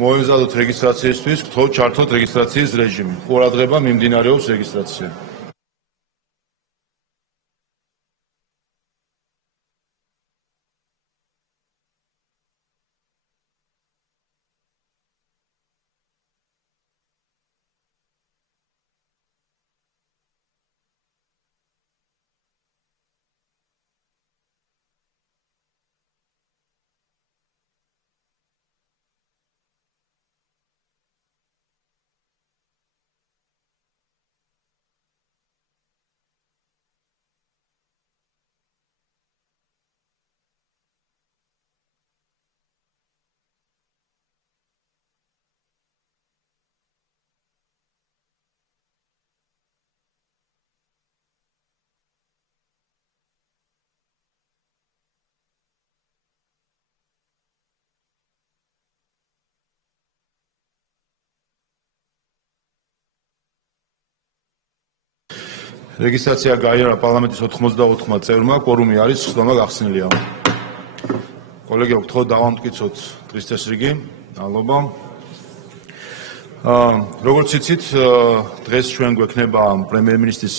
მოემზადოთ რეგისტრაციისთვის, გთხოვთ ჩართოთ რეგისტრაციის რეჟიმი. ყურადღება მიმდინარეობს რეგისტრაცია. რეგისტრაცია გაიარა პარლამენტის 84 წევრმა, კვორუმი არის, სხდომა გახსნილია. კოლეგებო, გთხოვთ დავამტკიცოთ დღის წესრიგი, მადლობა. როგორც იცით, დღეს ჩვენ გვექნება პრემიერ-მინისტრის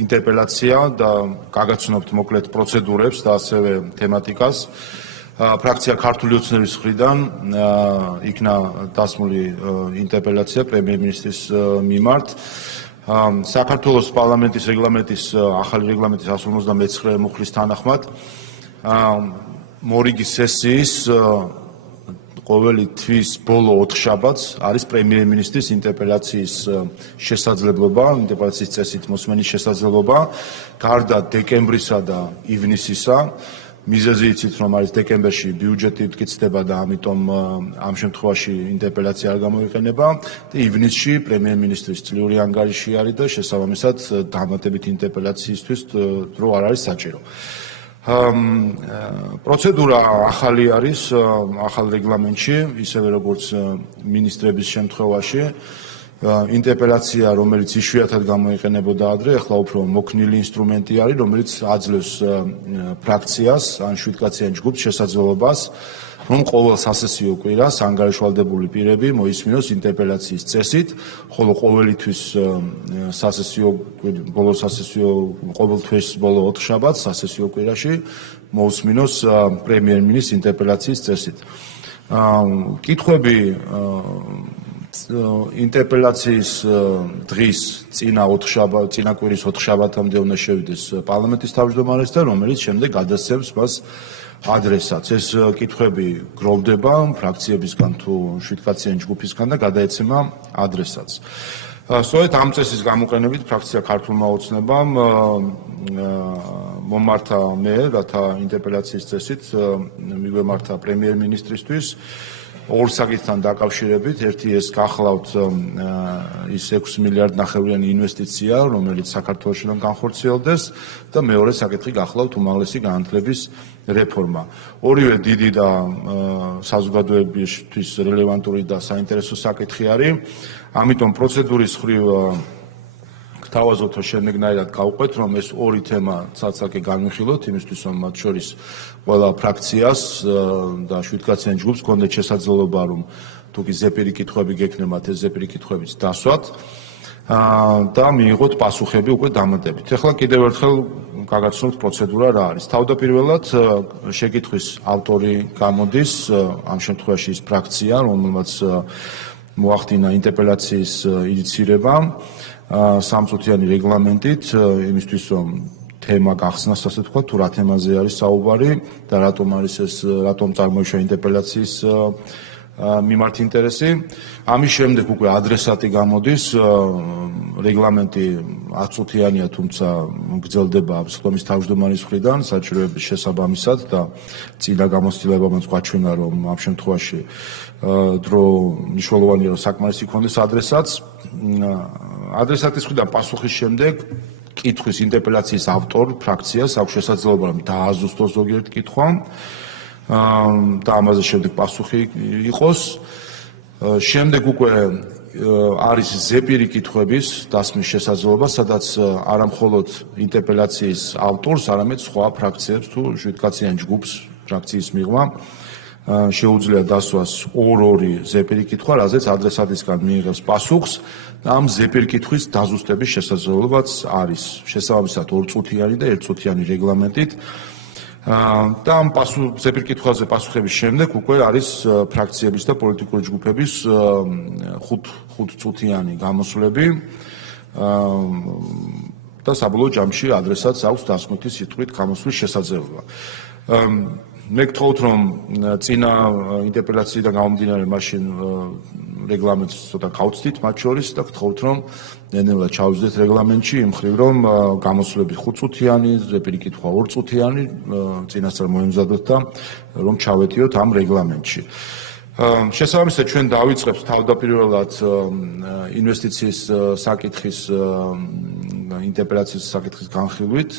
ინტერპელაცია და გაგაცნობთ მოკლედ პროცედურებს და ასევე თემატიკას. ფრაქცია ქართული ოცნების მხრიდან იქნა დასმული ინტერპელაცია პრემიერ-მინისტრის მიმართ. საქართველოს პარლამენტის რეგლამენტის ახალი რეგლამენტის 159 მუხლის თანახმად მორიგი სესიის ყოველი თვის ბოლო 4 შაბათს არის პრემიერ-მინისტრის ინტერპელაციის შესაძლებლობა, ინტერპელაციის წესით მოსმენის შესაძლებლობა, გარდა დეკემბრისა და ივნისისა. მიზეზი იცით, რომ არის დეკემბერში ბიუჯეტი მტკიცდება და ამიტომ ამ შემთხვევაში ინტერპელაცია არ გამოიყენება და ივნისში პრემიერ-მინისტრის წლიური ანგარიში არის და შესაბამისად დამატებით ინტერპელაციისთვის დრო არ არის საჭირო. პროცედურა ახალი არის ახალ რეგლამენტში, ისევე როგორც მინისტრების შემთხვევაში. ინტერპელაცია, რომელიც იშვიათად გამოიყენებოდა ადრე, ახლა უფრო მოქნილი ინსტრუმენტი არის, რომელიც აძლევს ფრაქციას ან შვიდკაციან ჯგუფს შესაძლებლობას, რომ ყოველ სასესიო კვირას ანგარიშვალდებული პირები მოისმინოს ინტერპელაციის წესით, ხოლო ყოველი თვის ყოველ თვის ბოლო 4 შაბათს სასესიო კვირაში მოусმინოს პრემიერ-მინისტრის ინტერპელაციის წესით. კითხვები ინტერპელაციის დღის წინა კვირის 4 შაბათამდე უნდა შევიდეს პარლამენტის თავმჯდომარესთან, რომელიც შემდეგ გადასცემს მას ადრესატს. ეს კითხვები გროვდება ფრაქციებისგან თუ შვიდკაციან ჯგუფისგან და გადაეცემა ადრესატს. სწორედ ამ წესის გამოყენებით ფრაქცია ქართულმა ოცნებამ მომართა მე, რათა ინტერპელაციის წესით მიგვემართა პრემიერ-მინისტრისთვის ორ საკითხთან დაკავშირებით. ერთი ეს გახლავთ ის 6 მილიარდ ნახევრიანი ინვესტიცია, რომელიც საქართველოში უნდა განხორციელდეს და მეორე საკითხი გახლავთ უმაღლესი განათლების რეფორმა. ორივე დიდი და საზოგადოებისთვის რელევანტური და საინტერესო საკითხი არის. ამიტომ პროცედურის მხრივ გთავაზობთ, რომ შემდეგნაირად გავყვეთ, რომ ეს ორი თემა ცალ-ცალკე განვიხილოთ, იმისთვის რომ მათ შორის ყველა ფრაქციას და შვიდკაციან ჯგუფს გქონდეთ შესაძლებლობა, რომ თუ კი ზეპირი კითხვები გექნებათ, ეს ზეპირი კითხვებიც დასვათ და მიიღოთ პასუხები უკვე დამატებით. ახლა კიდევ ერთხელ გაგაცნობთ პროცედურა რა არის. თავდაპირველად შეკითხვის ავტორი გამოდის, ამ შემთხვევაში ის ფრაქცია, რომელმაც მოახდინა ინტერპელაციის ინიცირება სამწუთიანი რეგლამენტით, იმისთვის რომ თემა გახსნას, ასე ვთქვათ, თუ რა თემაზე არის საუბარი და რატომ წარმოიშვა ინტერპელაციის მიმართ ინტერესი. ამის შემდეგ უკვე ადრესატი გამოდის, რეგლამენტი 10 წუთიანია, თუმცა გრძელდება სხდომის თავმჯდომარის მხრიდან საჭიროების შესაბამისად და წინა გამოცდილებამაც გვაჩვენა, რომ ამ შემთხვევაში დრო მნიშვნელოვანია, რომ საკმარისი იქონდეს ადრესატს. ადრესატის მხრიდან პასუხის შემდეგ კითხვის ინტერპელაციის ავტორ ფრაქციას აქვს შესაძლებლობა, რომ დააზუსტოს ზოგიერთი კითხვა და ამაზე შემდეგ პასუხი იყოს. შემდეგ უკვე არის ზეპირი კითხვების დასმის შესაძლებლობა, სადაც არა მხოლოდ ინტერპელაციის ავტორს, არამედ სხვა ფრაქციებს თუ შვიდკაციან ჯგუფს ფრაქციის მიღმა შეუძლია დასვას ორ-ორი ზეპირკითხვა, რაზეც ადრესატისგან მიიღებს პასუხს და ამ ზეპირკითხვის დაზუსტების შესაძლებლობაც არის. შესაბამისად 2 წუთიანი და 1 წუთიანი რეგლამენტით და ამ ზეპირკითხვაზე პასუხების შემდეგ უკვე არის ფრაქციების და პოლიტიკური ჯგუფების 5 წუთიანი გამოსვლები და საბოლოო ჯამში ადრესატს აქვს დასმითი სიტყვით გამოსვლის შესაძლებლობა. მე გთხოვთ რომ წინა ინტერპელაციიდან გამომდინარე მაშინ რეგლამენტს ცოტა გავცდით მათ შორის და გთხოვთ რომ ნელ-ნელა ჩავზდეთ რეგლამენტში იმ მხრივ რომ გამოსვლები 5 წუთიანი, ზეპირკითხვა 2 წუთიანი წინასწარ მოემზადოთ და რომ ჩავეტიოთ ამ რეგლამენტში. შესაბამისად ჩვენ დავიწყებთ თავდაპირველად ინვესტიციის საკითხის ინტერპელაციის საკითხის განხილვით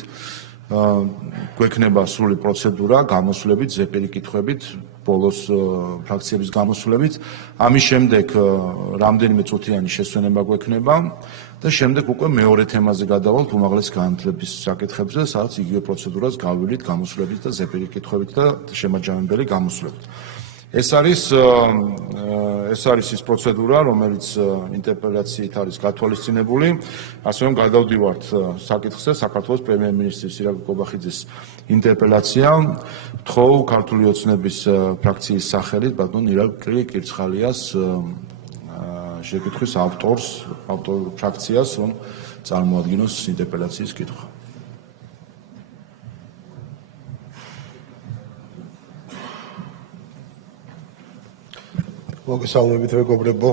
გვექნება სრული პროცედურა გამოსვლებით, ზეპირკითხვებით, ბოლოს ფრაქციების გამოსვლებით. ამის შემდეგ რამდენიმე წუთიანი შესვენება გვექნება და შემდეგ უკვე მეორე თემაზე გადავალთ უმაღლესი განათლების საკითხებზე, სადაც იგივე პროცედურას გავივლით გამოსვლებით და ზეპირკითხვებით და შემაჯამებელი გამოსვლებით. ეს არის ის პროცედურა, რომელიც ინტერპელაციით არის გათვალისწინებული. ასე რომ გადავდივართ საკითხზე, საქართველოს პრემიერ-მინისტრის ირაკლი კობახიძის ინტერპელაცია. ვთხოვ ქართული ოცნების ფრაქციის სახელით ბატონ ირაკლი კირცხალიას შეკითხვის ავტორ ფრაქციას, რომ წარმოადგინოს ინტერპელაციის კითხვა. მოგესალმებით მეგობრებო,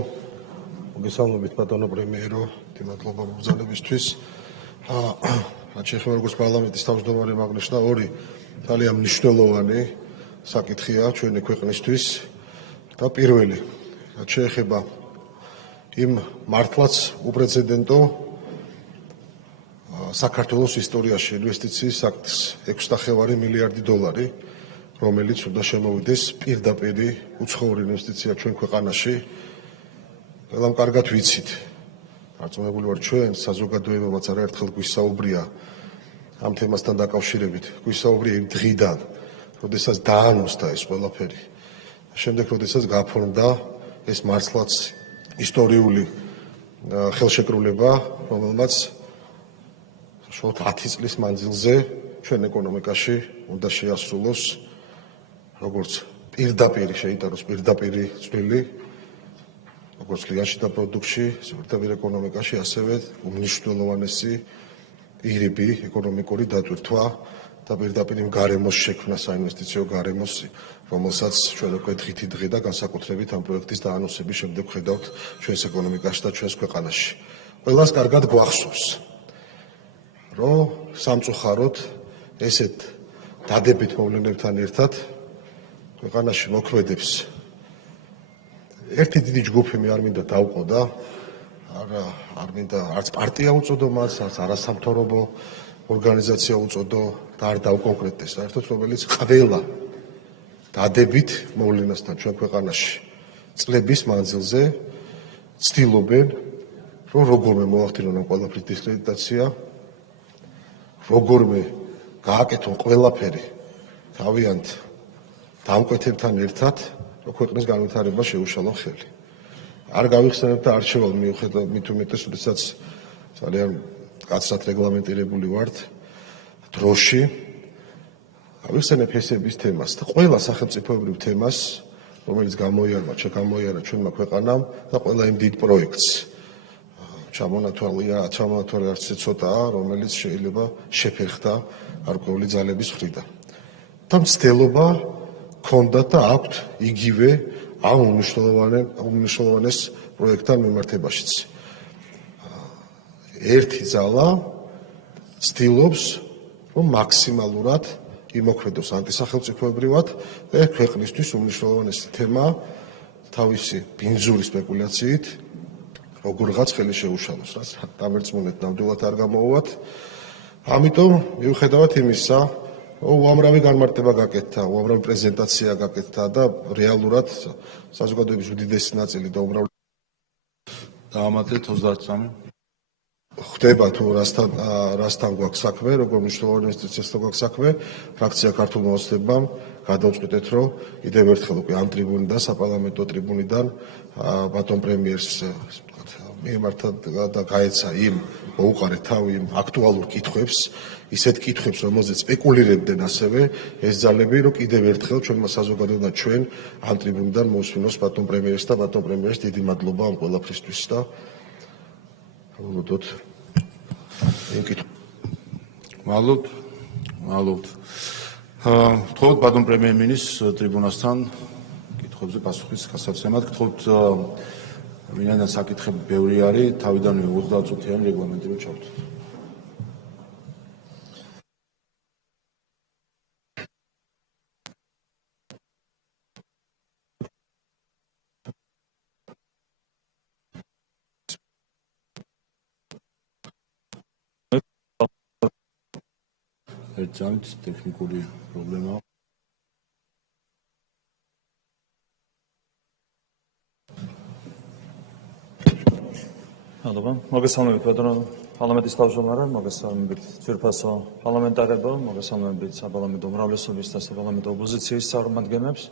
მოგესალმებით ბატონო პრემიერო, მადლობა მოგზაურობისთვის. რაც შეეხება როგორც პარლამენტის თავმჯდომარემ აღნიშნა, 2 ძალიან მნიშვნელოვანი საკითხია ჩვენი ქვეყნისთვის და პირველი, რაც შეეხება იმ მართლაც უპრეცედენტო საქართველოს ისტორიაში ინვესტიციის აქტს 6.5 მილიარდი დოლარი, რომელიც უნდა შემოვიდეს პირდაპირ უცხოური ინვესტიცია ჩვენ ქვეყანაში. ყველამ კარგად ვიცით. დარწმუნებული ვარ ჩვენ საზოგადოებამაც არაერთხელ გვისაუბრია ამ თემასთან დაკავშირებით. გვისაუბრია იმ დღიდან, როდესაც დაანონსდა ეს ყველაფერი. შემდეგ როდესაც გაფორმდა ეს მართლაც ისტორიული ხელშეკრულება, რომელმაც შუა 10 წლის მანძილზე ჩვენ ეკონომიკაში უნდა შეასრულოს როგორც პირდაპირ შეიტანოს პირდაპირ წვლილი, როგორც ლიანში და პროდუქტში, პირდაპირ ეკონომიკაში, ასევე უმნიშვნელოვანესი პირები ეკონომიკური დატვირთვა და პირდაპირ იმ გარემოს შექმნა, საინვესტიციო გარემოს, რომელსაც ჩვენ უკვე დღითი დღე და განსაკუთრებით ამ პროექტის დაანონსების შემდეგ ხედავთ ჩვენს ეკონომიკაში და ჩვენს ქვეყანაში. ყველას კარგად გვახსოვს, რომ სამწუხაროდ ესეთ დადებით მოვლენებთან ერთად ქვეყანაში მოქმედებს ერთი დიდი ჯგუფი, მე არ მინდა დავყო და არ მინდა არც პარტია უწოდო მას, არც არასამთავრობო ორგანიზაცია უწოდო და არ დავკონკრეტდეს საერთოდ, რომელიც ყველა დადებით მოვლენასთან ჩვენ ქვეყანაში წლების მანძილზე ცდილობენ, რომ როგორმე მოახდინონ ამ ყველაფრის დისკრედიტაცია, როგორმე გააკეთონ ყველაფერი თავიანთ დამკვეთებთან ერთად, რომ ქვეყნის განვითარება შეუშალონ ხელი. არ გავიხსენებ და არჩევალ მიუხედავად მით უმეტეს, როდესაც ძალიან კაცრად რეგლამენტირებული ვართ დროში. გავიხსენებ ესების თემას და ყველა სახელმწიფოებრივ თემას, რომელიც გამოიარა ჩვენმა ქვეყანამ და ყველა იმ დიდ პროექტს. ჩამონათვალია არც ცოტაა, რომელიც შეიძლება შეფერხდა გარკვეული ძალების მხრიდან. და მცდელობა ქონდათ და აქვთ იგივე ამ უმნიშვნელოვანეს პროექტთან მიმართებაშიც. ერთი ძალა ცდილობს, რომ მაქსიმალურად იმოქმედოს ანტისახელმწიფოებრივად და ქვეყნისთვის უმნიშვნელოვანესი თემა თავისი ბინძური სპეკულაციით როგორღაც ხელი შეუშალოს, რაც დამერწმუნეთ ნამდვილად არ გამოუვათ. ამიტომ მიუხედავად იმისა, უამრავი განმარტება გაკეთდა, უამრავი პრეზენტაცია გაკეთდა და რეალურად საზოგადოების უდიდესი ნაწილი და უმრავლესობა დაამატეთ 33. ხდება თუ რასთან გვაქვს საქმე, როგორ მნიშვნელოვანი ინვესტიციასთან გვაქვს საქმე, ფრაქცია ქართულმა ოცნებამ გადავწყვიტეთ, რომ კიდევ ერთხელ უკვე ამ ტრიბუნიდან, საპარლამენტო ტრიბუნიდან ბატონ პრემიერს მიემართა და გაეცა იმ მოუყარეთ თავი იმ აქტუალურ კითხვებს, ისეთ კითხვებს, რომელზეც სპეკულირებდნენ ასევე ეს ძალები, რომ კიდევ ერთხელ ჩვენმა საზოგადოებამ და ჩვენ ამ ტრიბუნიდან მოусმინოს ბატონ პრემიერს და ბატონ პრემიერს დიდი მადლობა ამ ყველაფრისთვის და ვლოდოთ იმ კითხვებს. მადლობთ. გთხოვთ ბატონ პრემიერ-მინისტრს ტრიბუნასთან კითხვებზე პასუხის გასაცემად. გთხოვთ ვინაიდან საკითხები ბევრი არის, თავიდანვე 30 წუთიანი რეგლამენტი რო ჩავთვალოთ. ერთზამით ტექნიკური პრობლემაა. მადლობა. მოგესალმებით ბატონო პარლამენტის თავმჯდომარე, მოგესალმებით ძვირფასო პარლამენტარებო, მოგესალმებით საპარლამენტო უმრავლესობის და საპარლამენტო ოპოზიციის წარმომადგენლებს,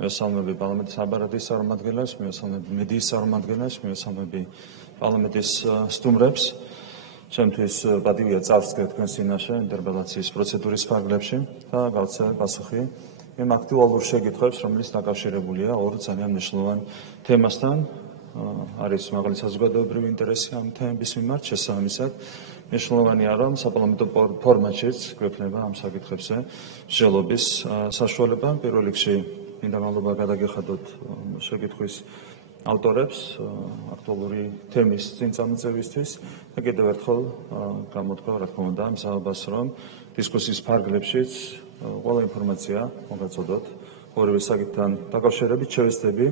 მოგესალმებით პარლამენტის აპარატის წარმომადგენლებს, მოგესალმებით მედიის წარმომადგენლებს, მოგესალმებით პარლამენტის სტუმრებს. ჩემთვის პატივია წარსდგეთ თქვენ წინაშე ინტერპელაციის პროცედურის ფარგლებში და გავცემ პასუხი იმ აქტუალურ შეკითხვებს, რომელიც დაკავშირებულია ორ ძალიან მნიშვნელოვან თემასთან. არის მაღალი საზოგადოებრივი ინტერესი ამ თემების მიმართ, შესაბამისად მნიშვნელოვანია, რომ საპარლამენტო ფორმატშიც გვექნება ამ საკითხებზე მსჯელობის საშუალება. პირველ რიგში მინდა მადლობა გადაგეხადოთ შეკითხვის ავტორებს აქტუალური თემის წინ წამოწევისთვის და კიდევ ერთხელ გამოთქვა, რა თქმა უნდა, მზადებას, რომ დისკუსიის ფარგლებშიც ყველა ინფორმაცია მოგაწოდოთ ორივე საკითხთან დაკავშირებით შევეცდები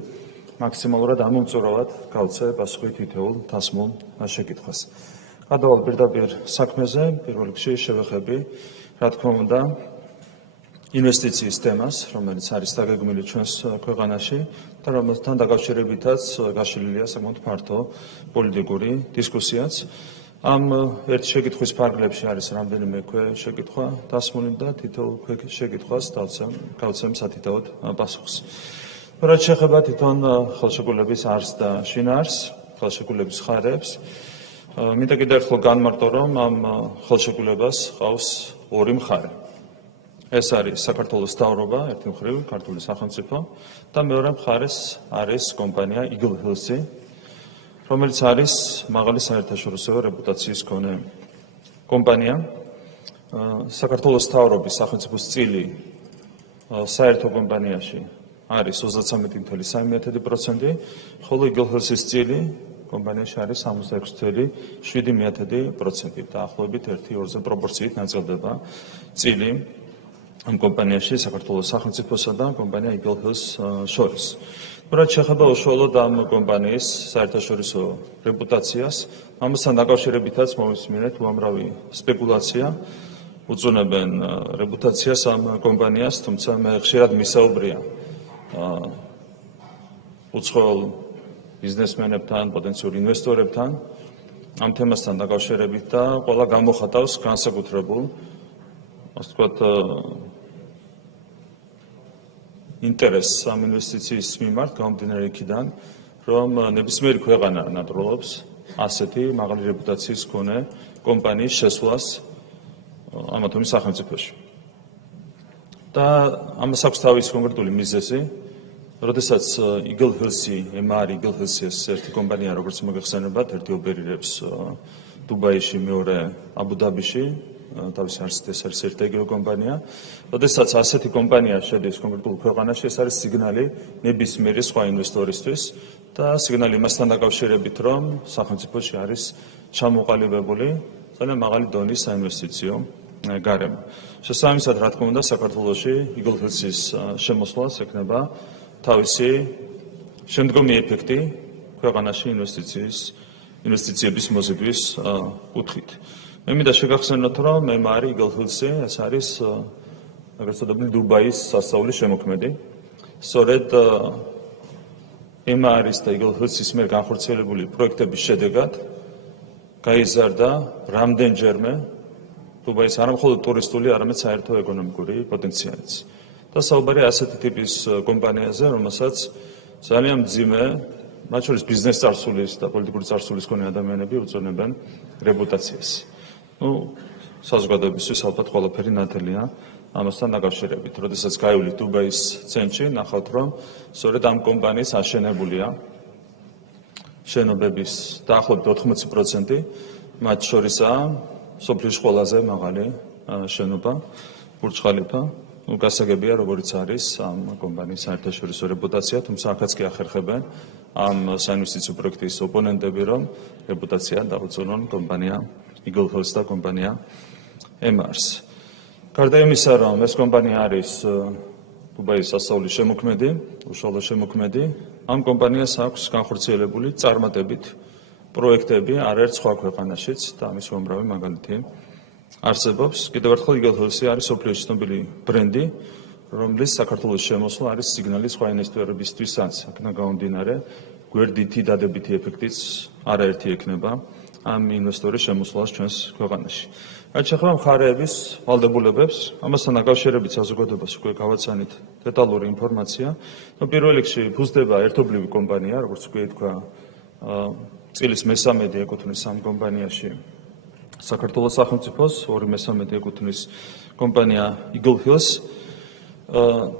მაქსიმალურად ამომწურავად გავცე პასუხი თითოეულ დასმულ შეკითხვას. გადავალ პირდაპირ საქმეზე, პირველ რიგში შევეხები, რა თქმა უნდა, ინვესტიციის თემას, რომელიც არის დაგეგმილი ჩვენს ქვეყანაში და რომელთან დაკავშირებითაც გაშლილია საკმაოდ ფართო პოლიტიკური დისკუსიაც. ამ ერთ შეკითხვის ფარგლებში არის რამდენიმე შეკითხვა დასმული და თითოეულ შეკითხვას გავცემ სათითაოდ პასუხს. რაც შეეხება თვითონ ხელშეკრულების არსს და შინაარსს, ხელშეკრულების ხარებს, მინდა კიდევ ერთხელ განმარტო, რომ ამ ხელშეკრულებას ჰყავს ორი მხარე. ეს არის საქართველოს მთავრობა, ერთი მხრივ ქართული სახელმწიფო და მეორე მხარეს არის კომპანია Eagle Hills-ი, რომელიც არის მაღალი საერთაშორისო რეპუტაციის მქონე კომპანია. საქართველოს მთავრობის სახელმწიფოს წილი საერთო კომპანიაში არის 33.3%, ხოლო Eagle Hills-ის წილი კომპანიაში არის 66.7%. დაახლოებით 1:2 პროპორციით ნაწილდება წილი ამ კომპანიაში საქართველოს სახელმწიფოსა და კომპანია Eagle Hills შორის. რაც შეეხება უშუალოდ ამ კომპანიის საერთაშორისო რეპუტაციას, ამასთან დაკავშირებითაც მოვისმინეთ უამრავი სპეკულაცია, უწუნებენ რეპუტაციას ამ კომპანიას, თუმცა მე ხშირად მისაუბრია უცხოელ ბიზნესმენებთან, პოტენციურ ინვესტორებთან ამ თემასთან დაკავშირებით და ყველა გამოხატავს განსაკუთრებულ, ასე ვთქვათ, ინტერესს ამ ინვესტიციის მიმართ გამომდინარე იქიდან, რომ ნებისმიერი ქვეყანა ნატროლობს ასეთი მაღალი რეპუტაციის მქონე კომპანიის შესვლას ამა თუ იმ სახელმწიფოში. და ამას აქვს თავისი კონკრეტული მიზეზი, როდესაც Eagle Hills-ი, MR Eagle Hills-ი ერთი კომპანია, როგორც მოგეხსენებათ, ერთი ოპერირებს დუბაიში, მეორე აბუ-დაბიში, თავის არსით ეს არის ერთ-ერთი კომპანია. როდესაც ასეთი კომპანია შედის კონკრეტულ ქვეყანაში, ეს არის სიგნალი ნებისმიერი სხვა ინვესტორისთვის და სიგნალი იმასთან დაკავშირებით, რომ სახელმწიფოში არის ჩამოყალიბებული ძალიან მაღალი დონის საინვესტიციო გარემო. შესაბამისად, რა თქმა უნდა, საქართველოში Eagle Hills-ის შემოსვლას ექნება თავისი შემდგომი ეფექტი ქვეყანაში ინვესტიციების მოზიდვის კუთხით. მე მინდა შეგახსენოთ, რომ MR Eagle Hills-ი ეს არის ეგრეთ წოდებული დუბაის სასწაულის შემოქმედი. სწორედ MR-ის და Eagle Hills-ის მიერ განხორციელებული პროექტების შედეგად გაიზარდა რამდენჯერმე დუბაის არა მხოლოდ ტურისტული, არამედ საერთო ეკონომიკური პოტენციალიც. და საუბარია ასეთი ტიპის კომპანიაზე, რომელსაც ძალიან მძიმე, მათ შორის ბიზნეს წარსულის და პოლიტიკური წარსულის მქონე ადამიანები უწონებენ რეპუტაციას. საზოგადოებისთვის ალბათ ყველაფერი ნათელია ამასთან დაკავშირებით. როდესაც გაივლით დუბაის ცენტრში, ნახავთ, რომ სწორედ ამ კომპანიის აშენებულია შენობების დაახლოებით 80%, მათ შორისაა სოფლის ყველაზე მაღალი შენობა, ბურჯ ხალიფა. გასაგებია, როგორიც არის ამ კომპანიის საერთაშორისო რეპუტაცია, თუმცა აქაც კი ახერხებენ ამ საინვესტიციო პროექტის ოპონენტები, რომ რეპუტაცია დაუწუნონ კომპანია Eagle Hills და კომპანია Emars. გარდა იმისა, რომ ეს კომპანია არის დუბაის სასწავლის შემოქმედი, უშუალო შემოქმედი, ამ კომპანიას აქვს განხორციელებული წარმატებით პროექტები არაერთ სხვა ქვეყანაშიც და ამის უამრავი მაგალითი არსებობს. კიდევ ერთხელ Eagle Hills არის სოფლიოში ცნობილი ბრენდი, რომლის საქართველოს შემოსვლა არის სიგნალი სხვა ინვესტორებისთვისაც. აქედან გამომდინარე, გვერდითი დადებითი ეფექტიც არაერთი ექნება ამ ინვესტორის შემოსვლას ჩვენს ქვეყანაში. რაც შეეხება მხარეების ვალდებულებებს, ამასთან დაკავშირებით საზოგადოებას უკვე გავაცანით დეტალური ინფორმაცია. პირველ რიგში ფუძდება ერთობლივი კომპანია, როგორც უკვე ითქვა, წილის მესამედი ეკუთვნის ამ კომპანიაში საქართველოს სახელმწიფოს, 2/3 ეკუთვნის კომპანია Eagle Hills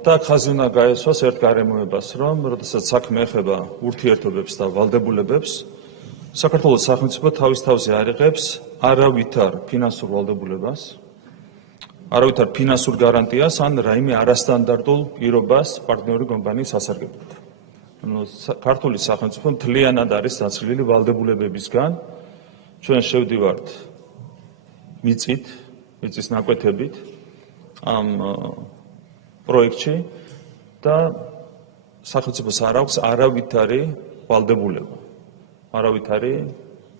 და ხაზი უნდა გაესვას ერთ გარემოებას, რომ როდესაც საქმე ეხება ურთიერთობებს და ვალდებულებებს, საქართველოს სახელმწიფო თავის თავზე არ იღებს არავითარ ფინანსურ ვალდებულებას, არავითარ ფინანსურ გარანტიას ან რაიმე არასტანდარტულ პირობას პარტნიორი კომპანიის ასარგებლად. ქართული სახელმწიფო მთლიანად არის დაცლილი ვალდებულებებისგან. ჩვენ შევდივართ მიწის ნაკვეთებით ამ პროექტში და სახელმწიფოს არ აქვს არავითარი ვალდებულება, არავითარი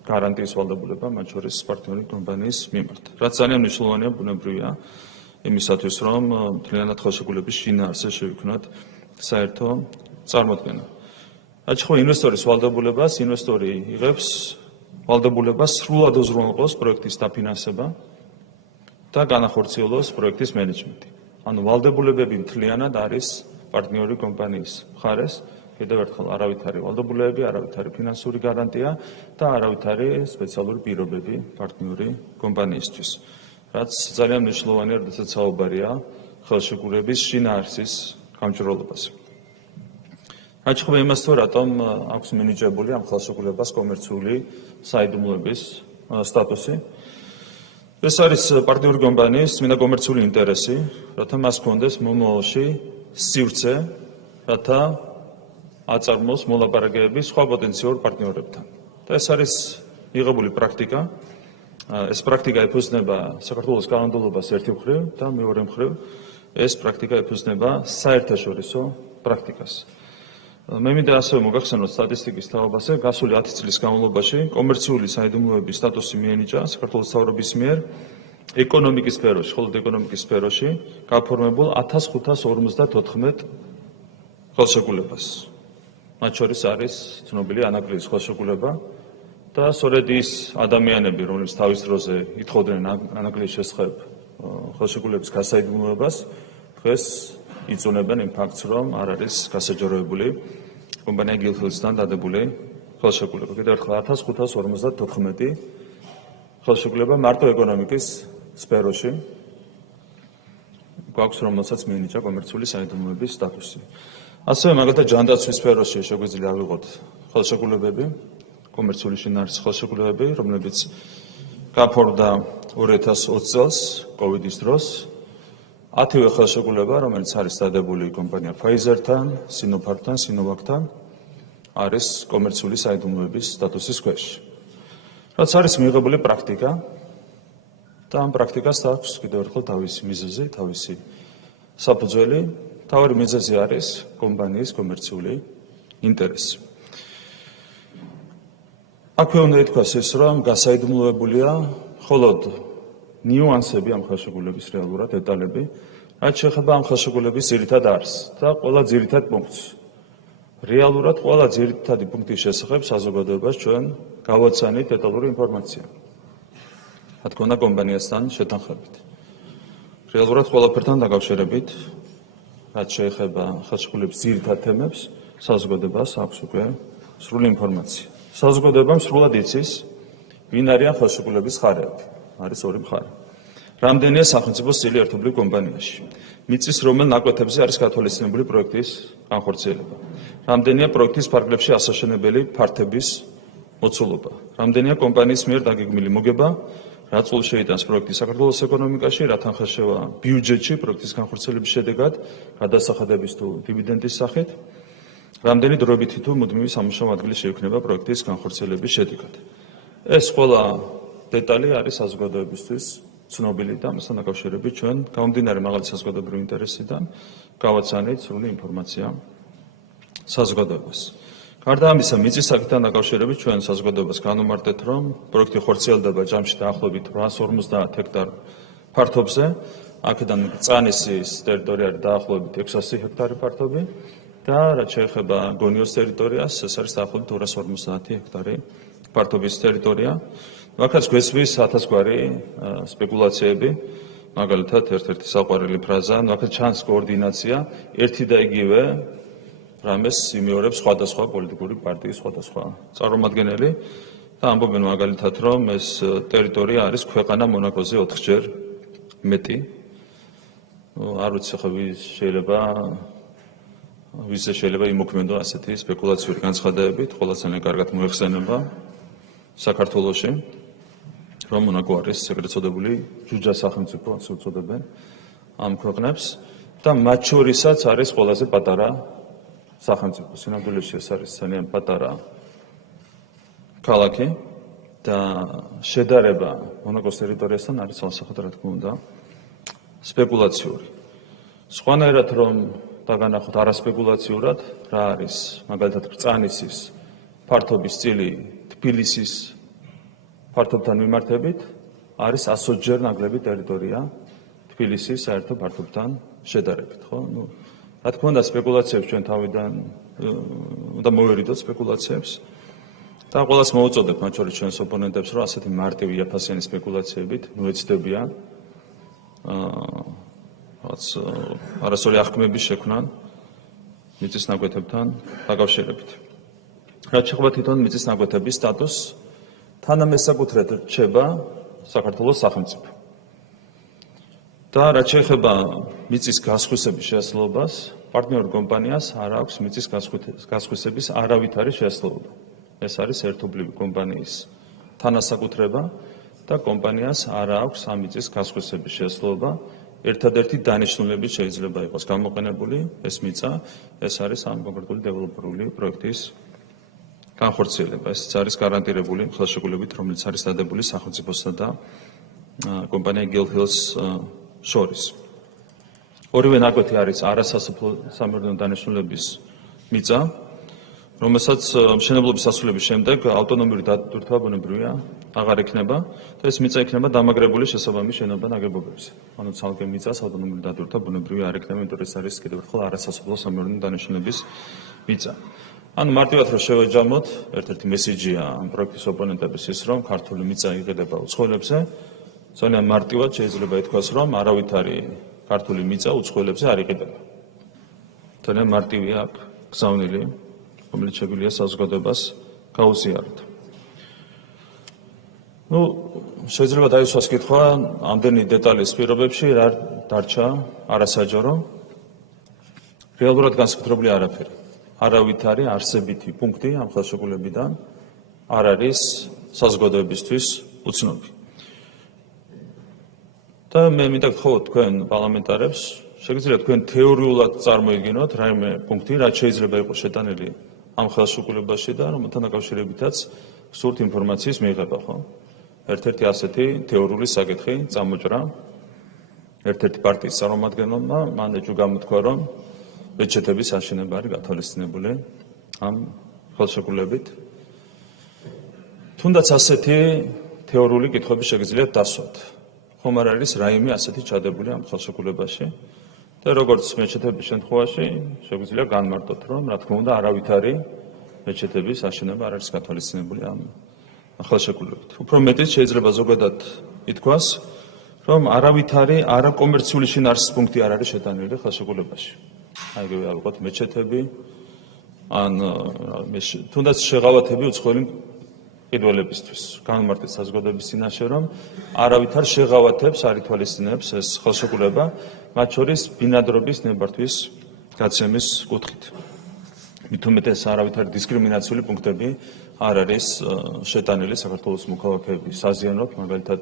გარანტიის ვალდებულება მათ შორის პარტნიორი კომპანიის მიმართ. რაც ძალიან მნიშვნელოვანია ბუნებრივია იმისათვის, რომ მთლიანად ხელშეკრულების შინაარსზე შევიქმნათ საერთო წარმოდგენა. რაც ხო ინვესტორის ვალდებულებას, ინვესტორი იღებს ვალდებულებას სრულად უზრუნველყოს პროექტის დაფინანსება და განახორციელოს პროექტის მენეჯმენტი. ანუ ვალდებულებები მთლიანად არის პარტნიორი კომპანიის მხარეს. კიდევ ერთხელ არავითარი ვალდებულებები, არავითარი ფინანსური გარანტია და არავითარი სპეციალური პირობები პარტნიორი კომპანიისთვის. რაც ძალიან მნიშვნელოვანია, როდესაც საუბარია ხელშეკრულების შინაარსის გამჭვირვალობაზე. რაც ხდება იმას, თუ რატომ აქვს მინიჭებული ამ ხელშეკრულებას კომერციული საიდუმლოების სტატუსი. ეს არის პარტნიორი კომპანიის წმინდა კომერციული ინტერესი, რათა მას ჰქონდეს მომავალში სივრცე, რათა აწარმოოს მოლაპარაკებები სხვა პოტენციურ პარტნიორებთან. და ეს არის მიღებული პრაქტიკა. ეს პრაქტიკა ეფუძნება საქართველოს კანონმდებლობას ერთი მხრივ და მეორე მხრივ ეს პრაქტიკა ეფუძნება საერთაშორისო პრაქტიკას. მე მინდა ასევე მოგახსენოთ სტატისტიკის თაობაზე, გასული 10 წლის განმავლობაში კომერციული საიდუმლოების სტატუსი მიენიჭა საქართველოს მთავრობის მიერ ეკონომიკის სფეროში, მხოლოდ ეკონომიკის სფეროში გაფორმებულ 1554 ხელშეკრულებას. მათ შორის არის ცნობილი ანაკრიის ხელშეკრულება და სწორედ ის ადამიანები, რომლებიც თავის დროზე ითხოვდნენ ანაკრიის შესახებ ხელშეკრულების გასაიდუმლოებას, დღეს იწუნებენ იმ ფაქტს, რომ არ არის გასაჯაროებული კომპანია Eagle Hills-თან დადებული ხელშეკრულება. კიდევ ერთხელ 1554 ხელშეკრულება მარტო ეკონომიკის სფეროში გვაქვს, რომელსაც მიენიჭა კომერციული საიდუმლოების სტატუსი. ასევე მაგალითად ჯანდაცვის სფეროში შეგვიძლია ავიღოთ ხელშეკრულებები, კომერციული შინაარსის ხელშეკრულებები, რომლებიც გაფორმდა 2020 წელს COVID-ის დროს. 10-ვე ხელშეკრულება, რომელიც არის დადებული კომპანია Pfizer-თან, Sinopharm-თან, Sinovac-თან, არის კომერციული საიდუმლოების სტატუსის ქვეშ. რაც არის მიღებული პრაქტიკა და ამ პრაქტიკას აქვს კიდევ ერთხელ თავისი მიზეზი, თავისი საფუძველი. თავი მიზეზი არის კომპანიის კომერციული ინტერესი. აქვე უნდა ითქვას ის, რომ გასაიდუმლოებულია მხოლოდ ნიუანსები ამ ხელშეკრულების რეალურად დეტალები, რაც შეეხება ამ ხელშეკრულების ძირითად არსს და ყველა ძირითად პუნქტს. რეალურად ყველა ძირითადი პუნქტის შესახებ საზოგადოებას ჩვენ გავაცანით დეტალური ინფორმაცია. რა თქმა უნდა კომპანიასთან შეთანხმებით. რეალურად ყველაფერთან დაკავშირებით რაც შეეხება ხელშეკრულების ძირითად თემებს, საზოგადოებას აქვს უკვე სრული ინფორმაცია. საზოგადოებამ სრულად იცის, ვინ არიან ხელშეკრულების მხარეები. არის ორი მხარე. რამდენია სახელმწიფოს წილი ერთობლივ კომპანიაში. მიწის რომელ ნაკვეთებზე არის გათვალისწინებული პროექტის განხორციელება. რამდენია პროექტის ფარგლებში ასაშენებელი ფართების მოცულობა. რამდენია კომპანიის მიერ დაგეგმილი მოგება, რა წვლილს შეიტანს პროექტი საქართველოს ეკონომიკაში, რა თანხა შევა ბიუჯეტში პროექტის განხორციელების შედეგად, გადასახადების თუ დივიდენდის სახით, რამდენი დროებითი თუ მუდმივი სამუშაო ადგილი შეიქმნება პროექტის განხორციელების შედეგად. ეს ყველა დეტალი არის საზოგადოებისთვის ცნობილი და მასთან დაკავშირებით ჩვენ გამომდინარე მაღალი საზოგადოებრივი ინტერესიდან გავაცანით სრული ინფორმაცია საზოგადოებას. გარდა ამისა, მიწის საკითხთან დაკავშირებით ჩვენ საზოგადოებას განვმარტეთ, რომ პროექტი ხორციელდება ჯამში დაახლოებით 850 ჰექტარ ფართობზე, აქედან წანისის ტერიტორია არის დაახლოებით 600 ჰექტარი ფართობი და რაც შეეხება გონიოს ტერიტორიას, ეს არის დაახლოებით 250 ჰექტარი ფართობის ტერიტორია. აქაც გვესმის 1000 გვარი სპეკულაციები, მაგალითად ერთ-ერთი საყვარელი ფრაზა, აქაც ჩანს კოორდინაცია, ერთი და იგივე რამეს იმეორებს სხვადასხვა პოლიტიკური პარტიის სხვადასხვა წარმომადგენელი და ამბობენ მაგალითად, რომ ეს ტერიტორია არის ქვეყანა მონაკოზე 4-ჯერ მეტი. არ ვიცი ხა ვისზე შეიძლება იმოქმედო ასეთი სპეკულაციური განცხადებებით, ყველა ძალიან კარგად მოიხსენება საქართველოში, რომ მონაკო არის ეგრეთ წოდებული ჯუჯა სახელმწიფო, ასე უწოდებენ ამ ქვეყნებს და მათ შორისაც არის ყველაზე პატარა სახელმწიფო. სინამდვილეში ეს არის ძალიან პატარა ქალაქი და შედარება მონაკოს ტერიტორიასთან არის ასახად, რა თქმა უნდა, სპეკულაციური. სხვანაირად რომ დაგანახოთ არასპეკულაციურად, რა არის მაგალითად ბრძანისის ფართობის წილი თბილისის ფართობთან მიმართებით, არის 120-ჯერ ნაკლები ტერიტორია თბილისის საერთო ფართობთან შედარებით, ხო? რა თქმა უნდა, სპეკულაციებს ჩვენ თავიდან უნდა მოვერიდოთ სპეკულაციებს და ყველას მოვუწოდებ, მათ შორის ჩვენს ოპონენტებს, რომ ასეთი მარტივი იაფასიანი სპეკულაციებით მოეცდებიან რაც არასწორი აღქმების შექმნან მიწის ნაკვეთებთან დაკავშირებით. რაც შეეხება თვითონ მიწის ნაკვეთების სტატუსს, თანამესაკუთრედ რჩება საქართველოს სახელმწიფო. და რაც შეეხება მიწის გასხვისების შესაძლებლობას, პარტნიორ კომპანიას არ აქვს მიწის გასხვისების არავითარი შესაძლებლობა. ეს არის ერთობლივი კომპანიის თანასაკუთრება და კომპანიას არ აქვს ამ მიწის გასხვისების შესაძლებლობა. ერთადერთი დანიშნულებით შეიძლება იყოს გამოყენებული ეს მიწა, ეს არის ამ კონკრეტული დეველოპერული პროექტის განხორციელება. ეს არის გარანტირებული ხელშეკრულებით, რომელიც არის დადებული სახელმწიფოსა და კომპანია Gill Hills შორის. ორივე ნაკვეთი არის არასასოფლო სამეურნეო დანიშნულების მიწა, რომელსაც მშენებლობის დასრულების შემდეგ ავტონომიური დატვირთვა ბუნებრივია აღარ იქნება და ეს მიწა იქნება დამაგრებული შესაბამის შენობა ნაგებობებზე. ანუ ცალკე მიწას ავტონომიური დატვირთვა ბუნებრივი არ იქნება, იმიტომ რომ ეს არის კიდევ ერთხელ არასასოფლო სამეურნეო დანიშნულების მიწა. ანუ მარტივად რომ შევეჯამოთ, ერთ-ერთი მესიჯია ამ პროექტის ოპონენტების ის, რომ ქართული მიწა იყიდება უცხოელებზე, ძალიან მარტივად შეიძლება ითქვას, რომ არავითარი ქართული მიწა უცხოელებზე არ იყიდება. ძალიან მარტივია აქ გზავნილი, რომელიც შეგვიძლია საზოგადოებას გაუზიაროთ. შეიძლება დაისვას კითხვა ამდენი დეტალის პირობებში რა დარჩა არასაჯარო. რეალურად განსაკუთრებული არაფერი. არავითარი არსებითი პუნქტი ამ ხელშეკრულებიდან არ არის საზოგადოებისთვის უცნობი. და მე მინდა გთხოვოთ თქვენ პარლამენტარებს, შეგიძლიათ თქვენ თეორიულად წარმოიდგინოთ რაიმე პუნქტი, რაც შეიძლება იყოს შეტანილი ამ ხელშეკრულებაში და რომელთან დაკავშირებითაც სურთ ინფორმაციის მიღება, ხო? ერთ-ერთი ასეთი თეორიული საკითხი წამოჭრა ერთ-ერთი პარტიის წარმომადგენელმა მან ეჭვ გამოთქვა, რომ მეჩეთების აშენება არის გათვალისწინებული ამ ხელშეკრულებით. თუნდაც ასეთი თეორიული კითხვები შეგიძლიათ დასვათ. ხომ არ არის რაიმე ასეთი ჩადებული ამ ხელშეკრულებაში და როგორც მეჩეთების შემთხვევაში შეგვიძლია განმარტოთ, რომ რა თქმა უნდა არავითარი მეჩეთების აშენება არ არის გათვალისწინებული ამ ხელშეკრულებით. უფრო მეტიც შეიძლება ზოგადად ითქვას, რომ არავითარი არაკომერციული შინაარსის პუნქტი არ არის შეტანილი ხელშეკრულებაში. აიგივე ალბათ მეჩეთები, ან თუნდაც შეღავათები უცხოელი მყიდველებისთვის. განმარტეთ საზოგადოების წინაშე, რომ არავითარ შეღავათებს არ ითვალისწინებს ეს ხელშეკრულება, მათ შორის ბინადრობის ნებართვის გაცემის კუთხით. მით უმეტეს არავითარი დისკრიმინაციული პუნქტები არ არის შეტანილი საქართველოს მოქალაქეების საზიანოდ, მაგალითად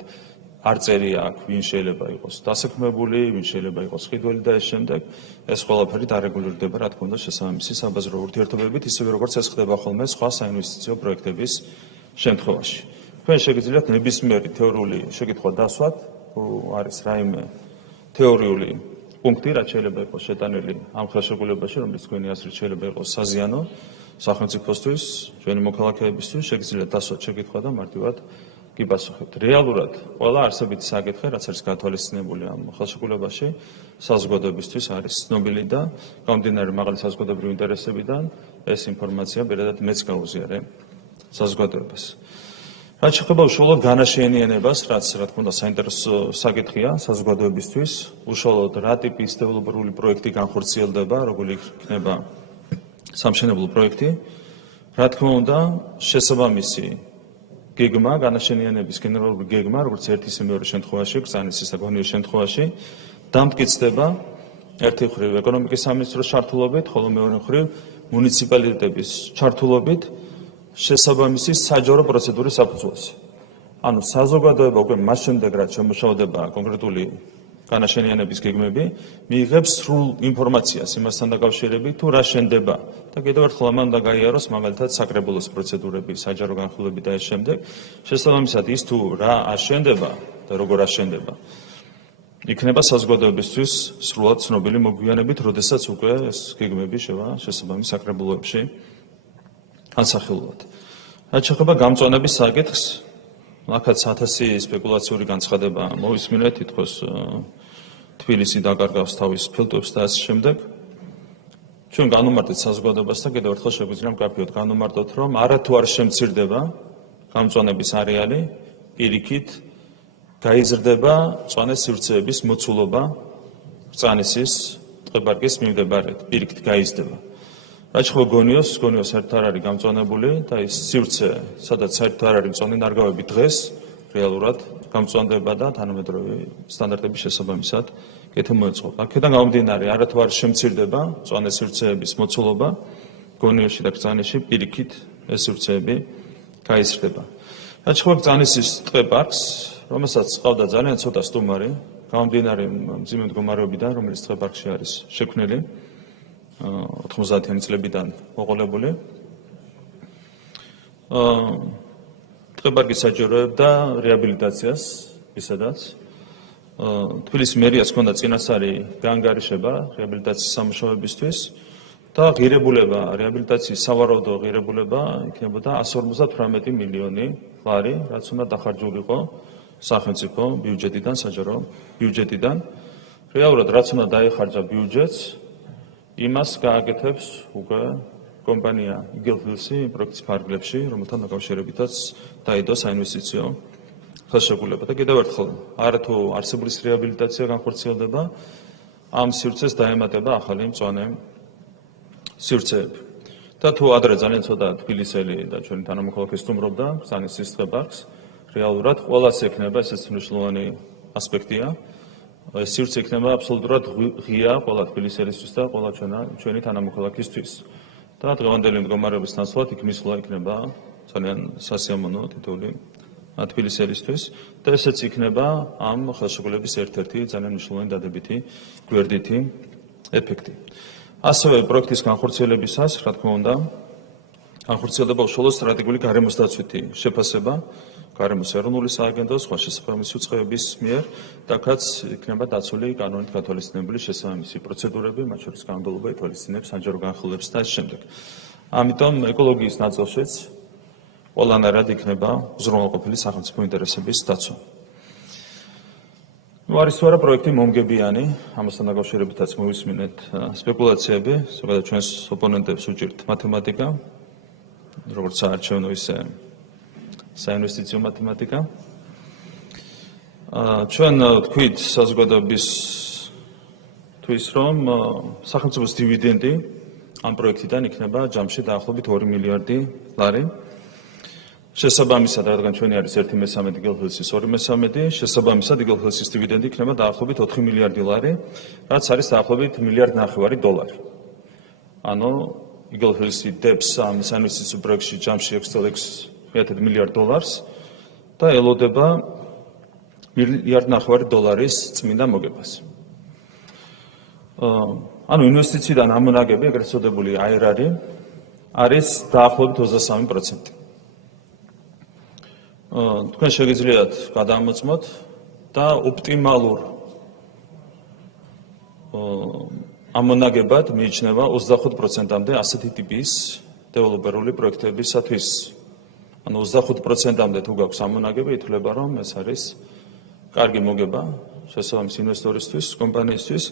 არ წერია აქ, ვინ შეიძლება იყოს დასაქმებული, ვინ შეიძლება იყოს მყიდველი და ეს შემდეგ, ეს ყველაფერი დარეგულირდება, რა თქმა უნდა, შესაბამისი საბაზრო ურთიერთობებით, ისევე როგორც ეს ხდება ხოლმე სხვა საინვესტიციო პროექტების შემთხვევაში. თქვენ შეგიძლიათ ნებისმიერი თეორიული შეკითხვა დასვათ, თუ არის რაიმე თეორიული პუნქტი, რაც შეიძლება იყოს შეტანილი ამ ხელშეკრულებაში, რომელიც თქვენი აზრით შეიძლება იყოს საზიანო სახელმწიფოსთვის, ჩვენი მოქალაქეებისთვის, შეგიძლიათ დასვათ შეკითხვა და მარტივად გიპასუხებთ. რეალურად ყველა არსებითი საკითხი, რაც არის გათვალისწინებული ამ ხელშეკრულებაში, საზოგადოებისთვის არის ცნობილი და გამომდინარე მაღალი საზოგადოებრივი ინტერესებიდან ეს ინფორმაცია პირადად მეც გაუზიარე საზოგადოებას. რაც შეეხება უშუალოდ განაშენიანებას, რაც რა თქმა უნდა საინტერესო საკითხია საზოგადოებისთვის, უშუალოდ რა ტიპის დეველოპერული პროექტი განხორციელდება, როგორი იქნება სამშენებლო პროექტი, რა თქმა უნდა შესაბამისი გეგმა, განაშენიანების გენერალური გეგმა, როგორც ერთ ისე მეორე შემთხვევაში, ბრძანების და გონიოს შემთხვევაში, დამტკიცდება ერთი მხრივ ეკონომიკის სამინისტროს ჩართულობით, ხოლო მეორე მხრივ მუნიციპალიტეტების ჩართულობით შესაბამისი საჯარო პროცედურის საფუძველზე. ანუ საზოგადოება უკვე მას შემდეგ, რაც შემუშავდება კონკრეტული განაშენიანების გეგმები, მიიღებს სრულ ინფორმაციას იმასთან დაკავშირებით, თუ რა შენდება და კიდევ ერთხელ ამან უნდა გაიაროს მაგალითად საკრებულოს პროცედურები, საჯარო განხილვები და ეს შემდეგ. შესაბამისად ის თუ რა არ შენდება და როგორ არ შენდება, იქნება საზოგადოებისთვის სრულად ცნობილი მოგვიანებით, როდესაც უკვე ეს გეგმები შევა შესაბამის საკრებულოებში განსახილულად. რაც შეეხება გამწვანების საკითხს, აქაც 1000 სპეკულაციური განცხადება მოვისმინეთ, თითქოს თბილისი დაკარგავს თავის ფილტვებს და ასე შემდეგ. ჩვენ განვმარტეთ საზოგადოებას და კიდევ ერთხელ შეგვიძლია მკაფიოდ განვმარტოთ, რომ არათუ არ შემცირდება გამწვანების არეალი, პირიქით გაიზრდება მწვანე სივრცეების მოცულობა ბრძანისის ტყეპარკის მიმდებარედ, პირიქით გაიზრდება. რაც შეეხება გონიოს საერთოდ არ არის გამწვანებული და ის სივრცე, სადაც საერთოდ არ არის მწვანე ნარგავები დღეს რეალურად გამწვანდება და თანამედროვე სტანდარტების შესაბამისად კეთილ მოეწყობა. აქედან გამომდინარე, არათუ არ შემცირდება მწვანე სივრცეების მოცულობა გონიოში და ბრძანიში, პირიქით ეს სივრცეები გაიზრდება. რაც შეეხება ბრძანისის ტყეპარკს, რომელსაც ყავდა ძალიან ცოტა სტუმარი, გამომდინარე მძიმე მდგომარეობიდან, რომელიც ტყეპარკში არის შექმნილი 90-იანი წლებიდან მოყოლებული. ტყეპარკი საჭიროებდა რეაბილიტაციას, ისედაც თბილისის მერიას ჰქონდა წინასწარი გაანგარიშება რეაბილიტაციის სამუშაოებისთვის და ღირებულება, რეაბილიტაციის სავარაუდო ღირებულება იქნებოდა 158 მილიონი ლარი, რაც უნდა დახარჯულიყო სახელმწიფო ბიუჯეტიდან, საჯარო ბიუჯეტიდან. რეალურად რაც უნდა დაეხარჯა ბიუჯეტს, იმას გააკეთებს უკვე კომპანია იგელფილსი პროექტის ფარგლებში, რომელთან დაკავშირებითაც დაიდო საინვესტიციო ხელშეკრულება. და კიდევ ერთხელ, არათუ არსებულის რეაბილიტაცია განხორციელდება, ამ სივრცეს დაემატება ახალი მწვანე სივრცეები. და თუ ადრე ძალიან ცოტა თბილისელი და ჩვენი თანამოქალაქე სტუმრობდა ბრძანისის ტყეპარკს, რეალურად ყველას ექნება, ეს მნიშვნელოვანი ასპექტია. ეს სივრცე იქნება აბსოლუტურად ღია ყველა თბილისელისთვის და ყველა ჩვენი თანამოქალაქისთვის. და დღევანდელი მდგომარეობის ნაცვლად იქ მისვლა იქნება ძალიან სასიამოვნო თითოეული თბილისელისთვის და ესეც იქნება ამ ხელშეკრულების ერთ-ერთი ძალიან მნიშვნელოვანი დადებითი გვერდითი ეფექტი. ასევე პროექტის განხორციელებისას, რა თქმა უნდა, განხორციელდება უშუალოდ სტრატეგიული გარემოს დაცვითი შეფასება, გარემოს ეროვნული სააგენტოს, სხვა შესაბამისი უწყებების მიერ, და აქაც იქნება დაცული კანონით გათვალისწინებული შესაბამისი პროცედურები, მათ შორის კანონმდებლობა ითვალისწინებს საჯარო განხილვებს და ამ შემდეგ. ამიტომ ეკოლოგიის ნაწილშიც ყველანაირად იქნება უზრუნველყოფილი სახელმწიფო ინტერესების დაცვა. არის თუ არა პროექტი მომგებიანი, ამასთან დაკავშირებითაც მოვისმინეთ სპეკულაციები, ზოგადად ჩვენს ოპონენტებს უჭირთ მათემატიკა, როგორც საარჩევნო ისე საინვესტიციო მათემატიკა. ჩვენ თქვით საზოგადოების თუ ის რომ სახელმწიფოს დივიდენდი ამ პროექტიდან იქნება ჯამში დაახლოებით 2 მილიარდი ლარი. შესაბამისად, რადგან ჩვენი არის 1/13 იგელჰელსის 2/13, შესაბამისად იგელჰელსის დივიდენდი იქნება დაახლოებით 4 მილიარდი ლარი, რაც არის დაახლოებით 1,5 მილიარდი დოლარი. ანუ იგელჰელსი დებს ამ საინვესტიციო პროექტში ჯამში 6,6 მილიარდ დოლარს და ელოდება 1,5 მილიარდი დოლარის წმინდა მოგებას. ანუ ინვესტიციიდან ამონაგები, ეგრეთ წოდებული IRR არის დაახლოებით 23%. თქვენ შეგიძლიათ გადაამოწმოთ და ოპტიმალურ ამონაგებად მიიჩნევა 25%-მდე ასეთი ტიპის დეველოპერული პროექტებისათვის. ანუ 25%-მდე თუ გაქვს ამონაგები, ითვლება რომ ეს არის კარგი მოგება შესაბამის ინვესტორისთვის, კომპანიისთვის.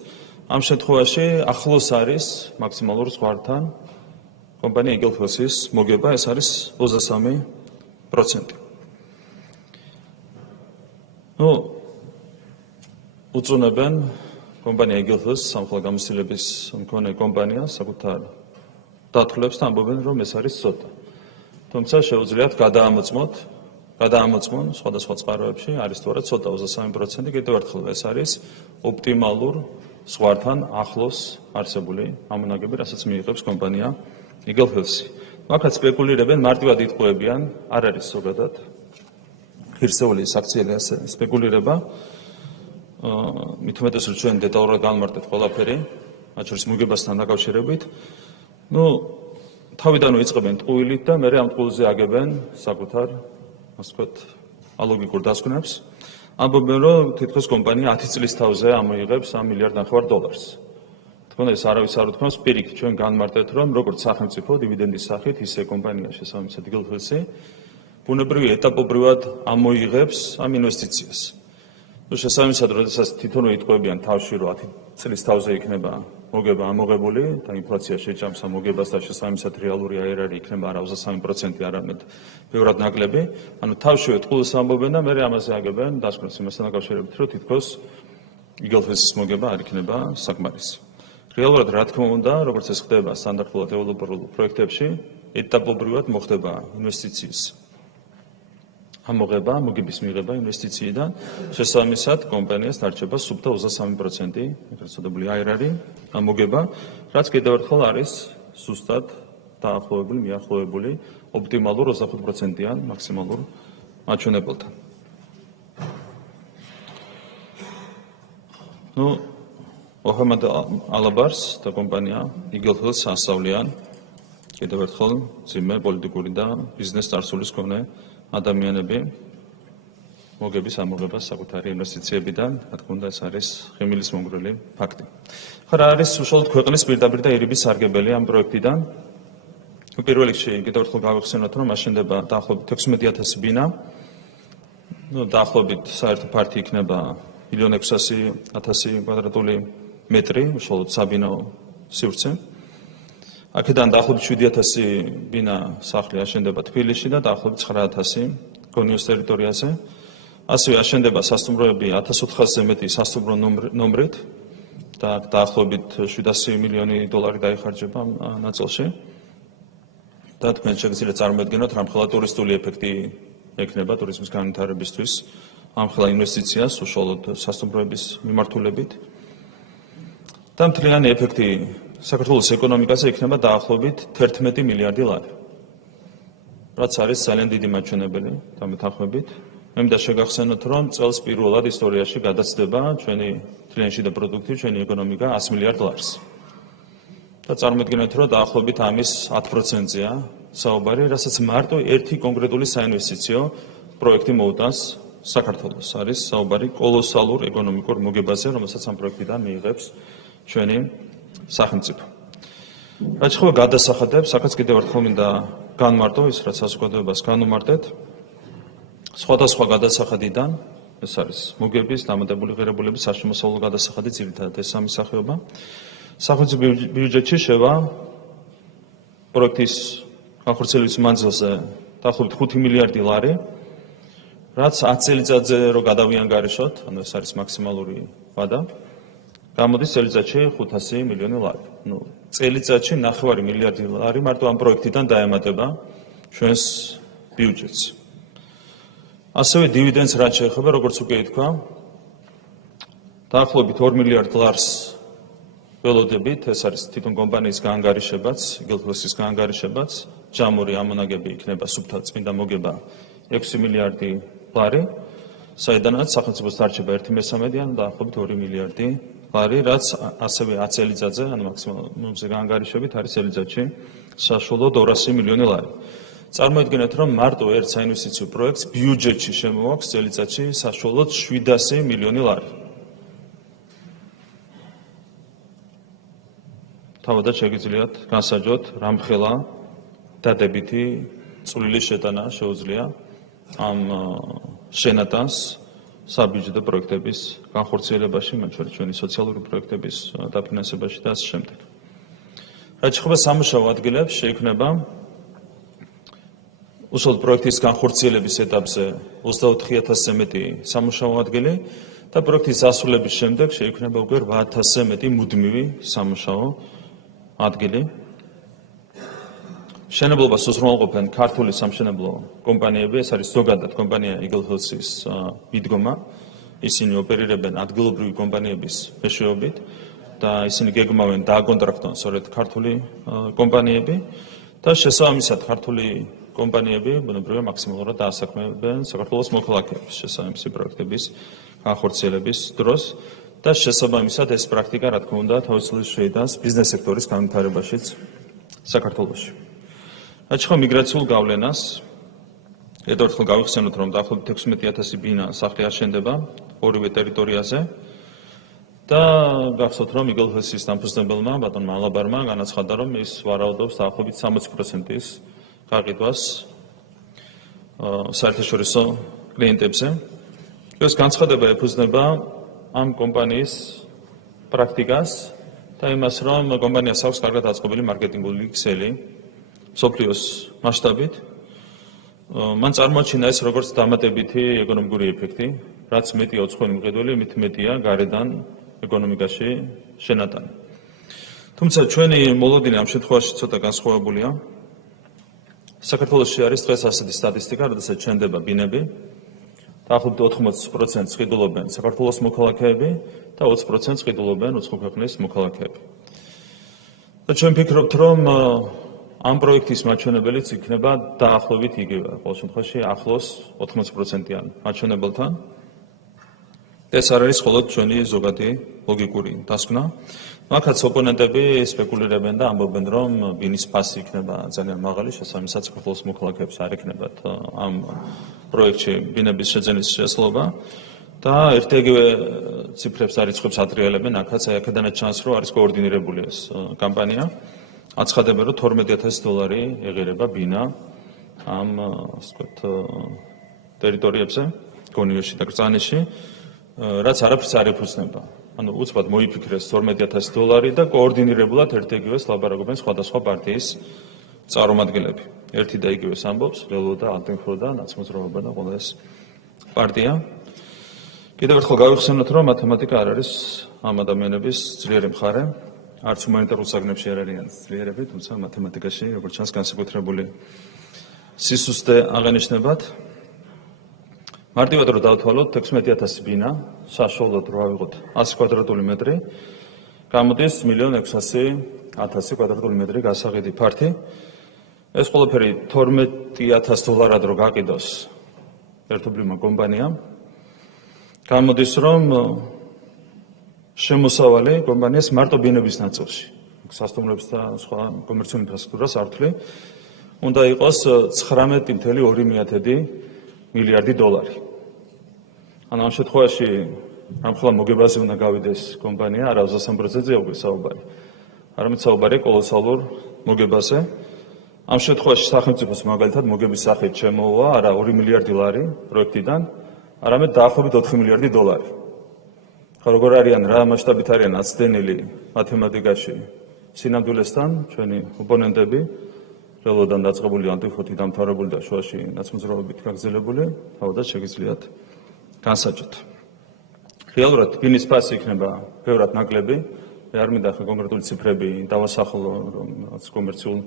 ამ შემთხვევაში ახლოს არის მაქსიმალურ ზღვართან კომპანია იგელჰელსის მოგება, ეს არის 23%. უწუნებენ კომპანია იგელჰელს სამხელო გამოცდილების მქონე კომპანია საკუთარ დათვლებს და ამბობენ რომ ეს არის ცოტა. თუმცა შეუძლიათ გადაამოწმონ სხვადასხვა წყაროებში არის თუ არა ცოტა 23%, კიდევ ერთხელ ეს არის ოპტიმალურ ზღვართან ახლოს არსებული ამონაგები, რასაც მიიღებს კომპანია იგელჰელსი. მაგაც სპეკულირებენ, მარტივად იტყუებიან, არ არის ზოგადად ღირსეული საქციელი ასე სპეკულირება. მით უმეტეს რომ ჩვენ დეტალურად განმარტეთ ყველაფერი, მათ შორის მოგებასთან დაკავშირებით. თავიდანვე იწყებენ ტყუილით და მერე ამ ტყუილზე აგებენ საკუთარ, ასე ვთქვათ, ალოგიკურ დასკვნებს. ამბობენ, რომ თითქოს კომპანია 10 წლის თავზე ამოიღებს 3,5 მილიარდ დოლარს. თქო, ეს არავის არ უთქვამს, პირიქით ჩვენ განმარტეთ, რომ როგორც სახელმწიფო დივიდენდის სახით, ისე კომპანია შესაბამისად იგელჰელსი ბუნებრივი ეტაპობრივად ამოიღებს ამ ინვესტიციას. შესაბამისად, როდესაც თვითონვე იტყვებიან თავში, რომ 10 წლის თავზე იქნება მოგება ამოღებული და ინფლაცია შეჭამს ამ მოგებას და შესაბამისად რეალური IRR იქნება არა 23%, არამედ ბევრად ნაკლები. ანუ თავშივე ტყუილს ამბობენ და მერე ამაზე აგებენ დასკვნებს იმასთან დაკავშირებით, რომ თითქოს იგელჰელსის მოგება არ იქნება საკმარისი. რეალურად რა თქმა უნდა, როგორც ეს ხდება სტანდარტულად დეველოპერულ პროექტებში, ეტაპობრივად მოხდება ინვესტიციის ამოღება, მოგების მიღება ინვესტიციიდან, შესაბამისად კომპანიას დარჩება სუფთა 23%, ეგრეთ წოდებული IRR ამოგება, რაც კიდევ ერთხელ არის ზუსტად დაახლოებული, მიახლოებული ოპტიმალურ 25%-იან მაქსიმალურ მაჩვენებელთან. ოჰამად ალაბარს და კომპანია იგელჰელს ასწავლიან კიდევ ერთხელ ძიმე პოლიტიკური და ბიზნეს წარსულის მქონე ადამიანები მოგების ამოღებას საკუთარი ინვესტიციებიდან, რა თქმა უნდა, ეს არის ღიმილის მომგვრელი ფაქტი. ხო, რა არის უშუალოდ ქვეყნის პირდაპირ და ირიბის სარგებელი ამ პროექტიდან? პირველ რიგში კიდევ ერთხელ გავიხსენოთ, რომ აშენდება დაახლოებით 16,000 ბინა. დაახლოებით საერთო ფართი იქნება 1,600,000 კვადრატული მეტრი, უშუალოდ საბინაო სივრცე. აქედან დაახლოებით 7,000 ბინა სახლი აშენდება თბილისში და დაახლოებით 9,000 გონიოს ტერიტორიაზე. ასევე აშენდება სასტუმროები 1,400-ზე მეტი სასტუმრო ნომრით და დაახლოებით 700 მილიონი დოლარი დაიხარჯება ამ ნაწილში. და თქვენ შეგიძლიათ წარმოედგინოთ, რამხელა ტურისტული ეფექტი ექნება ტურიზმის განვითარებისთვის ამ ხელა ინვესტიციას უშუალოდ სასტუმროების მიმართულებით. და მთლიანი ეფექტი საქართველოს ეკონომიკაზე იქნება დაახლოებით 11 მილიარდი ლარი. რაც არის ძალიან დიდი მაჩვენებელი დამეთანხმებით. მე მინდა შეგახსენოთ, რომ წელს პირველად ისტორიაში გადაცდება ჩვენი მთლიანი შიდა პროდუქტი, ჩვენი ეკონომიკა 100 მილიარდ დოლარს. და წარმოედგინეთ, რომ დაახლოებით ამის 10%-ზეა საუბარი, რასაც მარტო ერთი კონკრეტული საინვესტიციო პროექტი მოუტანს საქართველოს. არის საუბარი კოლოსალურ ეკონომიკურ მოგებაზე, რომელსაც ამ პროექტიდან მიიღებს ჩვენი სახელმწიფო. რაც ხო გადასახადებს, აქაც კიდევ ერთხელ მინდა განმარტო ის, რაც საზოგადოებას განუმარტეთ. სხვადასხვა გადასახადიდან, ეს არის მოგების, დამატებული ღირებულების, საშემოსავლო გადასახადი, ძირითადად ეს სამი სახეობა. სახელმწიფო ბიუჯეტში შევა პროექტის განხორციელების მანძილზე დაახლოებით 5 მილიარდი ლარი, რაც 10 წელიწადზე რო გადავიანგარიშოთ, ანუ ეს არის მაქსიმალური ვადა. გამოდის წელიწადში 500 მილიონი ლარი. წელიწადში 9 მილიარდი ლარი მარტო ამ პროექტიდან დაემატება ჩვენს ბიუჯეტს. ასევე დივიდენდს რაც შეეხება, როგორც უკვე ითქვა, დაახლოებით 2 მილიარდ ლარს ველოდებით, ეს არის თვითონ კომპანიის გაანგარიშებაც, იგელქლოსის გაანგარიშებაც, ჯამური ამონაგები იქნება სუფთა წმინდა მოგება 6 მილიარდი ლარი, საიდანაც სახელმწიფოს დარჩება 1/3, ანუ დაახლოებით 2 მილიარდი ლარი, რაც ასევე 10 წელიწადზე, ანუ მაქსიმუმზე გაანგარიშებით არის წელიწადში საშუალოდ 200 მილიონი ლარი. წარმოიდგინეთ, რომ მარტო ერთ საინვესტიციო პროექტს ბიუჯეტში შემოაქვს წელიწადში საშუალოდ 700 მილიონი ლარი. თავადაც შეგიძლიათ განსაჯოთ, რამხელა დადებითი წვლილი შეტანა შეუძლია ამ შენატანს საბიუჯეტო პროექტების განხორციელებაში, მათ შორის ჩვენი სოციალური პროექტების დაფინანსებაში და ასე შემდეგ. რაც შეეხება სამუშაო ადგილებს, შეიქმნება უშუალოდ პროექტის განხორციელების ეტაპზე 24,000-ზე მეტი სამუშაო ადგილი და პროექტის დასრულების შემდეგ შეიქმნება უკვე 8,000-ზე მეტი მუდმივი სამუშაო ადგილი. მშენებლობას უზრუნველყოფენ ქართული სამშენებლო კომპანიები, ეს არის ზოგადად კომპანია იგელჰელსის მიდგომა. ისინი ოპერირებენ ადგილობრივი კომპანიების მეშვეობით და ისინი გეგმავენ დააკონტრაქტონ სწორედ ქართული კომპანიები და შესაბამისად ქართული კომპანიები ბუნებრივია მაქსიმალურად დაასაქმებენ საქართველოს მოქალაქეებს შესაბამისი პროექტების განხორციელების დროს და შესაბამისად ეს პრაქტიკა, რა თქმა უნდა, თავისუფლად შეიტანს ბიზნეს სექტორის განვითარებაშიც საქართველოში. რაც შეეხება მიგრაციულ გავლენას, ერთერთხელ გავიხსენოთ, რომ დაახლოებით 16,000 ბინა სახლი აშენდება ორივე ტერიტორიაზე და გახსოვთ, რომ იგელჰელსის დამფუძნებელმა ბატონმა ალაბარმა განაცხადა, რომ ის ვარაუდობს დაახლოებით 60%-ის გაყიდვას საერთაშორისო კლიენტებზე. ეს განცხადება ეფუძნება ამ კომპანიის პრაქტიკას და იმას, რომ კომპანიას აქვს კარგად აწყობილი მარკეტინგული ქსელი მსოფლიოს მასშტაბით. მან წარმოაჩინა ეს როგორც დამატებითი ეკონომიკური ეფექტი, რაც მეტია უცხოელი მყიდველი, მით მეტია გარედან ეკონომიკაში შენატანი. თუმცა ჩვენი მოლოდინი ამ შემთხვევაში ცოტა განსხვავებულია. საქართველოში არის დღეს ასეთი სტატისტიკა, როდესაც შენდება ბინები, დაახლოებით 80% ყიდულობენ საქართველოს მოქალაქეები და 20% ყიდულობენ უცხო ქვეყნის მოქალაქეები. და ჩვენ ვფიქრობთ, რომ ამ პროექტის მაჩვენებელიც იქნება დაახლოებით იგივე, ყოველ შემთხვევაში ახლოს 80%-იან მაჩვენებელთან. ეს არ არის მხოლოდ ჩვენი ზოგადი ლოგიკური დასკვნა. მაგაც ოპონენტები სპეკულირებენ და ამბობენ, რომ ბინის ფასი იქნება ძალიან მაღალი, შესაბამისად საქართველოს მოქალაქეებს არ ექნებათ ამ პროექტში ბინების შეძენის შესაძლებლობა და ერთ-იგივე ციფრებს და რიცხვებს ატრიალებენ, აქაც აქედანაც ჩანს, რომ არის კოორდინირებული ეს კამპანია. აცხადებენ, რომ $12,000 ეღირება ბინა ამ ასე ვთქვათ ტერიტორიებზე, გონიოში და კრწანეში, რაც არაფერს არ ეფუძნება. ანუ უცბად მოიფიქრეს $12,000 და კოორდინირებულად ერთ-იგივეს ლაპარაკობენ სხვადასხვა პარტიის წარმომადგენლები. ერთი და იგივეს ამბობს, ველო და ალტენხო და ნაცმოძრაობა და ყველა ეს პარტია. კიდევ ერთხელ გავიხსენოთ, რომ მათემატიკა არ არის ამ ადამიანების ძლიერი მხარე. არც ჰუმანიტარულ საგნებში არ არიან ძლიერები, თუმცა მათემატიკაში, როგორც ჩანს, განსაკუთრებული სისუსტე აღენიშნებათ. მარტივად რომ დავთვალოთ 16,000 ბინა, საშუალოდ რო ავიღოთ 100 კვადრატული მეტრი, გამოდის 1,600,000 კვადრატული მეტრი გასაყიდი ფართი. ეს ყველაფერი $12,000 რო გაყიდოს ერთობლივმა კომპანიამ, გამოდის რომ შემოსავალი კომპანიას მარტო ბინების ნაწილში, სასტუმროებს და სხვა კომერციულ ინფრასტრუქტურას არ ვთვლი, უნდა იყოს $19,2 მილიარდი. ანუ ამ შემთხვევაში რამხელა მოგებაზე უნდა გავიდეს კომპანია, არა 23%-ზე უკვე საუბარი. არამედ საუბარი კოლოსალურ მოგებაზე. ამ შემთხვევაში სახელმწიფოს მაგალითად მოგების სახით შემოუვა არა 2 მილიარდი ლარი პროექტიდან, არამედ დაახლოებით $4 მილიარდი. ხო, როგორ არიან, რა მასშტაბით არიან აცდენილი მათემატიკაში სინამდვილესთან ჩვენი ოპონენტები, ველოდან დაწყებული ანტიფოთი დამთავრებული და შუაში ნაცმოძრაობით გაგრძელებული, თავადაც შეგიძლიათ განსაჯოთ. რეალურად ბინის ფასი იქნება ბევრად ნაკლები. მე არ მინდა ახლა კონკრეტული ციფრები დავასახელო, რომ კომერციულ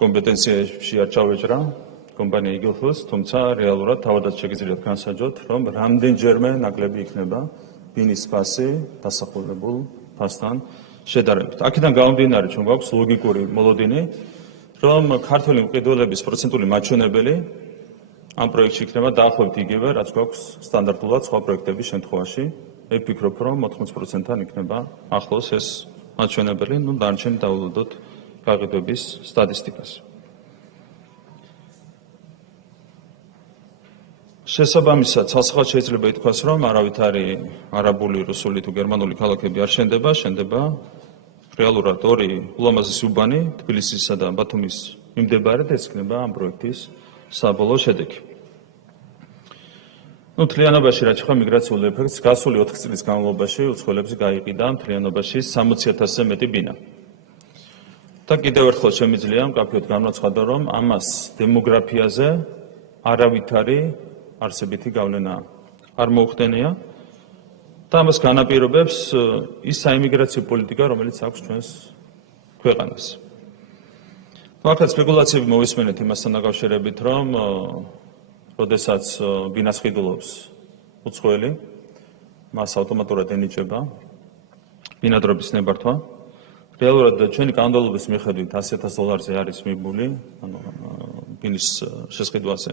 კომპეტენციაში არ ჩავეჭრა კომპანია იგილხოს, თუმცა რეალურად თავადაც შეგიძლიათ განსაჯოთ, რომ რამდენჯერმე ნაკლები იქნება ბინის ფასი დასახელებულ ფასთან შედარებით. აქედან გამომდინარე, ჩვენ გვაქვს ლოგიკური მოლოდინი, რომ ქართველი მყიდველების პროცენტული მაჩვენებელი ამ პროექტში იქნება დაახლოებით იგივე, რაც გვაქვს სტანდარტულად სხვა პროექტების შემთხვევაში. მე ვფიქრობ, რომ 80%-თან იქნება ახლოს ეს მაჩვენებელი, დანარჩენი დავულოდოთ გაყიდვების სტატისტიკას. შესაბამისად, ცალსახად შეიძლება ითქვას, რომ არავითარი არაბული, რუსული თუ გერმანული ქალაქები არ შენდება, შენდება რეალურად ორი ულამაზესი უბანი, თბილისისა და ბათუმის მიმდებარედ, ეს იქნება ამ პროექტის საბოლოო შედეგი. მთლიანობაში რაც ხომ მიგრაციული ეფექტს გასული 4 წლის განმავლობაში უცხოელებს გაიყიდა მთლიანობაში 60,000-ზე მეტი ბინა. და კიდევ ერთხელ შემიძლია მკაფიოდ განვაცხადო, რომ ამას დემოგრაფიაზე არავითარი არსებითი გავლენა არ მოუხდენია და ამას განაპირობებს ის საიმიგრაციო პოლიტიკა, რომელიც აქვს ჩვენს ქვეყანას. აქაც სპეკულაციები მოვისმენთ იმასთან დაკავშირებით, რომ როდესაც ბინას ყიდულობს უცხოელი, მას ავტომატურად ენიჭება ბინადრობის ნებართვა. რეალურად ჩვენი კანონმდებლობის მიხედვით $100,000-ზე არის მიბმული, ანუ ბინის შესყიდვაზე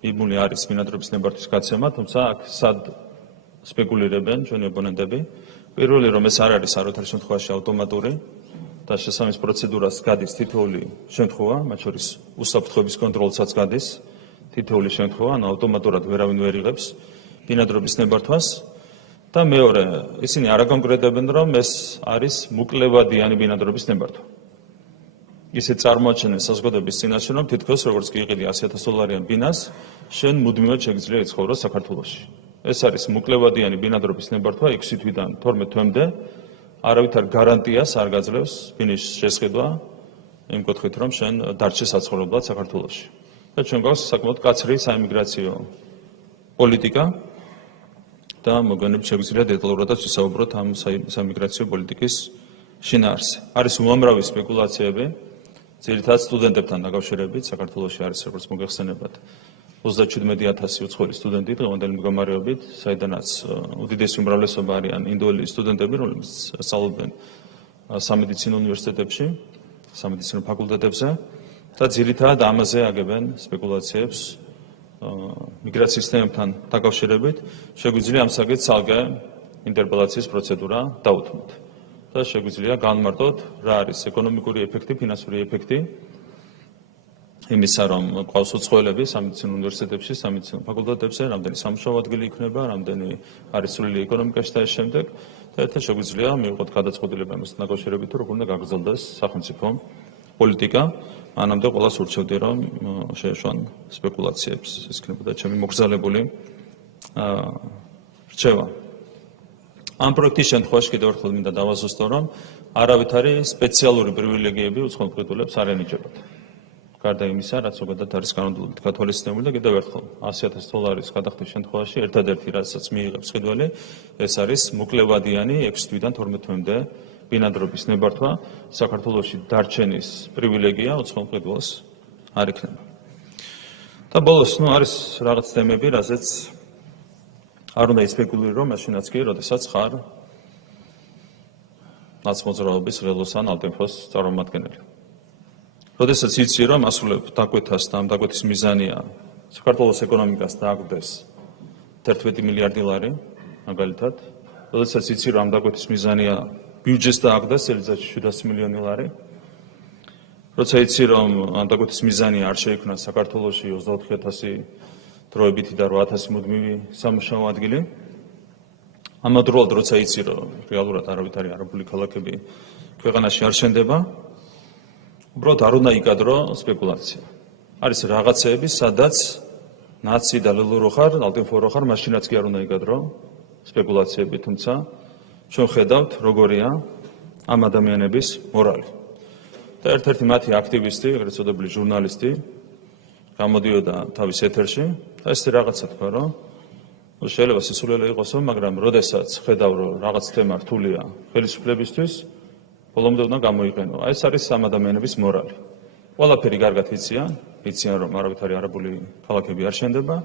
მიბმული არის ბინადრობის ნებართვის გაცემა, თუმცა აქ სად სპეკულირებენ ჩვენი ოპონენტები. პირველი რომ ეს არ არის არათარ შემთხვევაში ავტომატური და შესაბამის პროცედურას გადის თითოეული შემთხვევა, მათ შორის უსაფრთხოების კონტროლსაც გადის თითოეული შემთხვევა, ანუ ავტომატურად ვერავინ ვერ იღებს ბინადრობის ნებართვას. და მეორე, ისინი არ აკონკრეტებენ, რომ ეს არის მუკლევადიანი ბინადრობის ნებართვა. ისე წარმოაჩენენ საზოგადოების წინაშე, რომ თითქოს როგორც კი იყიდი $100,000-იან ბინას, შენ მუდმივად შეგიძლია იცხოვროს საქართველოში. ეს არის მუკლევადიანი ბინადრობის ნებართვა 6 თვიდან 12 თვემდე, არავითარ გარანტიას არ გაძლევს ბინის შესყიდვა, იმ კუთხით, რომ შენ დარჩე საცხოვრებლად საქართველოში. და ჩვენ გვაქვს საკმაოდ კაცრი საიმიგრაციო პოლიტიკა და მოგვიანებით შეგვიძლია დეტალურადაც ვისაუბროთ ამ საიმიგრაციო პოლიტიკის შინაარსზე. არის უამრავი სპეკულაციები, ძირითადად სტუდენტებთან დაკავშირებით, საქართველოში არის როგორც მოგეხსენებათ 37,000 უცხოელი სტუდენტი დღევანდელი მდგომარეობით, საიდანაც უდიდესი უმრავლესობა არიან ინდოელი სტუდენტები, რომლებიც სწავლობენ სამედიცინო უნივერსიტეტებში, სამედიცინო ფაკულტეტებზე და ძირითადად ამაზე აგებენ სპეკულაციებს მიგრაციის თემებთან დაკავშირებით. შეგვიძლია ამ საკითხს ცალკე ინტერპელაციის პროცედურა დაუთმოთ და შეგვიძლია განმარტოთ რა არის ეკონომიკური ეფექტი, ფინანსური ეფექტი იმისა, რომ ყავს უცხოელები სამედიცინო უნივერსიტეტებში, სამედიცინო ფაკულტეტებზე, რამდენი სამუშაო ადგილი იქნება, რამდენი არის სრული ეკონომიკაში და ეს შემდეგ და ერთად შეგვიძლია მივიღოთ გადაწყვეტილება იმასთან დაკავშირებით, როგორ უნდა გაგრძელდეს სახელმწიფო პოლიტიკა. მანამდე ყველას ურჩევდი, რომ შეეშვან სპეკულაციებს, ეს იქნებოდა ჩემი მოგზაურებული რჩევა. ამ პროექტის შემთხვევაში კიდევ ერთხელ მინდა დავაზუსტო, რომ არავითარი სპეციალური პრივილეგიები უცხოელ მყიდველებს არ ენიჭებათ. გარდა იმისა, რაც ზოგადად არის კანონმდებლობით გათვალისწინებული და კიდევ ერთხელ $100,000 გადახდის შემთხვევაში ერთადერთი რასაც მიიღებს მყიდველი, ეს არის მოკლევადიანი 6 თვიდან 12 თვემდე ბინადრობის ნებართვა. საქართველოში დარჩენის პრივილეგია უცხოელ მყიდველს არ იქნება. და ბოლოს, არის რაღაც თემები, რაზეც არ უნდა ისპეკულირო, მაშინაც კი, როდესაც ხარ ნაცმოძრაობის ღელოს ან ალტენფოს წარმომადგენელი. როდესაც იცი, რომ ასრულებ დაკვეთას და ამ დაკვეთის მიზანია საქართველოს ეკონომიკას დააკვდეს $11 მილიარდი, მაგალითად, როდესაც იცი, რომ ამ დაკვეთის მიზანია ბიუჯეტს დააკვდეს წელიწადში $700 მილიონი, როცა იცი, რომ ამ დაკვეთის მიზანია არ შეიქმნა საქართველოში 24,000 დროებითი და 8,000 მუდმივი სამუშაო ადგილი. ამავდროულად, როცა იცი, რომ რეალურად არავითარი არაბული ქალაქები ქვეყანაში არ შენდება, უბრალოდ არ უნდა იკადრო სპეკულაცია. არის რაღაცეები, სადაც ნაცი და ლელო ხარ, ალტენფო ხარ, მაშინაც კი არ უნდა იკადრო სპეკულაციები, თუმცა ჩვენ ხედავთ, როგორია ამ ადამიანების მორალი. და ერთ-ერთი მათი აქტივისტი, ეგრეთ წოდებული ჟურნალისტი, გამოდიოდა თავის ეთერში და ეს რაღაცა თქვა, რომ შეიძლება სისულელე იყოსო, მაგრამ როდესაც ხედავ, რომ რაღაც თემა რთულია ხელისუფლებისთვის, ბოლომდე უნდა გამოიყენო. აი ეს არის ამ ადამიანების მორალი. ყველაფერი კარგად იციან, რომ არავითარი არაბული ქალაქები არ შენდება,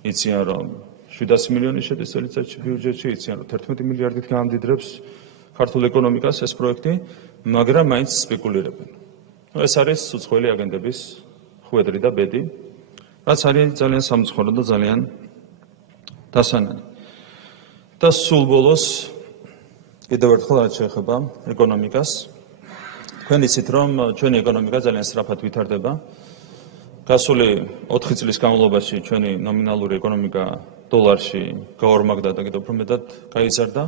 იციან, რომ 700 მილიონი შედის წელიწადში ბიუჯეტში, იციან, რომ 11 მილიარდით გაამდიდრებს ქართულ ეკონომიკას ეს პროექტი, მაგრამ მაინც სპეკულირებენ. ეს არის უცხოელი აგენტების ხვედრი და ბედი, რაც არის ძალიან სამწუხარო და ძალიან დასანანი. და სულ ბოლოს კიდევ ერთხელ რაც შეეხება ეკონომიკას, თქვენ იცით, რომ ჩვენი ეკონომიკა ძალიან სწრაფად ვითარდება. გასული 4 წლის განმავლობაში ჩვენი ნომინალური ეკონომიკა დოლარში გაორმაგდა და კიდევ უფრო მეტად გაიზარდა.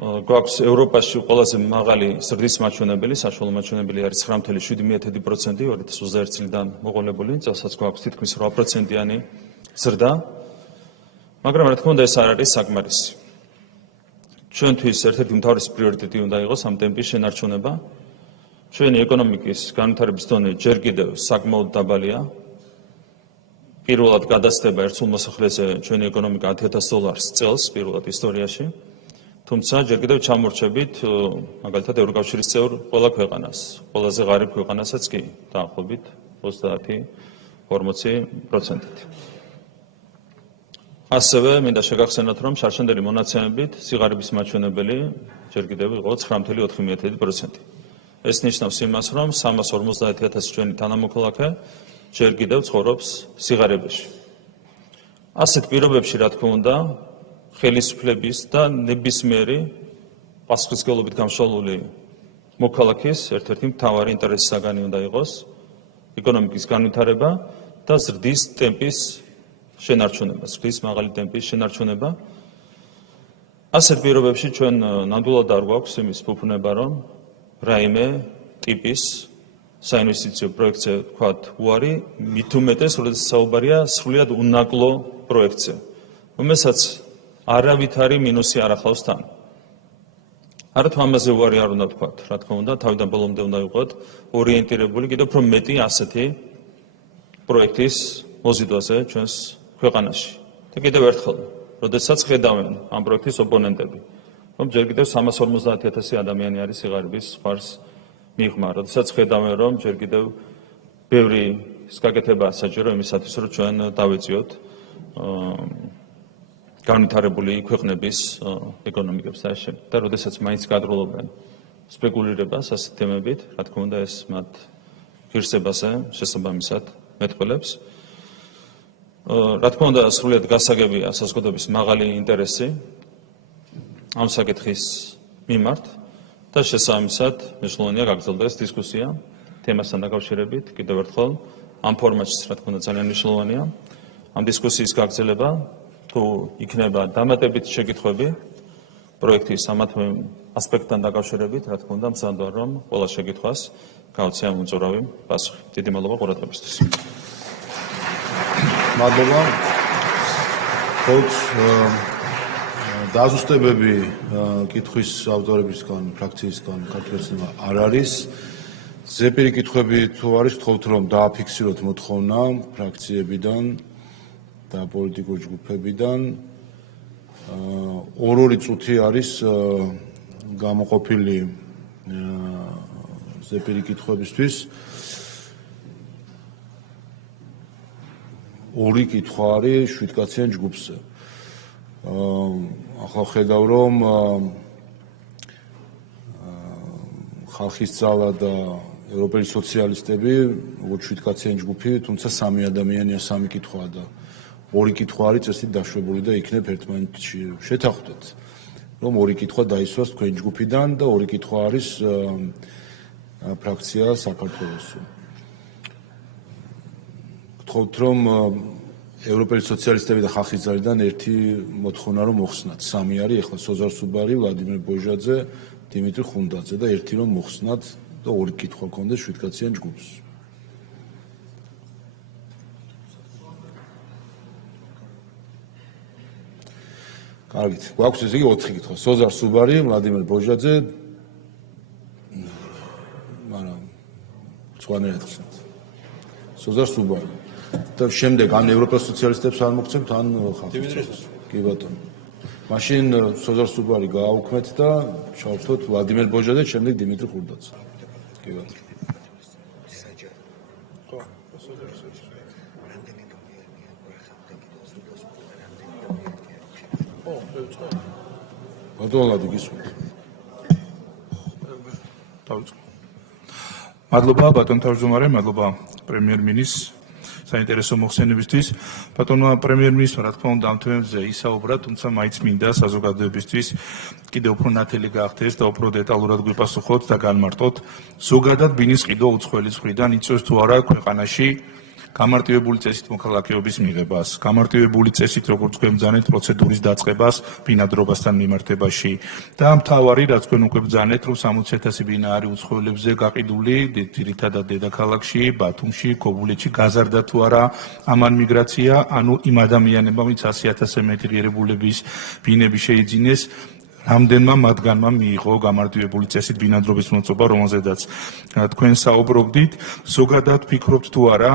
გვაქვს ევროპაში ყველაზე მაღალი ზრდის მაჩვენებელი, საშუალო მაჩვენებელი არის 9.7%, 2021 წლიდან მოყოლებული, წელსაც გვაქვს თითქმის 8%-იანი ზრდა. მაგრამ რა თქმა უნდა ეს არ არის საკმარისი. ჩვენთვის ერთ-ერთი მთავარი პრიორიტეტი უნდა იყოს ამ ტემპის შენარჩუნება. ჩვენი ეკონომიკის განვითარების დონე ჯერ კიდევ საკმაოდ დაბალია. პირველად გადასდება ერთ სულ მოსახლეზე ჩვენი ეკონომიკა $10,000 წელს პირველად ისტორიაში. თუმცა ჯერ კიდევ ჩამორჩებით მაგალითად ევროკავშირის წევრ ყველა ქვეყანას, ყველაზე ღარიბ ქვეყანასაც კი დაახლოებით 30-40%-ით. ასევე მინდა შეგახსენოთ, რომ შარშანდელი მონაცემებით სიღარიბის მაჩვენებელი ჯერ კიდევ იყო 9.4%. ეს ნიშნავს იმას, რომ 350,000 ჩვენი თანამოქალაქე ჯერ კიდევ ცხოვრობს სიღარიბეში. ასეთ პირობებში, რა თქმა უნდა, ხელისუფლების და ნებისმიერი პასუხისმგებლობით გამშვალული მოქალაქის ერთ-ერთი მთავარი ინტერესი საგანი უნდა იყოს ეკონომიკის განვითარება და ზრდის ტემპის შენარჩუნება, ზრდის მაღალი ტემპის შენარჩუნება. ასეთ პირობებში ჩვენ ნამდვილად არ გვაქვს იმის ფუფუნება, რომ რაიმე ტიპის საინვესტიციო პროექტზე ვთქვათ უარი, მით უმეტეს, როდესაც საუბარია სრულიად უნაკლო პროექტზე, რომელსაც არავითარი მინუსი არ ახლავს თან. არათუ ამაზე უარი არ უნდა ვთქვათ, რა თქმა უნდა, თავიდან ბოლომდე უნდა ვიყოთ ორიენტირებული კიდევ უფრო მეტი ასეთი პროექტის მოზიდვაზე ჩვენს ქვეყანაში. და კიდევ ერთხელ, როდესაც ხედავენ ამ პროექტის ოპონენტები, რომ ჯერ კიდევ 350,000 ადამიანი არის სიღარიბის ზღვარს მიღმა, როდესაც ხედავენ, რომ ჯერ კიდევ ბევრი გაკეთება საჭირო იმისათვის, რომ ჩვენ დავეწიოთ განვითარებული ქვეყნების ეკონომიკებს და როდესაც მაინც გადროლობენ სპეკულირებას ასეთ თემებით, რა თქმა უნდა ეს მათ ღირსებაზე შესაბამისად მეტყველებს. რა თქმა უნდა სრულიად გასაგებია საზოგადოების მაღალი ინტერესი ამ საკითხის მიმართ და შესაბამისად მნიშვნელოვანია გაგრძელდეს დისკუსია თემასთან დაკავშირებით კიდევ ერთხელ ამ ფორმატშიც რა თქმა უნდა ძალიან მნიშვნელოვანია ამ დისკუსიის გაგრძელება თუ იქნება დამატებითი შეკითხვები პროექტის ამათ ასპექტთან დაკავშირებით, რა თქმა უნდა, მზად ვარ, რომ ყველა შეკითხვას გავცე ამ უწურავი პასუხი. დიდი მადლობა ყურადღებისთვის. მადლობა. ხოლმე დაზუსტებები კითხვის ავტორებისგან, ფრაქციისგან ქართულმა არ არის. ზეპირი კითხვები თუ არის, გთხოვთ რომ დააფიქსიროთ მოთხოვნა ფრაქციებიდან და პოლიტიკურ ჯგუფებიდან. 2 წუთი არის გამოყოფილი ზეპირი კითხვებისთვის. 2 კითხვა არის 7 კაციან ჯგუფზე. ახლა ხედავ რომ ხალხის ძალა და ევროპელი სოციალისტები როგორც 7 კაციან ჯგუფი, თუმცა 3 ადამიანია 3 კითხვაა და 2 კითხვა არის წესით დაშვებული და იქნებ ერთმანეთში შეთანხმდეთ, რომ 2 კითხვა დაისვას თქვენ ჯგუფიდან და 2 კითხვა არის ფრაქცია საქართველოსო. გთხოვთ რომ ევროპელი სოციალისტები და ხალხის ძალიდან ერთი მოთხოვნა რომ მოხსნათ. 3 არის ეხლა სოზარ სუბარი, ვლადიმერ ბოჟაძე, დიმიტრი ხუნდაძე და ერთი რომ მოხსნათ და 2 კითხვა გქონდეს 7 კაციან ჯგუფს. კარგით, გვაქვს ესე იგი 4 კითხვა. სოზარ სუბარი, ვლადიმერ ბოჟაძე, მაგრამ სხვანაირად ხსნათ. სოზარ სუბარი. და შემდეგ ან ევროპელ სოციალისტებს არ მოგცემთ, ან ხალხს. კი ბატონო. მაშინ სოზარ სუბარი გააუქმეთ და ჩავთოთ ვლადიმერ ბოჟა და შემდეგ დიმიტრი ხურდაც. კი ბატონო. ბატონო გისურვებთ. მადლობა ბატონ თავმჯდომარე, მადლობა პრემიერ-მინისტრს საინტერესო მოხსენებისთვის. ბატონო პრემიერ-მინისტრმა რა თქმა უნდა ამ თემებზე ისაუბრა, თუმცა მაინც მინდა საზოგადოებისთვის კიდევ უფრო ნათელი გახდეს და უფრო დეტალურად გვიპასუხოთ და განმარტოთ. ზოგადად ბინის ყიდვა უცხოელის მხრიდან იწვევს თუ არა ქვეყანაში გამარტივებული წესით მოქალაქეობის მიღებას, გამარტივებული წესით როგორც გვემბრძანეთ პროცედურის დაწყებას ბინადრობასთან მიმართებაში და მთავარი რაც თქვენ უკვე ბრძანეთ რომ 60,000 ბინა არის უცხოელებზე გაყიდული ძირითადად დედაქალაქში, ბათუმში, ქობულეთში გაზარდა თუ არა ამან მიგრაცია, ანუ იმ ადამიანებმა ვინც 100,000 მეტი ღირებულების ბინები შეიძინეს რამდენმა მათგანმა მიიღო გამარტივებული წესით ბინადრობის მოწობა, რომელზედაც თქვენ საუბრობდით, ზოგადად ფიქრობთ თუ არა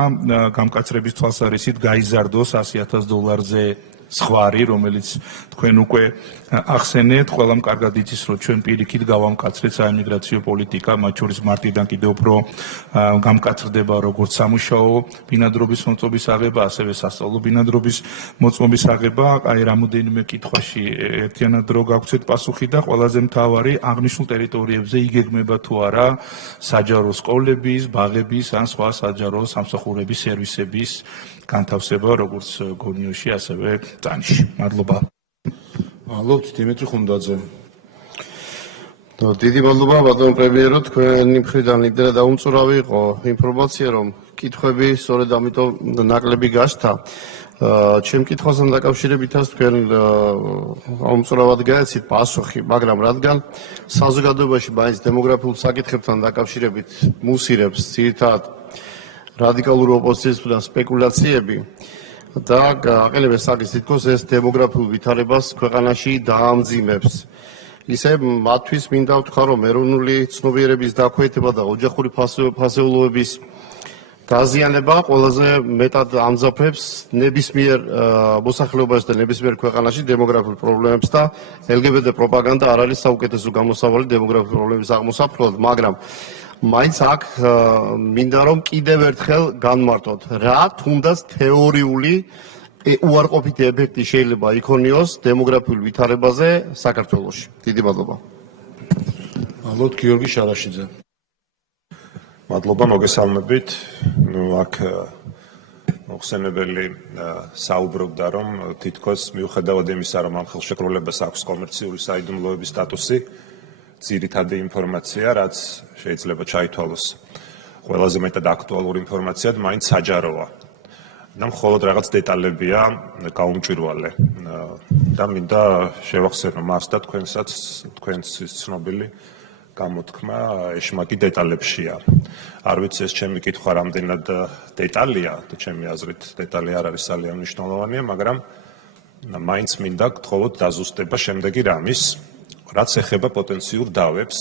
გამკაცრების თვალსაზრისით გაიზარდოს $100,000-ზე სხვარი, რომელიც თქვენ უკვე ახსენეთ, ყველამ კარგად იცის, რომ ჩვენ პირიქით გავამკაცრეთ საიმიგრაციო პოლიტიკა, მათ შორის მარტიდან კიდევ უფრო გამკაცრდება როგორც სამუშაო ბინადრობის მოწობის აღება, ასევე სასწავლო ბინადრობის მოწმობის აღება. აი რამოდენიმე კითხვაში ერთიანად რო გავცეთ პასუხი და ყველაზე მთავარი აღნიშნულ ტერიტორიებზე იგეგმება თუ არა საჯარო სკოლების, ბაღების ან სხვა საჯარო სამსახურების სერვისების განთავსება როგორც გონიოში, ასევე წანიში. მადლობა. მადლობთ დიმიტრი ხუნდაძე. დიდი მადლობა ბატონ პრემიერო, თქვენი მხრიდან იმდენად დაუმწურავი იყო ინფორმაცია, რომ კითხვები სწორედ ამიტომ ნაკლები გაშთა. ჩემ კითხვასთან დაკავშირებითაც თქვენ აუმწურავად გაეცით პასუხი, მაგრამ რადგან საზოგადოებაში მაინც დემოგრაფიულ საკითხებთან დაკავშირებით მუსირებს ძირითადად რადიკალური ოპოზიციის მხრიდან სპეკულაციები და აყენებენ საკითხს, თითქოს ეს დემოგრაფიულ ვითარებას ქვეყანაში დაამძიმებს. ისე მათთვის მინდა ვთქვა, რომ ეროვნული ცნობიერების დაქვეითება და ოჯახური ფასეულობების დაზიანება ყველაზე მეტად ამძაფრებს ნებისმიერ მოსახლეობაში და ნებისმიერ ქვეყანაში დემოგრაფიულ პრობლემებს და LGBT პროპაგანდა არ არის საუკეთესო გამოსავალი დემოგრაფიულ პრობლემების აღმოსაფრთხებლად, მაგრამ მაინც აქ მინდა რომ კიდევ ერთხელ განმარტოთ, რა თუნდაც თეორიული უარყოფითი ეფექტი შეიძლება იქონიოს დემოგრაფიულ ვითარებაზე საქართველოში. დიდი მადლობა. მადლობთ გიორგი შარაშიძე. მადლობა მოგესალმებით. აქ მოხსენებელი საუბრობდა რომ თითქოს მიუხედავად იმისა რომ ამ ხელშეკრულებას აქვს კომერციული საიდუმლოების სტატუსი, ძირითადი ინფორმაცია, რაც შეიძლება ჩაითვალოს ყველაზე მეტად აქტუალური ინფორმაციად, მაინც საჯაროა. და მხოლოდ რაღაც დეტალებია გაუმჭვირვალე. და მინდა შევახსენო მას და თქვენს ცნობილი გამოთქმა ეშმაკი დეტალებშია. არ ვიცი ეს ჩემი კითხვა რამდენად დეტალია და ჩემი აზრით დეტალი არ არის ძალიან მნიშვნელოვანია, მაგრამ მაინც მინდა გთხოვოთ დაზუსტება შემდეგი რამის, რაც ეხება პოტენციურ დავებს,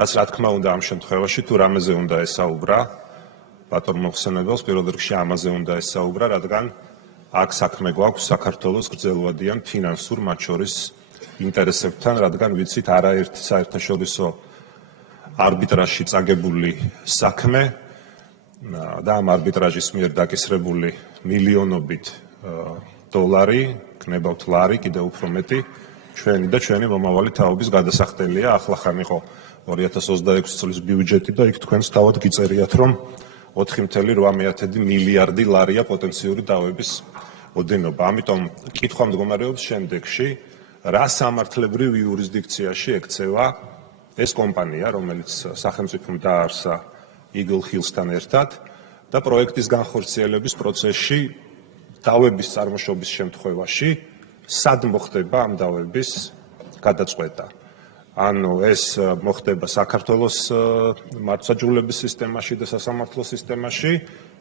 რაც რა თქმა უნდა ამ შემთხვევაში თუ რამეზე უნდა ესაუბრა ბატონ მოხსენებელს პირველ რიგში ამაზე უნდა ესაუბრა, რადგან აქ საქმე გვაქვს საქართველოს გრძელვადიან ფინანსურ მათ შორის ინტერესებთან, რადგან ვიცით არაერთ საერთაშორისო არბიტრაჟში წაგებული საქმე და ამ არბიტრაჟის მიერ დაკისრებული მილიონობით დოლარი, გნებავთ ლარი, კიდევ უფრო მეტი ჩვენი და ჩვენი მომავალი თაობის გადასახდელია. ახლახან იყო 2026 წლის ბიუჯეტი და იქ თქვენს თავად გიწერიათ, რომ 4.8 მილიარდი ლარია პოტენციური დავების ოდენობა. ამიტომ კითხვა მდგომარეობს შემდეგში, რა სამართლებრივ იურისდიქციაში ექცევა ეს კომპანია, რომელიც სახელმწიფომ დაარსა Eagle Hills-თან ერთად და პროექტის განხორციელების პროცესში დავების წარმოშობის შემთხვევაში სად მოხდება ამ დავების გადაწყვეტა. ანუ ეს მოხდება საქართველოს მართლმსაჯულების სისტემაში და სასამართლო სისტემაში,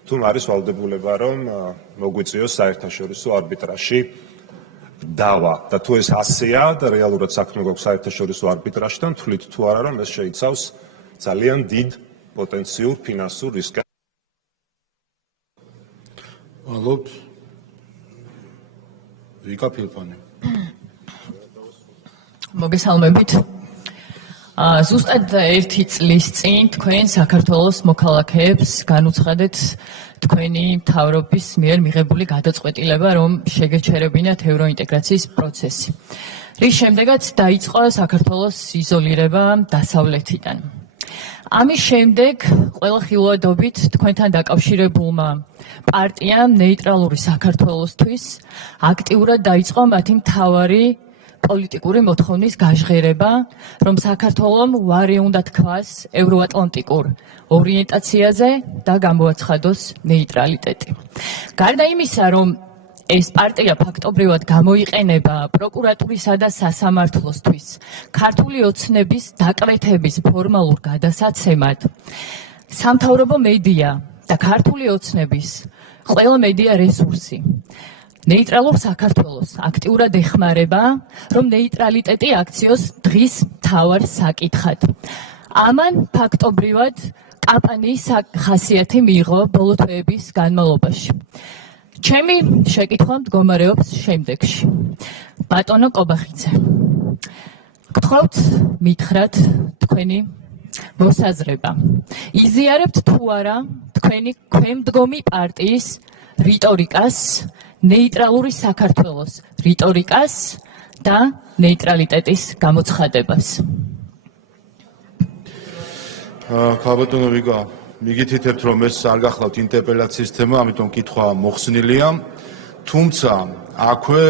თუ არის ვალდებულება, რომ მოგვიწიოს საერთაშორისო არბიტრაჟში დავა. და თუ ეს ასეა და რეალურად საქმე გვაქვს საერთაშორისო არბიტრაჟთან, თვლით თუ არა, რომ ეს შეიცავს ძალიან დიდ პოტენციურ ფინანსურ რისკს. მადლობთ. ვიკა ფილფანი. მოგესალმებით. ზუსტად 1 წლის წინ თქვენ საქართველოს მოქალაქეებს განუცხადეთ თქვენი მთავრობის მიერ მიღებული გადაწყვეტილება, რომ შეგეჩერებინათ ევროინტეგრაციის პროცესი. რის შემდეგაც დაიწყო საქართველოს იზოლირება დასავლეთიდან. ამის შემდეგ ყველა ხილვადობით თქვენთან დაკავშირებულმა პარტიამ ნეიტრალური საქართველოსთვის აქტიურად დაიწყო მათი მთავარი პოლიტიკური მოთხოვნის გაჟღერება, რომ საქართველომ უარი უნდა თქვას ევროატლანტიკურ ორიენტაციაზე და გამოაცხადოს ნეიტრალიტეტი. გარდა იმისა, რომ ეს პარტია ფაქტობრივად გამოიყენება პროკურატურისა და სასამართლოსთვის ქართული ოცნების დაკვეთების ფორმალურ გადასაცემად, სამთავრობო მედია და ქართული ოცნების ყველა მედია რესურსი ნეიტრალურ საქართველოს აქტიურად ეხმარება, რომ ნეიტრალიტეტი აქციოს დღის მთავარ საკითხად. ამან ფაქტობრივად კამპანიის ხასიათი მიიღო ბოლო თვეების განმავლობაში. ჩემი შეკითხვა მდგომარეობს შემდეგში. ბატონო კობახიძე, გთხოვთ მითხრათ თქვენი მოსაზრება. იზიარებთ თუ არა თქვენი ქვემდგომი პარტიის რიტორიკას, ნეიტრალური საქართველოს რიტორიკას და ნეიტრალიტეტის გამოცხადებას. ქალბატონო ვიკა, მიგითითებთ, რომ ეს არ გახლავთ ინტერპელაციის თემა, ამიტომ კითხვა მოხსნილია. თუმცა აქვე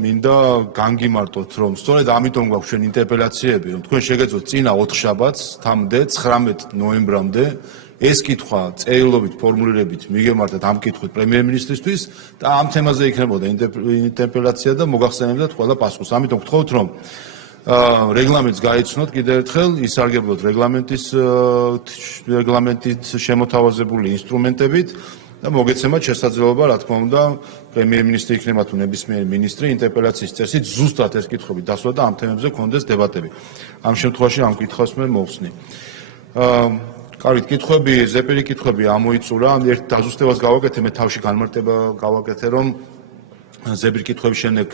მინდა განგიმარტოთ, რომ სწორედ ამიტომ გვაქვს ჩვენ ინტერპელაციები, რომ თქვენ შეგეძლოთ წინა 4 შაბათს, 19 ნოემბრამდე ეს კითხვა წერილობით ფორმულირებით მიგემართათ ამ კითხვით პრემიერ-მინისტრისთვის და ამ თემაზე იქნებოდა ინტერპელაცია და მოგახსენებდათ ყველა პასუხს. ამიტომ გთხოვთ, რომ რეგლამენტს გაიცნოთ კიდევ ერთხელ, ისარგებლოთ რეგლამენტით შემოთავაზებული ინსტრუმენტებით და მოგეცემათ შესაძლებლობა, რა თქმა უნდა, პრემიერ-მინისტრი იქნება თუ ნებისმიერი მინისტრი ინტერპელაციის წესით ზუსტად ეს კითხვები დასვა და ამ თემებზე გქონდეს დებატები. ამ შემთხვევაში ამ კითხვას მე მოვხსნი. კარგით, კითხვები, ზეპირი კითხვები ამოიწურა. ერთ დაზუსტებას გავაკეთე, მე თავში განმარტება გავაკეთე, რომ ზეპირი კითხვების შემდეგ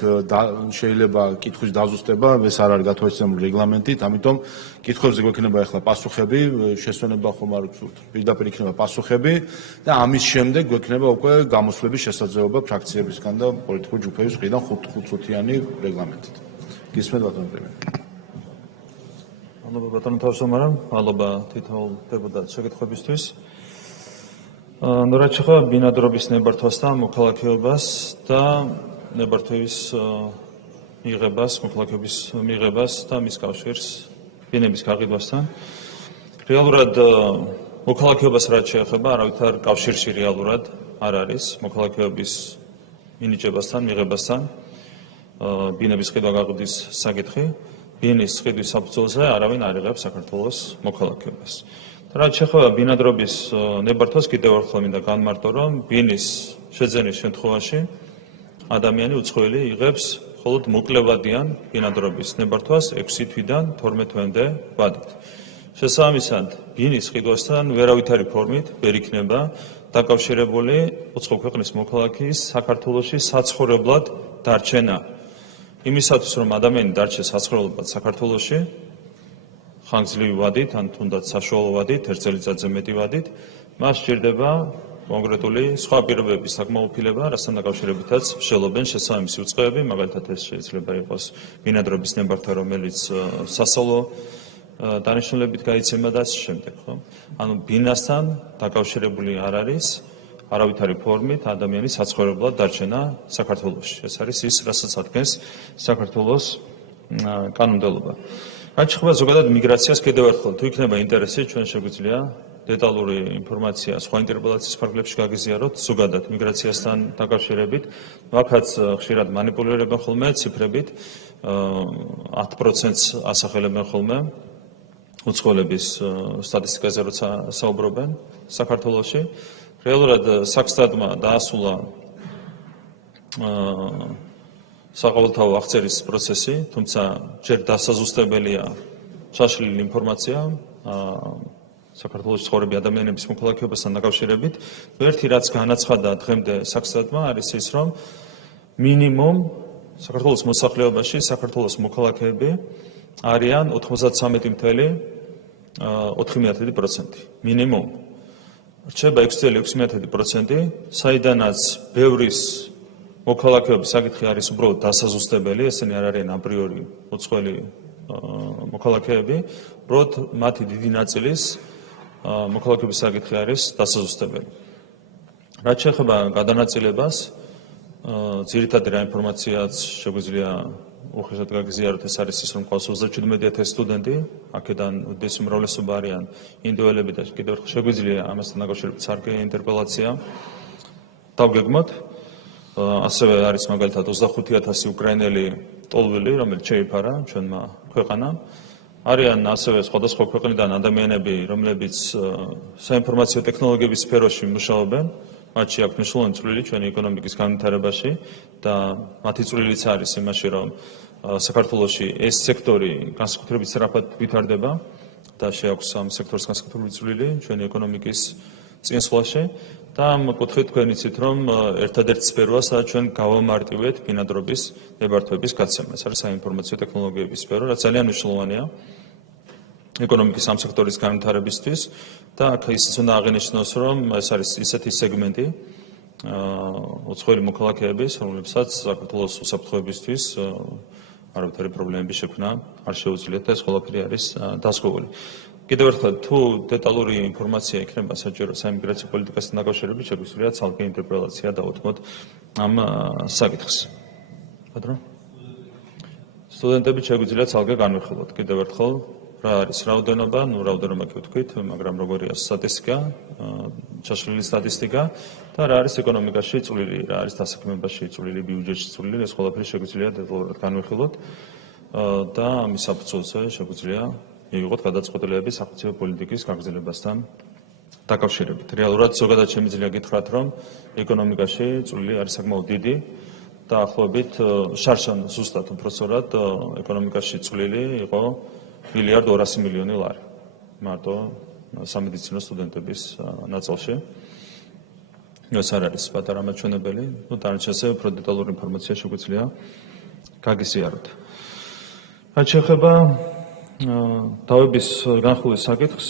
შეიძლება კითხვის დაზუსტება, ეს არ არის გათვალისწინებული რეგლამენტით, ამიტომ კითხვებზე გვექნება ახლა პასუხები, შესვენება ხომ არ ვთქვით, პირდაპირ იქნება პასუხები და ამის შემდეგ გვექნება უკვე გამოსვლების შესაძლებლობა ფრაქციებისგან და პოლიტიკური ჯგუფების მხრიდან 5-წუთიანი რეგლამენტით. გისმენთ ბატონო პრემიერ. მადლობა ბატონო თავმჯდომარე, მადლობა თითოეულ დეპუტატს შეკითხვებისთვის. ნუ რაც შეეხება ბინადრობის ნებართვას და მოქალაქეობას და ნებართვის მიღებას, მოქალაქეობის მიღებას და მის კავშირს ბინების გაყიდვასთან. რეალურად მოქალაქეობას რაც შეეხება, არავითარ კავშირში რეალურად არ არის მოქალაქეობის მინიჭებასთან, მიღებასთან ბინების ყიდვა-გაყიდვის საკითხი. ბინის ყიდვის საფუძველზე არავინ არ იღებს საქართველოს მოქალაქეობას. რაც შეეხება ბინადრობის ნებართვას, კიდევ ერთხელ მინდა განმარტო, რომ ბინის შეძენის შემთხვევაში ადამიანი უცხოელი იღებს მხოლოდ მოკლევადიან ბინადრობის ნებართვას 6 თვიდან 12 თვემდე ვადით. შესაბამისად, ბინის ყიდვასთან ვერავითარი ფორმით ვერ იქნება დაკავშირებული უცხო ქვეყნის მოქალაქის საქართველოში საცხოვრებლად დარჩენა. იმისათვის, რომ ადამიანი დარჩეს საცხოვრებლად საქართველოში, ხანგრძლივი ვადით, ან თუნდაც საშუალო ვადით, 1 წელიწადზე მეტი ვადით, მას სჭირდება კონკრეტული სხვა პირობების საკმაყოფილება, რასთან დაკავშირებითაც მსჯელობენ შესაბამისი უწყებები, მაგალითად ეს შეიძლება იყოს ბინადრობის ნებართვა, რომელიც სასწავლო დანიშნულებით გაიცემა და ამ შემდეგ, ხო? ანუ ბინასთან დაკავშირებული არ არის არავითარი ფორმით ადამიანის საცხოვრებლად დარჩენა საქართველოში. ეს არის ის, რასაც ადგენს საქართველოს კანონმდებლობა. რაც შეეხება ზოგადად მიგრაციას, კიდევ ერთხელ თუ იქნება ინტერესი, ჩვენ შეგვიძლია დეტალური ინფორმაცია სხვა ინტერპელაციის ფარგლებში გაგიზიაროთ ზოგადად მიგრაციასთან დაკავშირებით. აქაც ხშირად მანიპულირებენ ხოლმე ციფრებით, 10%-ს ასახელებენ ხოლმე უცხოელების სტატისტიკაზე როცა საუბრობენ საქართველოში. რეალურად საქსტატმა დაასრულა საყოველთაო აღწერის პროცესი, თუმცა ჯერ დასაზუსტებელია ჩაშლილი ინფორმაცია საქართველოს ცხოვრები ადამიანების მოქალაქეობასთან დაკავშირებით. ერთი რაც განაცხადა დღემდე საქსტატმა არის ის, რომ მინიმუმ საქართველოს მოსახლეობაში საქართველოს მოქალაქეები არიან 93.4%. მინიმუმ. რჩება 6.6%, საიდანაც ბევრის მოქალაქეობის საკითხი არის უბრალოდ დასაზუსტებელი, ესენი არ არიან აპრიორი უცხოელი მოქალაქეები, უბრალოდ მათი დიდი ნაწილის მოქალაქეობის საკითხი არის დასაზუსტებელი. რაც შეეხება გადანაწილებას, ძირითადი რა ინფორმაციაც შეგვიძლია უხეშად გაგზიაროთ, ეს არის ის, რომ ყავს 37,000 სტუდენტი, აქედან უდიდესი უმრავლესობა არიან ინდოელები და კიდევ ერთხელ შეგვიძლია ამასთან დაკავშირებით სარკე ინტერპელაცია დავგეგმოთ. ასევე არის მაგალითად 25,000 უკრაინელი ტოლვილი, რომელიც შეიფარა ჩვენმა ქვეყანამ. არიან ასევე სხვადასხვა ქვეყნიდან ადამიანები, რომლებიც საინფორმაციო ტექნოლოგიების სფეროში მუშაობენ, მათში აქვს მნიშვნელოვანი წვლილი ჩვენი ეკონომიკის განვითარებაში და მათი წვლილიც არის იმაში, რომ საქართველოში ეს სექტორი განსაკუთრებით სწრაფად ვითარდება და შეაქვს ამ სექტორს განსაკუთრებული წვლილი ჩვენი ეკონომიკის წინსვლაში. და ამ კუთხით თქვენ იცით, რომ ერთადერთი სფეროა, სადაც ჩვენ გავამარტივეთ ბინადრობის ნებართვების გაცემა. ეს არის საინფორმაციო ტექნოლოგიების სფერო, რაც ძალიან მნიშვნელოვანია ეკონომიკის ამ სექტორის განვითარებისთვის და აქ ისიც უნდა აღინიშნოს, რომ ეს არის ისეთი სეგმენტი უცხოელი მოქალაქეების, რომლებსაც საქართველოს უსაფრთხოებისთვის არავითარი პრობლემები შექმნა არ შეუძლიათ და ეს ყველაფერი არის დასხეული. კიდევ ერთხელ, თუ დეტალური ინფორმაცია იქნება საჭირო საიმიგრაციო პოლიტიკასთან დაკავშირებით, შეგვიძლია ცალკე ინტერპელაცია დავუთმოთ ამ საკითხს. ბატონო? სტუდენტები შეგვიძლია ცალკე განვიხილოთ. კიდევ ერთხელ, რა არის რაოდენობა, რაოდენობა კი ვთქვით, მაგრამ როგორია სტატისტიკა, ჩაშლილი სტატისტიკა და რა არის ეკონომიკაში წვლილი, რა არის დასაქმებაში წვლილი, ბიუჯეტში წვლილი, ეს ყველაფერი შეგვიძლია დეტალურად განვიხილოთ და ამის საფუძველზე შეგვიძლია მივიღოთ გადაწყვეტილებები სახელმწიფო პოლიტიკის გაგრძელებასთან დაკავშირებით. რეალურად ზოგადად შემიძლია გითხრათ, რომ ეკონომიკაში წვლილი არის საკმაოდ დიდი და ახლობით შარშან ზუსტად უпростоრად ეკონომიკაში წვლილი იყო 1,200,000,000 ლარი მარტო სამედიცინო სტუდენტების ნაწილში. ეს არ არის პატარა მაჩვენებელი, დანარჩენზე უფრო დეტალური ინფორმაცია შეგვიძლია გაგიზიაროთ. რაც შეეხება დავების განხილვის საკითხს,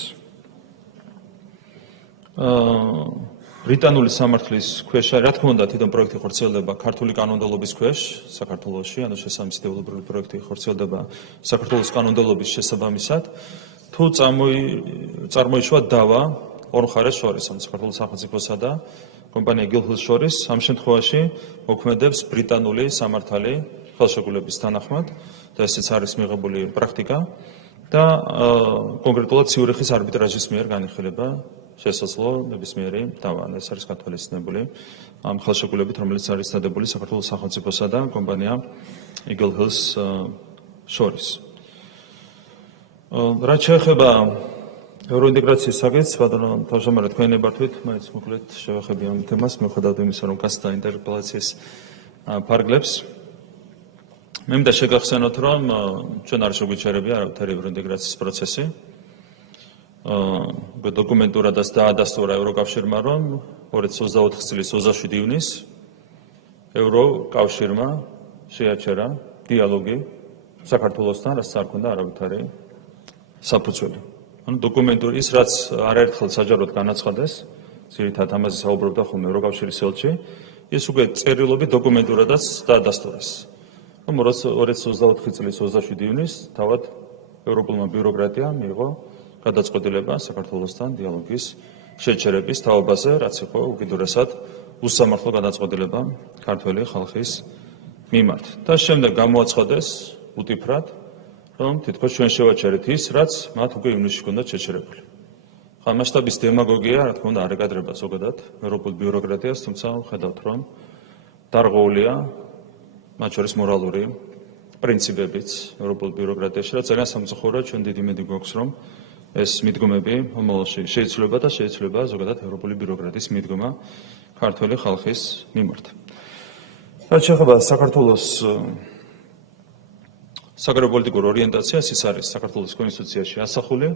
ბრიტანული სამართლის ქვეშ, რა თქმა უნდა, თვითონ პროექტი ხორციელდება ქართული კანონმდებლობის ქვეშ საქართველოში, ანუ შესაბამისი დეველოპერული პროექტი ხორციელდება საქართველოს კანონმდებლობის შესაბამისად. თუ წარმოიშვა დავა ორ მხარეს შორის, ანუ საქართველოს სახელმწიფოსა და კომპანია გილჰილს შორის, ამ შემთხვევაში მოქმედებს ბრიტანული სამართალი ხელშეკრულების თანახმად და ესეც არის მიღებული პრაქტიკა და კონკრეტულად ციურიხის არბიტრაჟის მიერ განიხილება შესაძლო ნებისმიერი დავა. ეს არის გათვალისწინებული ამ ხელშეკრულებით, რომელიც არის დადებული საქართველოს სახელმწიფოსა და კომპანია Eagle Hills შორის. რაც შეეხება ევროინტეგრაციის საკითხს, ბატონო თავმჯდომარე, თქვენი ნებართვით, მაინც მოკლედ შევეხები ამ თემას, მიუხედავად იმისა, რომ გასცდა ინტერპელაციის ფარგლებს. მე მინდა შეგახსენოთ, რომ ჩვენ არ შეგვიჩერებია არავითარი ევროინტეგრაციის პროცესი. დოკუმენტურადაც დაადასტურა ევროკავშირმა, რომ 2024 წლის 27 ივნისს ევროკავშირმა შეაჩერა დიალოგი საქართველოსთან, რაც არ ქონდა არავითარი საფუძველი. ანუ დოკუმენტური ის, რაც არაერთხელ საჯაროდ განაცხადეს, ძირითადად ამაზე საუბრობდა ხოლმე ევროკავშირის ელჩი, ის უკვე წერილობით დოკუმენტურადაც დაადასტურეს. 2024 წლის 27 ივნისს თავად ევროპულმა ბიუროკრატიამ მიიღო გადაწყვეტილება საქართველოსთან დიალოგის შეჩერების თაობაზე, რაც იყო უკიდურესად უსამართლო გადაწყვეტილება ქართველი ხალხის მიმართ. და შემდეგ გამოაცხადეს უტიფრად, რომ თითქოს ჩვენ შევაჩერეთ ის, რაც მათ უკვე ივნისში ჰქონდათ შეჩერებული. ხა მასშტაბის დემაგოგია, რა თქმა უნდა, არ ეკადრება ზოგადად ევროპულ ბიუროკრატიას, თუმცა ხედავთ, რომ დარღვეულია მათ შორის მორალური პრინციპებიც ევროპულ ბიუროკრატიაში, რაც ძალიან სამწუხაროა, ჩვენ დიდი იმედი გვაქვს, რომ ეს მიდგომები მომავალში შეიცვლება და შეიცვლება ზოგადად ევროპული ბიუროკრატიის მიდგომა ქართველი ხალხის მიმართ. რაც შეეხება საქართველოს საგარეო პოლიტიკურ ორიენტაციას, ის არის საქართველოს კონსტიტუციაში ასახული,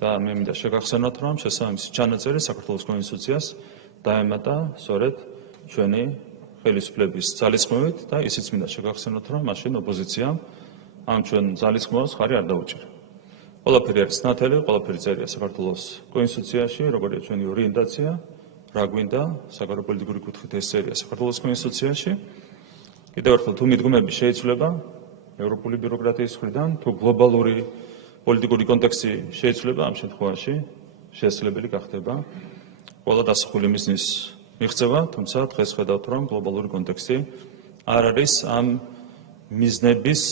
და მე მინდა შეგახსენოთ, რომ შესაბამისი ჩანაწერი საქართველოს კონსტიტუციას დაემატა სწორედ ჩვენი ხელისუფლების ძალისხმევით და ისიც მინდა შეგახსენოთ, რომ მაშინ ოპოზიციამ ამ ჩვენ ძალისხმევას ხარი არ დაუჭირა. ყველაფერი არის ნათელი, ყველაფერი წერია საქართველოს კონსტიტუციაში, როგორია ჩვენი ორიენტაცია, რა გვინდა საგარეო პოლიტიკური კუთხით ეს წერია საქართველოს კონსტიტუციაში. კიდევ ერთხელ თუ მიდგომები შეიცვლება ევროპული ბიუროკრატიის მხრიდან, თუ გლობალური პოლიტიკური კონტექსტი შეიცვლება, ამ შემთხვევაში შესაძლებელი გახდება ყველა დასახული მიზნის მიღწევა, თუმცა დღეს ხედავთ, რომ გლობალური კონტექსტი არ არის ამ მიზნების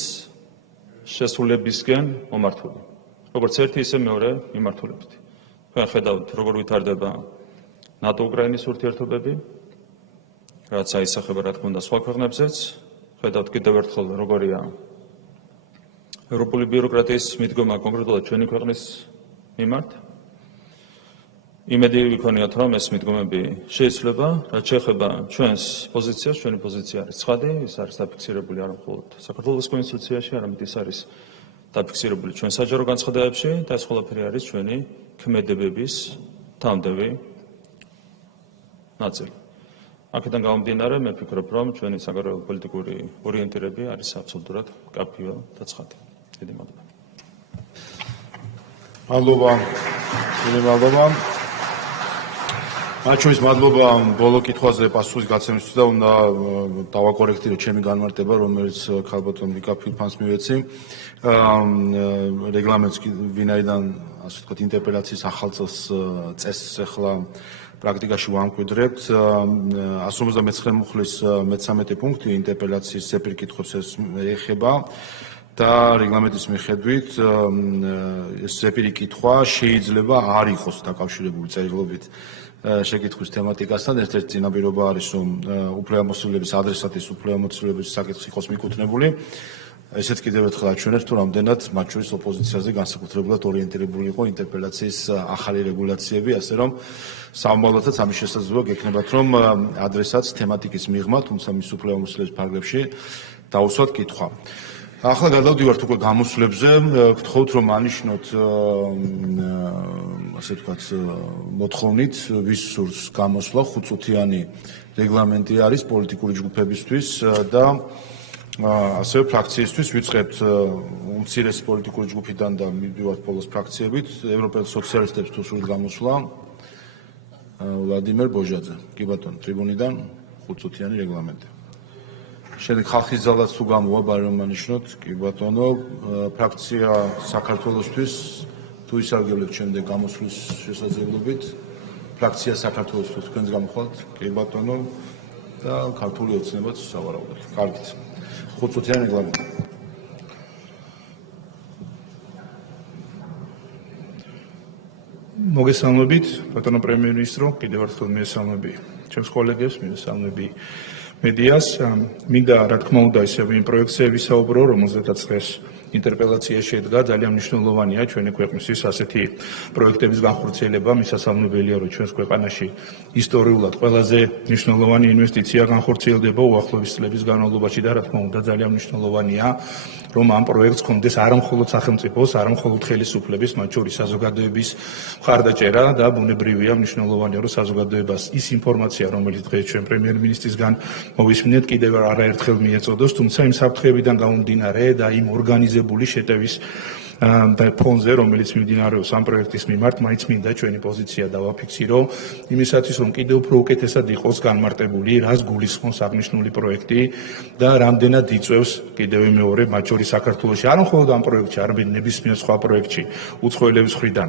შესრულებისკენ მომართული. როგორც ერთი, ისე მეორე მიმართულებით. თქვენ ხედავთ, როგორ ვითარდება ნატო-უკრაინის ურთიერთობები, რაც აისახება, რა თქმა უნდა, სხვა ქვეყნებზეც. ხედავთ კიდევ ერთხელ, როგორია ევროპული ბიუროკრატიის მიდგომა კონკრეტულად ჩვენი ქვეყნის მიმართ. იმედი ვიქონიათ, რომ ეს მიდგომები შეიცვლება, რაც შეეხება ჩვენს პოზიციას, ჩვენი პოზიცია არის ცხადი, ის არის დაფიქსირებული არა მხოლოდ საქართველოს კონსტიტუციაში, არამედ ის არის დაფიქსირებული ჩვენ საჯარო განცხადებებში და ეს ყველაფერი არის ჩვენი ქმედებების თავმდევი ნაწილი. აქედან გამომდინარე, მე ვფიქრობ, რომ ჩვენი საგარეო პოლიტიკური ორიენტირება არის აბსოლუტურად მკაფიო და ცხადი. დიდი მადლობა. მადლობა. Ačiū მადლობა ბოლო კითხვაზე პასუხის გაცემისთვის და უნდა დავაკორექტირო ჩემი განმარტება, რომელიც ქალბატონ მიკაფილფანს მივეცი. რეგლამენტს ვინაიდან ასე ვთქვათ ინტერპელაციის ახალ წესს ახლა პრაქტიკაში ვამკვიდრებთ. 159 მუხლის 13 პუნქტი ინტერპელაციის ზეპირ კითხვებს ეხება და რეგლამენტის მიხედვით ეს ზეპირი კითხვა შეიძლება არ იყოს დაკავშირებული წერილობით შეკითხვის თემატიკასთან. ერთ-ერთი წინაპირობა არის, რომ უფლებამოსილების ადრესატის უფლებამოსილების საკითხი იყოს მიკუთვნებული. ესეც კიდევ ერთხელ აჩვენებს, თუ რამდენად მათ შორის ოპოზიციაზე განსაკუთრებულად ორიენტირებული იყო ინტერპელაციის ახალი რეგულაციები, ასე რომ სამომავლოდაც ამის შესაძლებლობა გექნებათ, რომ ადრესატს თემატიკის მიღმა, თუმცა მის უფლებამოსილების ფარგლებში დაუსვათ კითხვა. ახლა გადავდივართ უკვე გამოსვლებზე, გთხოვთ რომ ანიშნოთ ასე ვთქვათ მოთხოვნით ვის სურს გამოსვლა 5 წუთიანი რეგლამენტი არის პოლიტიკური ჯგუფებისთვის და ასევე ფრაქციისთვის ვიწყებთ უმცირეს პოლიტიკური ჯგუფიდან და მივდივართ ბოლოს ფრაქციებით ევროპელ სოციალისტებს თუ სურთ გამოსვლა ვლადიმერ ბოჟაძე კი ბატონო ტრიბუნიდან 5 წუთიანი რეგლამენტი შემდეგ ხალხის ძალაც თუ გამოვა ბარემ ანიშნოთ კი ბატონო ფრაქცია საქართველოსთვის თუ ისარგებლებს შემდეგ გამოსვლის შესაძლებლობით ფრაქცია საქართველოსთვის თქვენს გამოხვალთ კი ბატონო და ქართული ოცნებაც სავარაუდოდ კარგით 5 წუთიანი რეგლამენტი მოგესალმებით ბატონო პრემიერ-მინისტრო კიდევ ერთხელ მიესალმები ჩემს კოლეგებს მიესალმები მედიას მინდა რა თქმა უნდა ისევ იმ პროექტზე ვისაუბრო რომელზედაც დღეს ინტერპელაცია შედგა ძალიან მნიშვნელოვანია ჩვენი ქვეყნისთვის ასეთი პროექტების განხორციელება მისასალმებელია რომ ჩვენს ქვეყანაში ისტორიულად ყველაზე მნიშვნელოვანი ინვესტიცია განხორციელდება უახლოეს წლების განმავლობაში და რა თქმა უნდა ძალიან მნიშვნელოვანია რომ ამ პროექტს კონდეს არა მხოლოდ სახელმწიფოს, არა მხოლოდ ხელისუფლების, მათ შორის საზოგადოების მხარდაჭერა და ბუნებრივია მნიშვნელოვანია რომ საზოგადოებას ის ინფორმაცია რომელიც დღეს ჩვენ პრემიერ-მინისტრისგან მოვისმინეთ კიდევ არაერთხელ მიეწოდოს, თუმცა იმ საფრთხეებიდან გამომდინარე და იმ ორგანიზებული შეტევის და ფონზე, რომელიც მიმდინარეობს ამ პროექტის მიმართ, მაინც მინდა ჩვენი პოზიცია დავაფიქსირო, იმისათვის, რომ კიდევ უფრო უკეთესად იყოს განმარტებული, რას გულისხმობს აღნიშნული პროექტი და რამდენად იწევს კიდევ მეორე, მათ შორის საქართველოში, არ მხოლოდ ამ პროექტში, არამედ ნებისმიერ სხვა პროექტში, უცხოელების მხრიდან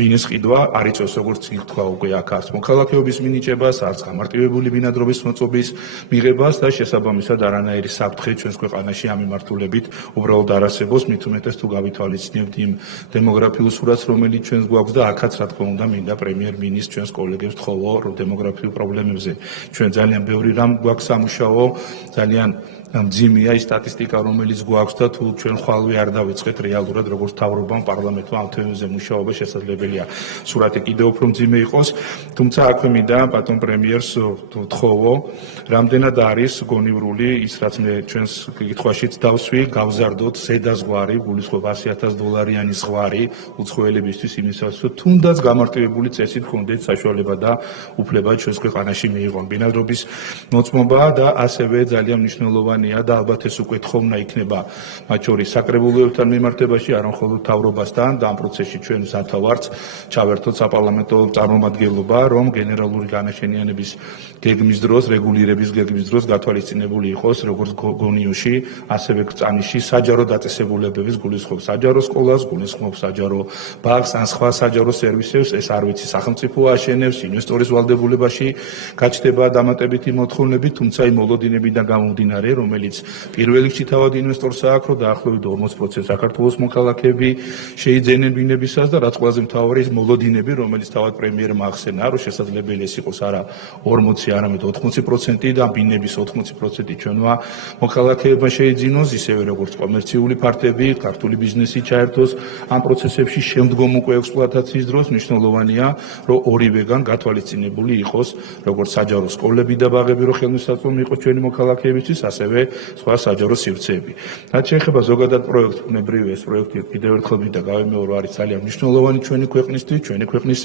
ბინის ყიდვა არ იწევს, როგორც თქვა უკვე აქ არც მოქალაქეობის მინიჭებას, არც გამარტივებული ბინადრობის მოწყობის მიღებას და შესაბამისად არანაირი საფრთხე ჩვენს ქვეყანაში ამ მიმართულებით უბრალოდ არ არსებობს, მით უმეტეს თუ გავითვალისწინებთ იმ დემოგრაფიულ სურათს, რომელიც ჩვენს გვაქვს და აქაც რა თქმა უნდა მინდა პრემიერ-მინისტრს ჩვენს კოლეგებს ვთხოვო, რომ დემოგრაფიულ პრობლემებზე ჩვენ ძალიან ბევრი რამ გვაქვს სამუშაო, ძალიან მძიმეა ის სტატისტიკა, რომელიც გვაქვს და თუ ჩვენ ხვალვე არ დავიწყეთ რეალურად როგორც მთავრობამ პარლამენტმა ამ თემებზე მუშაობა შესაძლებელია სურათი კიდევ უფრო მძიმე იყოს, თუმცა აქვე მინდა ბატონ პრემიერს ვთხოვო, რამდენად არის გონივრული ის რაც მე ჩვენს კითხვაშიც დავსვი, გავზარდოთ ზედაზღვარი, გულისხმობ 100.000 $100,000-იანი ზღვარი უცხოელებისთვის იმისათვის, რომ თუნდაც გამარტივებული წესით ჰქონდეთ საშუალება და უფლება ჩვენს ქვეყანაში მიიღონ ბინადრობის მოწმობა და ასევე ძალიან მნიშვნელოვანია და ალბათ ეს უკვე თხოვნა იქნება მათ შორის საკრებულოებთან მიმართებაში, არა მხოლოდ მთავრობასთან და ამ პროცესში ჩვენ მზათა ვართ ჩავერთოთ საპარლამენტო წარმომადგენლობა, რომ გენერალური განაშენიანების გეგმის დროს, რეგულირების გეგმის დროს გათვალისწინებული იყოს როგორც გონიოში, ასევე კრწანიში საჯარო დაწესებულებების გულისხმობს საჯარო სკოლას, გულისხმობს საჯარო ბაღს ან სხვა საჯარო სერვისებს, ეს არ ვიცი სახელმწიფო აშენებს, ინვესტორის ვალდებულებაში გაჩნდება დამატებითი მოთხოვნები, თუმცა იმ მოლოდინებიდან გამომდინარე, რომელიც პირველ რიგში თავად ინვესტორს აქვს, რომ დაახლოებით 40% საქართველოს მოქალაქეები შეიძენენ ბინებისას და რაც ყველაზე მთავარი ის მოლოდინები, რომელიც თავად პრემიერმა ახსენა, რომ შესაძლებელი ეს იყოს არა 40, არამედ 80% და ბინების 80% ჩვენმა მოქალაქეებმა შეიძინოს, ისევე როგორც კომერციული ფარტები, ქართული ბიზნესი ჩაერთოს ამ პროცესებში შემდგომ უკვე ექსპლუატაციის დროს მნიშვნელოვანია, რომ ორივეგან გათვალისწინებული იყოს როგორც საჯარო სკოლები და ბაღები, რომ ხელმისაწვდომი იყოს ჩვენი მოქალაქეებისთვის, ასევე სხვა საჯარო სივრცეები. რაც შეეხება ზოგადად პროექტს, ბუნებრივია ეს პროექტი კიდევ ერთხელ მინდა გავიმეორო, არის ძალიან მნიშვნელოვანი ჩვენი ქვეყნისთვის, ჩვენი ქვეყნის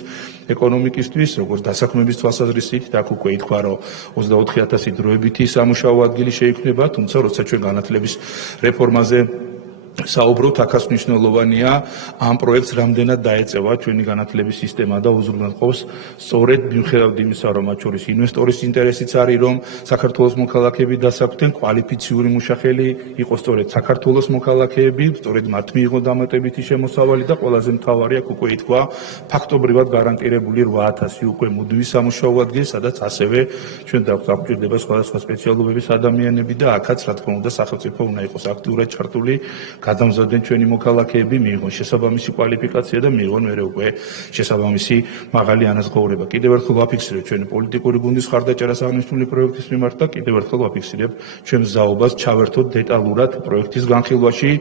ეკონომიკისთვის, როგორც დასაქმების თვალსაზრისით, აქ უკვე ითქვა, რომ 24,000 დროებითი სამუშაო ადგილი შეიქმნება, თუმცა როცა ჩვენ განათლების რეფორმაზე საუბრობთ, აქაც მნიშვნელოვანია ამ პროექტს რამდენად დაეწევა ჩვენი განათლების სისტემა და უზრუნველყოფს სწორედ მიუხედავად იმისა, რომ მათ შორის ინვესტორის ინტერესიც არის, რომ საქართველოს მოქალაქეები დასაქმდნენ, კვალიფიციური მუშახელი იყოს სწორედ საქართველოს მოქალაქეები, სწორედ მათ მიიღონ დამატებითი შემოსავალი და ყველაზე მთავარი აქ უკვე ითქვა, ფაქტობრივად გარანტირებული 8,000 უკვე მუდმივი სამუშაო ადგილი, სადაც ასევე ჩვენ დაგვჭირდება სხვადასხვა სპეციალობების ადამიანები და აქაც რა თქმა უნდა სახელმწიფო უნდა იყოს აქტიურად ჩართული, გადამზადდნენ ჩვენი მოქალაქეები, მიიღონ შესაბამისი კვალიფიკაცია და მიიღონ მერე უკვე შესაბამისი მაღალი ანაზღაურება. კიდევ ერთხელ ვაფიქსირებ ჩვენი პოლიტიკური გუნდის ხარდაჭერას აღნიშნული პროექტის მიმართ და კიდევ ერთხელ ვაფიქსირებ ჩვენ მზაობას ჩავერთოთ დეტალურად პროექტის განხილვაში,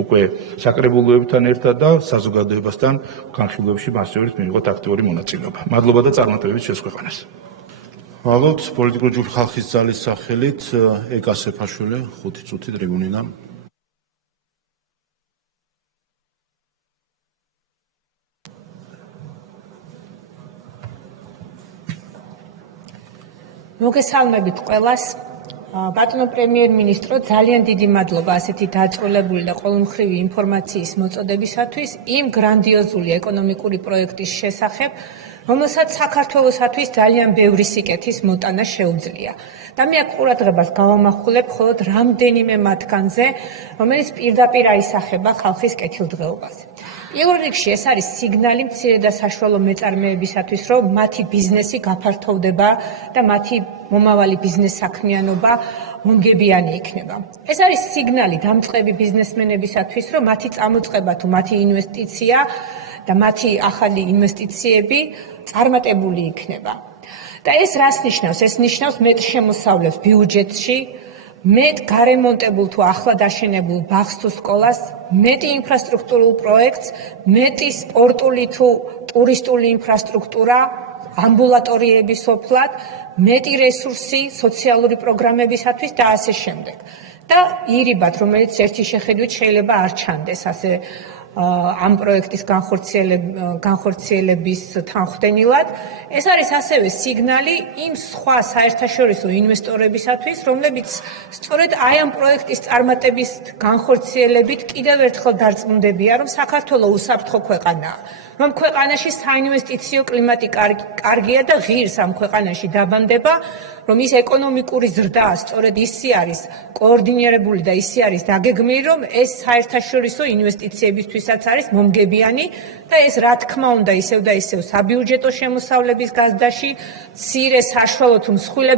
უკვე საკრებულოებთან ერთად და საზოგადოებასთან განხილვებში მას შორის მიიღოთ აქტიური მონაწილეობა. მადლობა და წარმატებებით ჩვენს ქვეყანას. მადლობთ პოლიტიკური ჯგუფ ხალხის ძალის სახელით ეკა სეფაშვილი 5 წუთი ტრიბუნიდან. მოგესალმებით ყველას. ბატონო პრემიერ-მინისტრო, ძალიან დიდი მადლობა ასეთი დაწვრილებული და ყოველმხრივი ინფორმაციის მოწოდებისათვის იმ გრანდიოზული ეკონომიკური პროექტის შესახებ, რომელსაც საქართველოსათვის ძალიან ბევრი სიკეთის მოტანა შეუძლია. და მე აქ ყურადღებას გავამახვილებ მხოლოდ რამდენიმე მათგანზე, რომელიც პირდაპირ აისახება ხალხის კეთილდღეობაზე. პირველ რიგში ეს არის სიგნალი მცირე და საშუალო მეწარმეებისათვის, რომ მათი ბიზნესი გაფართოვდება და მათი მომავალი ბიზნეს საქმიანობა მომგებიანი იქნება. ეს არის სიგნალი დამწყები ბიზნესმენებისათვის, რომ მათი წამოწყება თუ მათი ინვესტიცია და მათი ახალი ინვესტიციები წარმატებული იქნება. და ეს რას ნიშნავს? ეს ნიშნავს მეტ შემოსავლებს ბიუჯეტში, მეტ გარემონტებულ თუ ახლად აშენებულ ბაღს თუ სკოლას, მეტი ინფრასტრუქტურულ პროექტს, მეტი სპორტული თუ ტურისტული ინფრასტრუქტურა, ამბულატორიები სოფლად, მეტი რესურსი სოციალური პროგრამებისათვის და ასე შემდეგ. და ირიბად, რომელიც ერთი შეხედვით შეიძლება არ ჩანდეს ასე ამ პროექტის განხორციელების თანხმდენილად, ეს არის ასევე სიგნალი იმ სხვა საერთაშორისო ინვესტორებისათვის, რომლებიც სწორედ აი ამ პროექტის წარმატების განხორციელებით კიდევ ერთხელ დარწმუნდებიან, რომ საქართველოს უსაფრთხო ქვეყანაა, რომ ქვეყანაში საინვესტიციო კლიმატი კარგია და ღირს ამ ქვეყანაში დაბანდება, რომ ის ეკონომიკური ზრდა სწორედ ისე არის კოორდინირებული და ისე არის დაგეგმილი, რომ ეს საერთაშორისო ინვესტიციებისთვისაც არის მომგებიანი და ეს რა თქმა უნდა ისევ და ისევ საბიუჯეტო შემოსავლების გაზრდაში, მცირე საშუალო თუ მსხვილე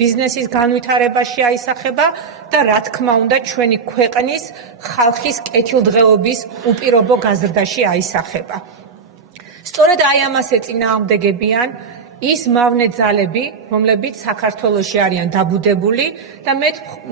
ბიზნესის განვითარებაში აისახება და რა თქმა უნდა ჩვენი ქვეყნის ხალხის კეთილდღეობის უპირობო გაზრდაში აისახება. სწორედ აი ამას ეწინააღმდეგებიან ის მავნე ძალები, რომლებიც საქართველოში არიან დაბუდებული და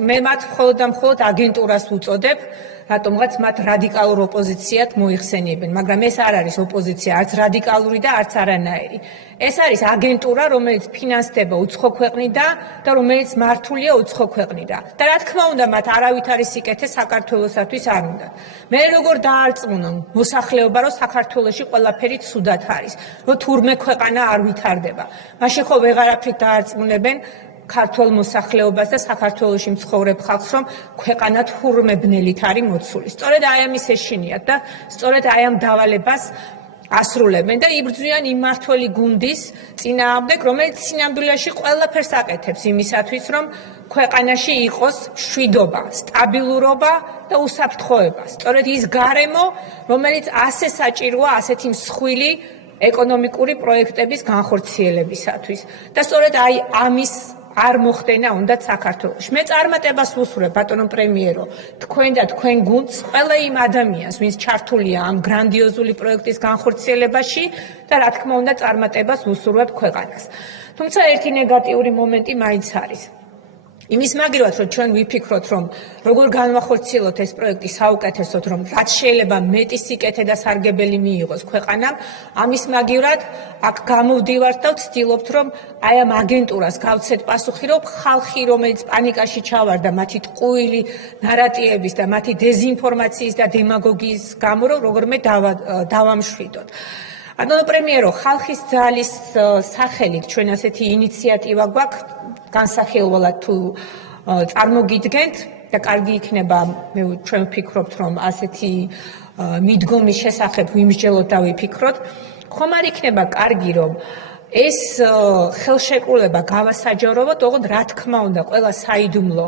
მე მათ მხოლოდ და მხოლოდ აგენტურას უწოდებ, რატომღაც მათ რადიკალურ ოპოზიციად მოიხსენიებენ, მაგრამ ეს არ არის ოპოზიცია, არც რადიკალური და არც არანაირი. ეს არის აგენტურა, რომელიც ფინანსდება უცხო ქვეყნიდან და რომელიც მართულია უცხო ქვეყნიდან. და რა თქმა უნდა, მათ არავით არის სიკეთე საქართველოსათვის არ უნდა. მე როგორ დაარწმუნონ მოსახლეობა, რომ საქართველოში ყველაფერი ცუდად არის, რომ თურმე ქვეყანა არ ვითარდება. მაშინ ხო ვეღარაფრით დაარწმუნებენ ქართულ მოსახლეობას და საქართველოში მცხოვრებ ხალხს, რომ ქვეყანა თურმე ბნელით არის მოცული. სწორედ აი ამის ეშინიათ და სწორედ აი ამ დავალებას ასრულებენ და იბრძვიან იმ მმართველი გუნდის წინააღმდეგ, რომელიც სინამდვილეში ყველაფერს აკეთებს იმისათვის, რომ ქვეყანაში იყოს მშვიდობა, სტაბილურობა და უსაფრთხოება. სწორედ ის გარემო, რომელიც ასე საჭიროა ასეთი მსხვილი ეკონომიკური პროექტების განხორციელებისათვის. და სწორედ აი ამის არ მოხდენა უნდათ საქართველოში. მე წარმატებას ვუსურვებ, ბატონო პრემიერო, თქვენ და თქვენ გუნდს, ყველა იმ ადამიანს, ვინც ჩართულია ამ გრანდიოზული პროექტის განხორციელებაში და რა თქმა უნდა წარმატებას ვუსურვებ ქვეყანას. თუმცა ერთი ნეგატიური მომენტი მაინც არის. იმის მაგივრად, რომ ჩვენ ვიფიქროთ, რომ როგორ განვახორციელოთ ეს პროექტი საუკეთესოდ, რომ რაც შეიძლება მეტი სიკეთე და სარგებელი მიიღოს ქვეყანამ, ამის მაგივრად აქ გამოვდივართ და ვცდილობთ, რომ აი ამ აგენტურას გავცეთ პასუხი, რომ ხალხი, რომელიც პანიკაში ჩავარდა მათი ტყუილი ნარატიების და მათი დეზინფორმაციის და დემაგოგიის გამო, რომ როგორმე დავამშვიდოთ. ბატონო პრემიერო, ხალხის ძალის სახელით ჩვენ ასეთი ინიციატივა გვაქვს განსახილველად თუ წარმოგიდგენთ და კარგი იქნება, ჩვენ ვფიქრობთ, რომ ასეთი მიდგომის შესახებ ვიმსჯელოთ და ვიფიქროთ. ხომ არ იქნება კარგი, რომ ეს ხელშეკრულება გავასაჯაროვოთ, ოღონდ რა თქმა უნდა, ყველა საიდუმლო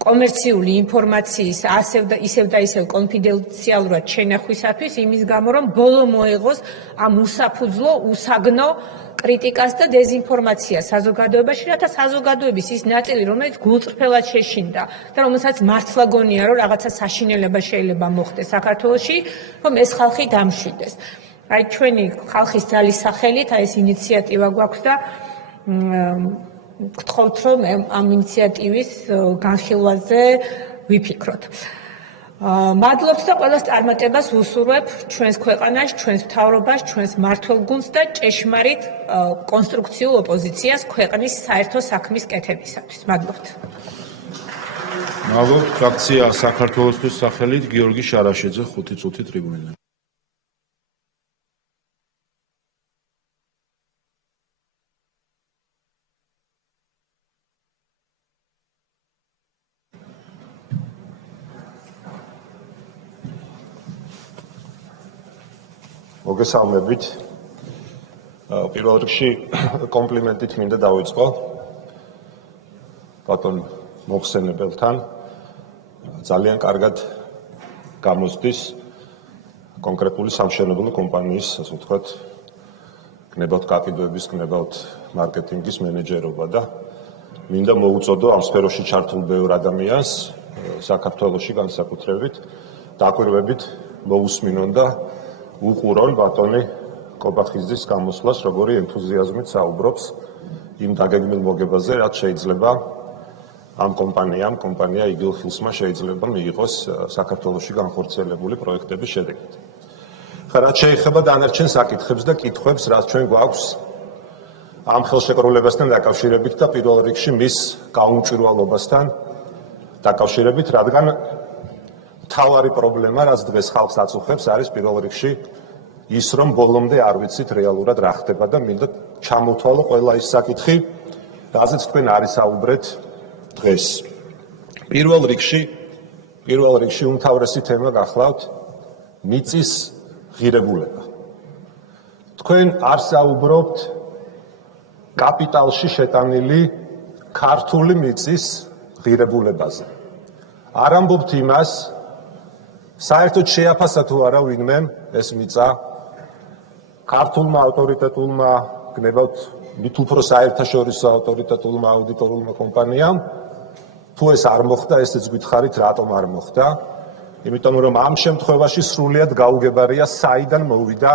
კომერციული ინფორმაციის ისევ და ისევ კონფიდენციალურად შენახვისათვის, იმის გამო, რომ ბოლო მოეღოს ამ უსაფუძვლო, უსაგნო კრიტიკას და დეზინფორმაციას საზოგადოებაში, რათა საზოგადოების ის ნაწილი, რომელიც გულწრფელად შეშინდა და რომელსაც მართლა გონია, რომ რაღაცა საშინელება შეიძლება მოხდეს საქართველოში, რომ ეს ხალხი დამშვიდეს. აი ჩვენი ხალხის ძალის სახელით აი ეს ინიციატივა გვაქვს და გთხოვთ, რომ ამ ინიციატივის განხილვაზე ვიფიქროთ. მადლობთ და ყველას წარმატებას ვუსურვებ ჩვენს ქვეყანაში, ჩვენს მთავრობას, ჩვენს მმართველ გუნდს და ჭეშმარიტ კონსტრუქციულ ოპოზიციას ქვეყნის საერთო საქმის კეთებისათვის. მადლობთ. მადლობთ. ფრაქცია საქართველოსთვის სახელით გიორგი შარაშიძე 5 წუთი ტრიბუნიდან. მოგესალმებით. პირველ რიგში კომპლიმენტით მინდა დავიწყო ბატონ მოხსენებელთან. ძალიან კარგად გამოსდის კონკრეტული სამშენებლო კომპანიის, ასე ვთქვათ, გნებავთ კაპიტოების, გნებავთ მარკეტინგის მენეჯერობა და მინდა მოუწოდო ამ სფეროში ჩართულ ბევრ ადამიანს საქართველოში განსაკუთრებით დაკვირვებით მოусმინონ და უყურონ ბატონი კობახიძის გამოსვლას, როგორი ენთუზიაზმით საუბრობს იმ დაგეგმილ მოგებაზე, რაც შეიძლება ამ კომპანია იგილ ხილსმა შეიძლება მიიღოს საქართველოში განხორციელებული პროექტების შედეგად. რაც შეეხება დანარჩენ საკითხებს და კითხვებს, რაც ჩვენ გვაქვს ამ ხელშეკრულებასთან დაკავშირებით და პირველ რიგში მის გაუმჭვირვალობასთან დაკავშირებით, რადგან მთავარი პრობლემა, რაც დღეს ხალხს აწუხებს, არის პირველ რიგში ის, რომ ბოლომდე არ ვიცით რეალურად რა ხდება და მინდა ჩამოთვალო ყველა ის საკითხი, რაზეც თქვენ არისაუბრეთ დღეს. პირველ რიგში უმთავრესი თემა გახლავთ მიწის ღირებულება. თქვენ არ საუბრობთ კაპიტალში შეტანილი ქართული მიწის ღირებულებაზე. არ ამბობთ იმას, საერთოდ შეაფასა თუ არა ვინმემ ეს მიწა ქართულმა ავტორიტეტულმა, გნებავთ მით უფრო საერთაშორისო ავტორიტეტულმა აუდიტორულმა კომპანიამ, თუ ეს არ მოხდა, ესეც გითხარით, რატომ არ მოხდა? იმიტომ რომ ამ შემთხვევაში სრულიად გაუგებარია, საიდან მოვიდა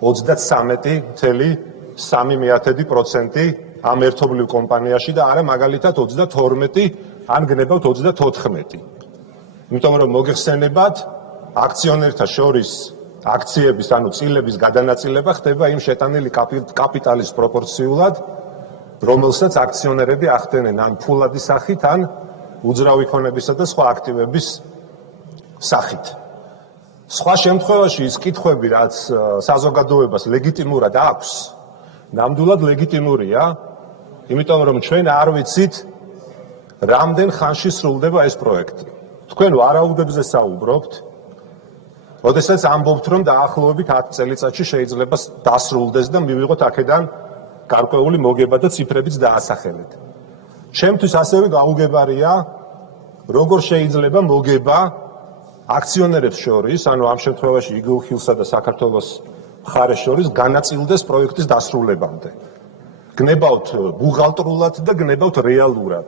33.3% ამ ერთობლივ კომპანიაში და არა მაგალითად 32 ან გნებავთ 34. იმიტომ რომ მოგეხსენებათ აქციონერთა შორის აქციების ანუ წილების გადანაწილება ხდება იმ შეტანილი კაპიტალის პროპორციულად, რომელსაც აქციონერები ახდენენ ან ფულადი სახით, ან უძრავი ქონებისა და სხვა აქტივების სახით. სხვა შემთხვევაში ის კითხვები, რაც საზოგადოებას ლეგიტიმურად აქვს, ნამდვილად ლეგიტიმურია, იმიტომ რომ ჩვენ არ ვიცით, რამდენ ხანში სრულდება ეს პროექტი. თქვენ ვარაუდებზე საუბრობთ, როდესაც ამბობთ, რომ დაახლოებით 10 წელიწადში შეიძლება დასრულდეს და მივიღოთ აქედან გარკვეული მოგება და ციფრებიც დაასახელეთ. ჩემთვის ასევე გაუგებარია, როგორ შეიძლება მოგება აქციონერებს შორის, ანუ ამ შემთხვევაში იგულქილსა და საქართველოს მხარეს შორის განაწილდეს პროექტის დასრულებამდე. გნებავთ ბუღალტრულად და გნებავთ რეალურად.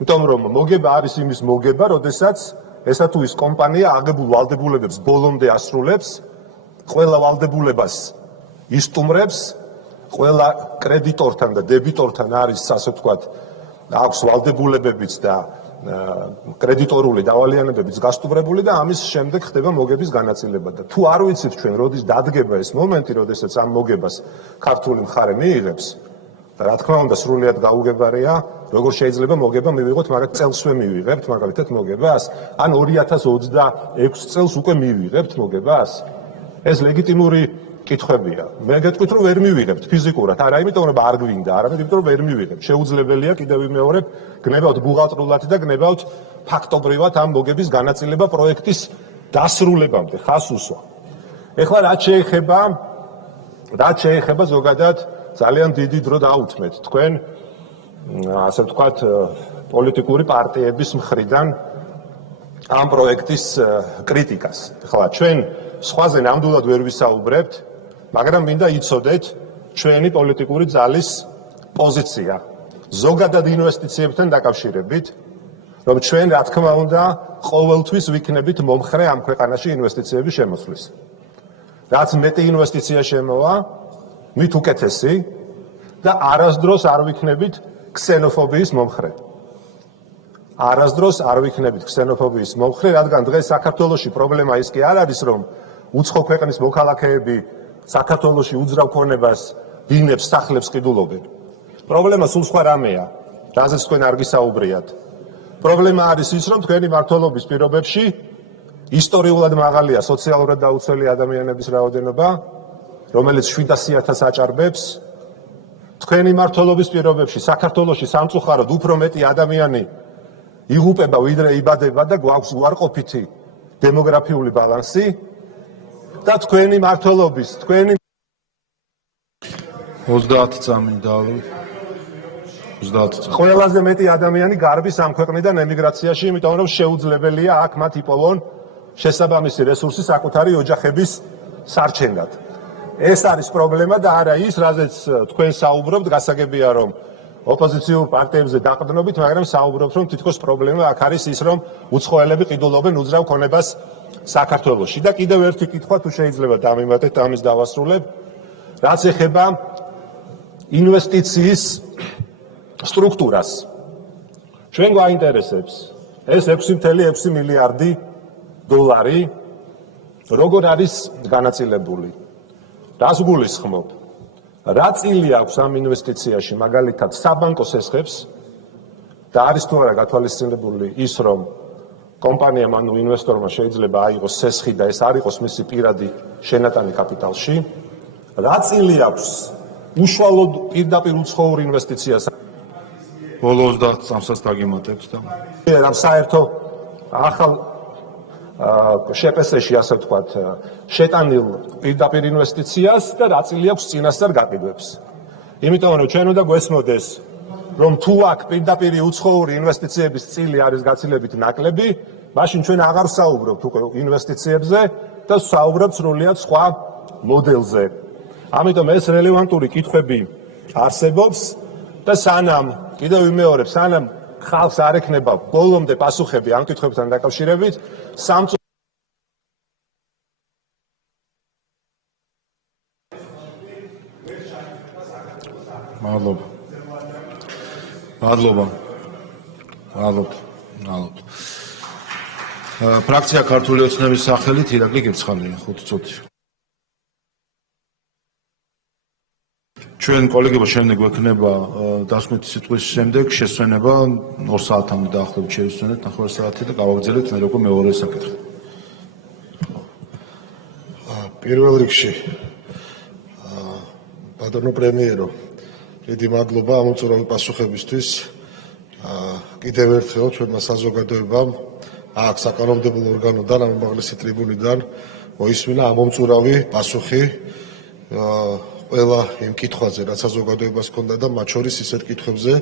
იმიტომ რომ მოგება არის იმის მოგება, როდესაც ესა თუ ის კომპანია აღებულ ვალდებულებებს ბოლომდე ასრულებს, ყველა ვალდებულებას ისტუმრებს, ყველა კრედიტორთან და დებიტორთან არის, ასე ვთქვათ, აქვს ვალდებულებებიც და კრედიტორული დავალიანებებიც გასტუმრებული და ამის შემდეგ ხდება მოგების განაწილება და თუ არ ვიცით ჩვენ როდის დადგება ეს მომენტი, როდესაც ამ მოგებას ქართული მხარე მიიღებს და რა თქმა უნდა სრულიად გაუგებარია, როგორ შეიძლება მოგება მივიღოთ, მაგრამ წელსვე მივიღებთ მაგალითად მოგებას, ან 2026 წელს უკვე მივიღებთ მოგებას. ეს ლეგიტიმური კითხვებია. მე გეტყვით რომ ვერ მივიღებთ ფიზიკურად, არა იმიტომ რომ არ გვინდა, არამედ იმიტომ რომ ვერ მივიღებთ. შეუძლებელია კიდევ ვიმეორებ, გნებავთ ბუღალტრულად და გნებავთ ფაქტობრივად ამ მოგების განაწილება პროექტის დასრულებამდე, ხას უსვა. ეხლა რაც შეეხება ზოგადად ძალიან დიდი დრო დაუთმეთ თქვენ, ასე ვთქვათ, პოლიტიკური პარტიების მხრიდან ამ პროექტის კრიტიკას. ეხლა ჩვენ სხვაზე ნამდვილად ვერ ვისაუბრებთ, მაგრამ მინდა იცოდეთ ჩვენი პოლიტიკური ძალის პოზიცია ზოგადად ინვესტიციებთან დაკავშირებით, რომ ჩვენ რა თქმა უნდა ყოველთვის ვიქნებით მომხრე ამ ქვეყანაში ინვესტიციების შემოსვლის. რაც მეტი ინვესტიცია შემოვა, მით უკეთესი და არასდროს არ ვიქნებით ქსენოფობიის მომხრე. არასდროს არ ვიქნებით ქსენოფობიის მომხრე, რადგან დღეს საქართველოში პრობლემა ის კი არ არის, რომ უცხო ქვეყნის მოქალაქეები საქართველოში უძრავ ქონებას, დინებს, სახლებს ყიდულობენ. პრობლემა სულ სხვა რამეა, რაზეც თქვენ არ გისაუბრიათ. პრობლემა არის ის, რომ თქვენი მმართველობის პირობებში ისტორიულად მაღალია სოციალურად დაუცველი ადამიანების რაოდენობა, რომელიც 700.000-ს აჭარბებს. თქვენი მმართველობის პირობებში საქართველოში სამწუხაროდ უფრო მეტი ადამიანი იღუპება, ვიდრე იბადება და გვაქვს უარყოფითი დემოგრაფიული ბალანსი. და თქვენი მმართველობის, თქვენი 30 წამი დაალო. 30 წამი. ყველაზე მეტი ადამიანი გარბის ამ ქვეყნიდან ემიგრაციაში, იმიტომ რომ შეუძლებელია აქ მათ იპოვონ შესაბამისი რესურსი საკუთარი ოჯახების სარჩენად. ეს არის პრობლემა და არა ის, რაზეც თქვენ საუბრობთ, გასაგებია რომ ოპოზიციურ პარტიებზე დაყრდნობით, მაგრამ საუბრობთ რომ თითქოს პრობლემა აქ არის ის, რომ უცხოელები ყიდულობენ უძრავ ქონებას საქართველოში. და კიდევ ერთი კითხვა თუ შეიძლება დამიმატეთ, ამის დავასრულებ, რაც ეხება ინვესტიციის სტრუქტურას. ჩვენ გვაინტერესებს ეს 6.6 მილიარდი დოლარი როგორ არის განაწილებული. რას გულისხმობ? რა წილი აქვს ამ ინვესტიციაში, მაგალითად საბანკო სესხებს და არის თუ არა გათვალისწინებული ის, რომ კომპანიამ ანუ ინვესტორმა შეიძლება აიღოს სესხი და ეს არ იყოს მისი პირადი შენატანი კაპიტალში. რა წილი აქვს უშუალოდ პირდაპირ უცხოურ ინვესტიციას? ბოლო 30 წამსაც დაგემატებთ და რამ საერთო ახალ შეპესეში, ასე ვთქვათ, შეტანილ პირდაპირ ინვესტიციას და რა წილი აქვს წინასწარ გაყიდვებს. იმიტომ რომ ჩვენ უნდა გვესმოდეს, რომ თუ აქ პირდაპირი უცხოური ინვესტიციების წილი არის გაცილებით ნაკლები, მაშინ ჩვენ აღარ საუბრობთ უკვე ინვესტიციებზე და საუბრობთ სრულიად სხვა მოდელზე. ამიტომ ეს რელევანტური კითხვები არსებობს და სანამ, კიდევ ვიმეორებ, სანამ ხალხს არ ექნება ბოლომდე პასუხები ამ კითხვებთან დაკავშირებით, მადლობა. მადლობა. ფრაქცია ქართული ოცნების სახელით ირაკლი გერცხალია 5 წუთი. ჩვენ კოლეგებო შემდეგ გვექნება დასკვნითი სიტყვის შემდეგ შესვენება 2 საათამდე დაახლოებით შევისვენეთ 9 საათი და გავაგრძელებთ მე როგორ მეორე საკითხი. პირველ რიგში ბატონო პრემიერო, დიდი მადლობა ამ უწურავი პასუხებისთვის. კიდევ ერთხელ ჩვენმა საზოგადოებამ აქ საკანონმდებლო ორგანოდან, ამ უმაღლესი ტრიბუნიდან მოისმინა ამ უწურავი პასუხი ყველა იმ კითხვაზე, რაც საზოგადოებას ჰქონდა და მათ შორის ისეთ კითხვებზე,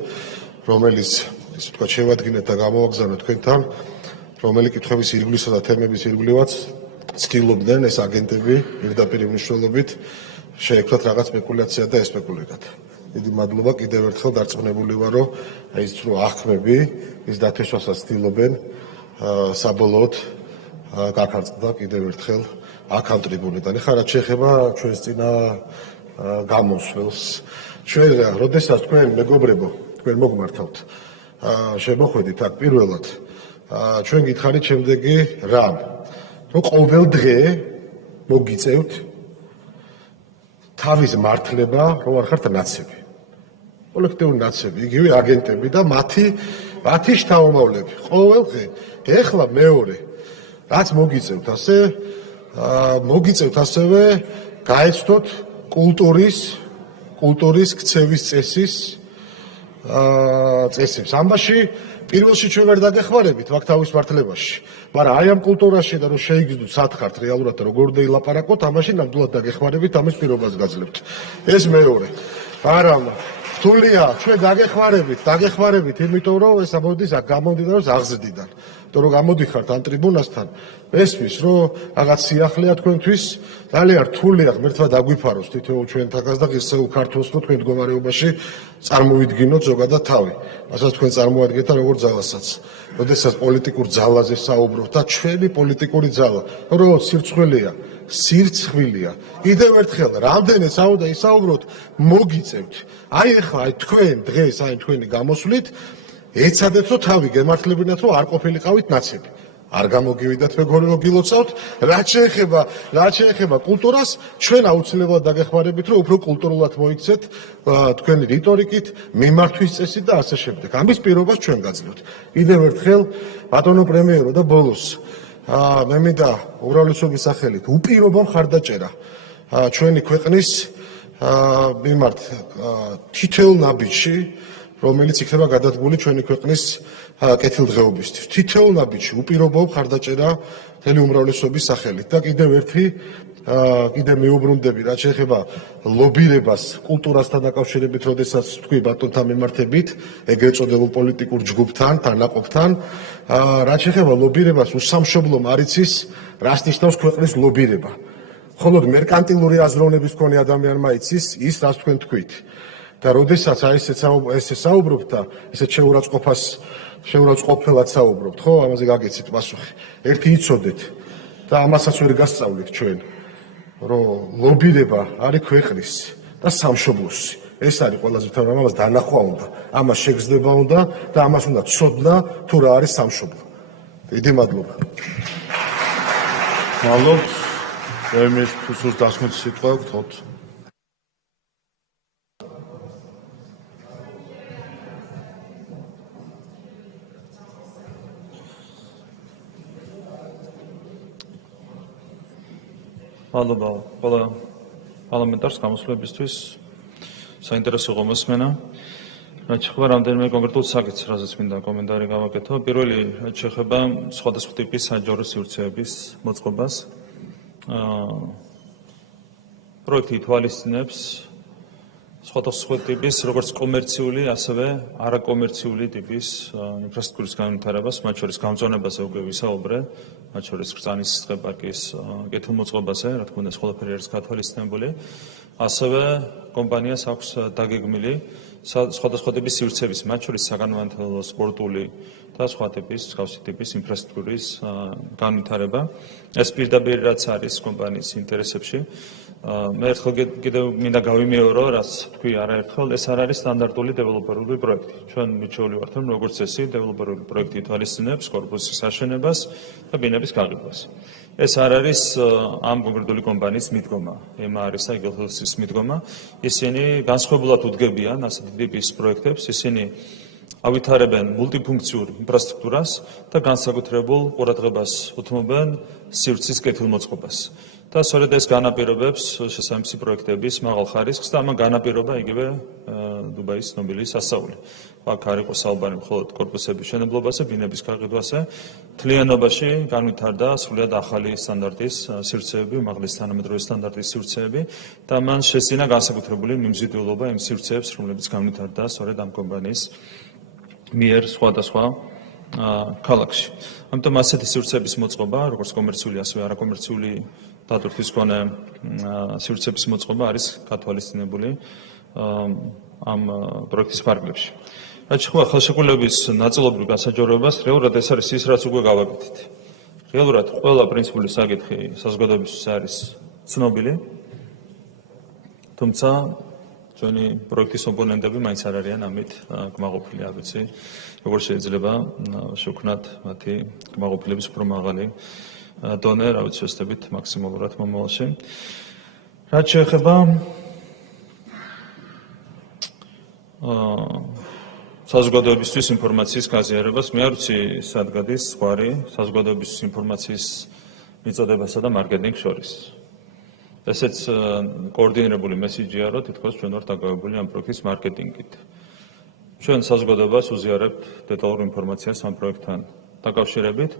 რომელიც ისე ვთქვათ, შევადგინეთ და გამოვაგზავნეთ თქვენთან, რომელი კითხვების ირგვლისა და თემების ირგვლივაც ცდილობდნენ ეს აგენტები პირდაპირ მნიშვნელობით შეექმნათ რაღაც სპეკულაცია და ესპეკულირათ. დიდი მადლობა კიდევ ერთხელ დარწმუნებული ვარ, რომ ის რო ახმები ის დათესვასაც ცდილობენ საბოლოოდ გაქარწყდა კიდევ ერთხელ აქ ამ ტრიბუნიდან. ეხლა რაც შეეხება ჩვენს წინა გამოსვლას, ჩვენ როდესაც თქვენ მეგობრებო, თქვენ მოგმართავთ, შემოხვედით აქ პირველად, ჩვენ გითხარით შემდეგი რამ, რომ ყოველ დღე მოგიწევთ თავის მართლება, რომ არ ხართ ნაცები. კოლექტიური ნაცები, იგივე აგენტები და მათი შთამომავლები. ყოველ დღე. ეხლა მეორე, რაც მოგიწევთ ასევე გაეცდოთ კულტურის ქცევის წესებს. ამაში პირველში ჩვენ ვერ დაგეხმარებით აქ თავის მართლებაში, მაგრამ აი ამ კულტურაში და რომ შეიგრძნოთ სათხართ რეალურად და როგორ უნდა ილაპარაკოთ, ამაში ნამდვილად დაგეხმარებით, ამის პირობას გაძლევთ. ეს მეორე. მაგრამ რთულია ჩვენ დაგეხმარებით, იმიტომ რომ ეს ამოდის აქ გამომდინარეობს აღზრდიდან. იმიტომ რომ გამოდიხართ ამ ტრიბუნასთან, ესმის რომ რაღაც სიახლეა თქვენთვის, ძალიან რთულია ღმერთმა დაგვიფაროს თითოეულ ჩვენთაგას და ღირსეულ ქართულს რომ თქვენ მდგომარეობაში წარმოვიდგინოთ ზოგადად თავი. მასაც თქვენ წარმოადგენთ როგორც ძალასაც. როდესაც პოლიტიკურ ძალაზე საუბრობთ და ჩვენი პოლიტიკური ძალა, რომ სირცხვილია. კიდევ ერთხელ, რამდენიც აუდა ისაუბროთ, მოგიწევთ. აი ახლა თქვენ დღეს აი თქვენი გამოსვლით ეცადეთ რომ თავი გემართლებინათ რომ არ ყოფილიყავით ნაცები. არ გამოგივიდათ მეგობრებო მოგილოცავთ. რაც შეეხება კულტურას, ჩვენ აუცილებლად დაგეხმარებით რომ უფრო კულტურულად მოიქცეთ თქვენი რიტორიკით, მიმართვის წესით და ასე შემდეგ. ამის პირობას ჩვენ გაძლევთ. კიდევ ერთხელ ბატონო პრემიერო და ბოლოს მე მინდა უმრავლესობის სახელით უპირობო მხარდაჭერა ჩვენი ქვეყნის მიმართ თითოეულ ნაბიჯში, რომელიც იქნება გადადგმული ჩვენი ქვეყნის კეთილდღეობისთვის. თითოეულ ნაბიჯში უპირობო მხარდაჭერა მთელი უმრავლესობის სახელით და კიდევ მეუბრუნდები, რაც შეეხება ლობირებას კულტურასთან დაკავშირებით, როდესაც თქვი ბატონთან მიმართებით, ეგრეთ წოდებულ პოლიტიკურ ჯგუფთან, თანაყოფთან, რაც შეეხება ლობირებას, უსამშობლომ არ იცის, რას ნიშნავს ქვეყნის ლობირება. მხოლოდ მერკანტილური აზროვნების მქონე ადამიანმა იცის ის, რაც თქვენ თქვით. და როდესაც აი ესე საუბრობთ და ესე შეურაცხყოფელად საუბრობთ, ხო, ამაზე გაგეცით პასუხი. ერთი იცოდეთ და ამასაც ვერ გასწავლით ჩვენ, რომ ლობირება არის ქვეყნის და სამშობლოსი. ეს არის ყველაზე მთავარი, ამას დანახვა უნდა, ამას შეგრძნება უნდა და ამას უნდა ცოდნა თუ რა არის სამშობლო. დიდი მადლობა. მადლობთ. პრემიერს სულ დასკვნითი სიტყვა გთხოვთ. მადლობა ყველა პარლამენტარს გამოსვლებისთვის. საინტერესო გამოსმენა. რაც შეეხება რამდენიმე კონკრეტულ საკითხს, რაზეც მინდა კომენტარი გავაკეთო. პირველი რაც შეეხება სხვადასხვა ტიპის საჯარო სივრცეების მოწყობას. პროექტი ითვალისწინებს სხვადასხვა ტიპის, როგორც კომერციული, ასევე არაკომერციული ტიპის ინფრასტრუქტურის განვითარებას, მათ შორის გამწვანებაზე უკვე ვისაუბრე, მათ შორის კრწანის სხეპარკის კეთილმოწყობაზე, რა თქმა უნდა, ეს ყველაფერი არის გათვალისწინებული. ასევე კომპანიას აქვს დაგეგმილი სხვადასხვა ტიპის სივრცეების, მათ შორის საგანმანათლებლო, სპორტული და სხვა ტიპის, მსგავსი ტიპის ინფრასტრუქტურის განვითარება. ეს პირდაპირ რაც არის კომპანიის ინტერესებში. მე ერთხელ კიდევ მინდა გავიმეორო, რაც თქვი არაერთხელ, ეს არ არის სტანდარტული დეველოპერული პროექტი. ჩვენ მიჩვეული ვართ, რომ როგორც წესი, დეველოპერული პროექტი ითვალისწინებს კორპუსის აშენებას და ბინების გაღებას. ეს არ არის ამ კონკრეტული კომპანიის მიდგომა, ემა არის და იგელჰელსის მიდგომა. ისინი განსხვავებულად უდგებიან ასეთი ტიპის პროექტებს, ისინი ავითარებენ მულტიფუნქციურ ინფრასტრუქტურას და განსაკუთრებულ ყურადღებას უთმობენ სივრცის კეთილმოწყობას. და სწორედ ეს განაპირობებს შესაბამისი პროექტების მაღალ ხარისხს და ამან განაპირობა იგივე დუბაის ცნობილი სასწაული. აქ არ იყო საუბარი მხოლოდ კორპუსების მშენებლობაზე, ბინების გაყიდვაზე, მთლიანობაში განვითარდა სრულიად ახალი სტანდარტის სივრცეები, უმაღლესი თანამედროვე სტანდარტის სივრცეები და მან შესძინა განსაკუთრებული მიმზიდველობა იმ სივრცეებს, რომლებიც განვითარდა სწორედ ამ კომპანიის მიერ სხვადასხვა ქალაქში. ამიტომ ასეთი სივრცეების მოწყობა, როგორც კომერციული, ასევე არაკომერციული დატვირთვის მქონე სივრცეების მოწყობა არის გათვალისწინებული ამ პროექტის ფარგლებში. რაც შეეხება ხელშეკრულების ნაწილობრივ გასაჯაროებას, რეალურად ეს არის ის, რაც უკვე გავაკეთეთ. რეალურად ყველა პრინციპული საკითხი საზოგადოებისთვის არის ცნობილი, თუმცა ჩვენი პროექტის ოპონენტები მაინც არ არიან ამით კმაყოფილი, არ ვიცი, როგორ შეიძლება შევქნათ მათი კმაყოფილების უფრო მაღალი დონე, რა ვიცი, ვესწრებით მაქსიმალურად მომავალში. რაც შეეხება საზოგადოებისთვის ინფორმაციის გაზიარებას, მე არ ვიცი, სად გადის ზღვარი საზოგადოებისთვის ინფორმაციის მიწოდებასა და მარკეტინგ შორის. ესეც კოორდინირებული მესიჯია, რომ თითქოს ჩვენ ვართ დაკავებული ამ პროექტის მარკეტინგით. ჩვენ საზოგადოებას უზიარებთ დეტალურ ინფორმაციას ამ პროექტთან დაკავშირებით,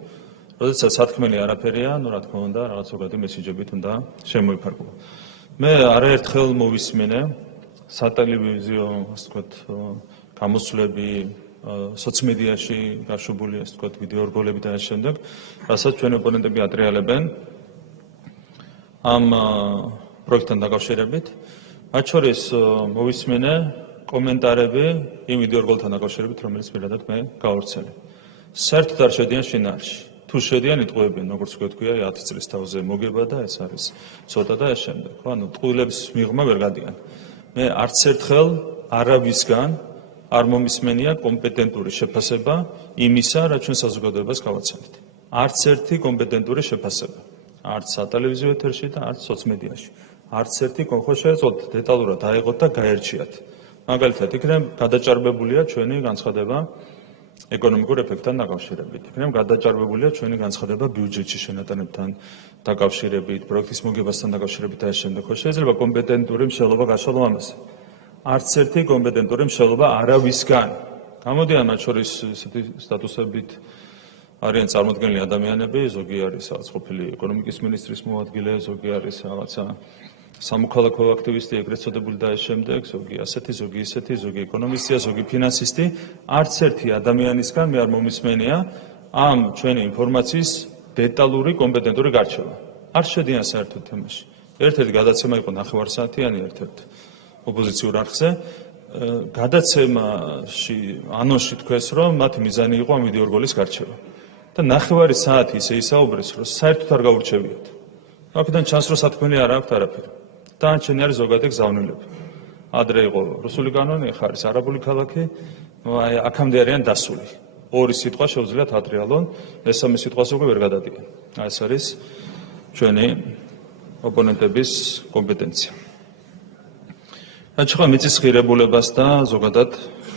როდესაც სათქმელი არაფერია, ნუ რა თქმა უნდა, რაღაც ზოგადი მესიჯებით უნდა შემოიფარგლო. მე არაერთხელ მოვისმინე სატელევიზიო, ასე ვთქვათ, გამოსვლები სოციმედიაში გაშვებული, ასე ვთქვათ, ვიდეო რგოლები და ამ შემდეგ, რასაც ჩვენი ოპონენტები ატრიალებენ ამ პროექტთან დაკავშირებით. მათ შორის მოვისმინე კომენტარები იმ ვიდეო რგოლთან დაკავშირებით, რომელიც პირადად მე გავავრცელე. საერთოდ არ შედიან შინაარსში. თუ შედიან, იტყუებიან, როგორც გვეთქვია, 10 წლის თავზე მოგება და ეს არის ცოტა და ამ შემდეგ. ანუ ტყუილების მიღმა ვერ გადიან. მე არც ერთხელ არავისგან არ მომისმენია კომპეტენტური შეფასება იმისა, რაც ჩვენ საზოგადოებას გავაცემთ. არც ერთი კომპეტენტური შეფასება. არც სატელევიზიო ეთერში და არც სოციმედიაში. არც ერთი ხო შეეძლოთ დეტალურად დაეღოთ და გაერჩიათ. მაგალითად, იქნებ გადაჭარბებულია ჩვენი განცხადება ეკონომიკურ ეფექტთან დაკავშირებით. იქნებ გადაჭარბებულია ჩვენი განცხადება ბიუჯეტში შენატანებთან დაკავშირებით, პროექტის მოგებასთან დაკავშირებით და ამ შემდეგ. ხო შეიძლება კომპეტენტური მსჯელობა გაშალო ამაზე. არც ერთი კომპეტენტური მსჯელობა არავისგან. გამოდიან მათ შორის ესეთი სტატუსებით არიან წარმოდგენილი ადამიანები, ზოგი არის რაღაც ყოფილი ეკონომიკის მინისტრის მოადგილე, ზოგი არის რაღაცა სამოქალაქო აქტივისტი, ეგრეთ წოდებული და ამ შემდეგ, ზოგი ასეთი, ზოგი ისეთი, ზოგი ეკონომისტია, ზოგი ფინანსისტი, არც ერთი ადამიანისგან მე არ მომისმენია ამ ჩვენი ინფორმაციის დეტალური კომპეტენტური გარჩევა. არ შედიან საერთოდ თემაში. ერთ-ერთი გადაცემა იყო 9 საათიანი ერთ-ერთ ოპოზიციურ არხზე. გადაცემაში ანონსში თქვეს, რომ მათი მიზანი იყო ამ ვიდეო რგოლის გარჩევა. და 9 საათი ისე ისაუბრეს, რომ საერთოდ არ გაურჩევიათ. აქედან ჩანს, რომ სათქმელი არ აქვს არაფერი. დანარჩენი არის ზოგადი გზავნილები. ადრე იყო რუსული კანონი, ახლა არის არაბული ქალაქი, აი აქამდე არიან დასული. ორი სიტყვა შეუძლიათ ატრიალონ, მესამე სიტყვას უკვე ვერ გადადიან. ეს არის ჩვენი ოპონენტების კომპეტენცია. რაც შეეხება მიწის ღირებულებას და ზოგადად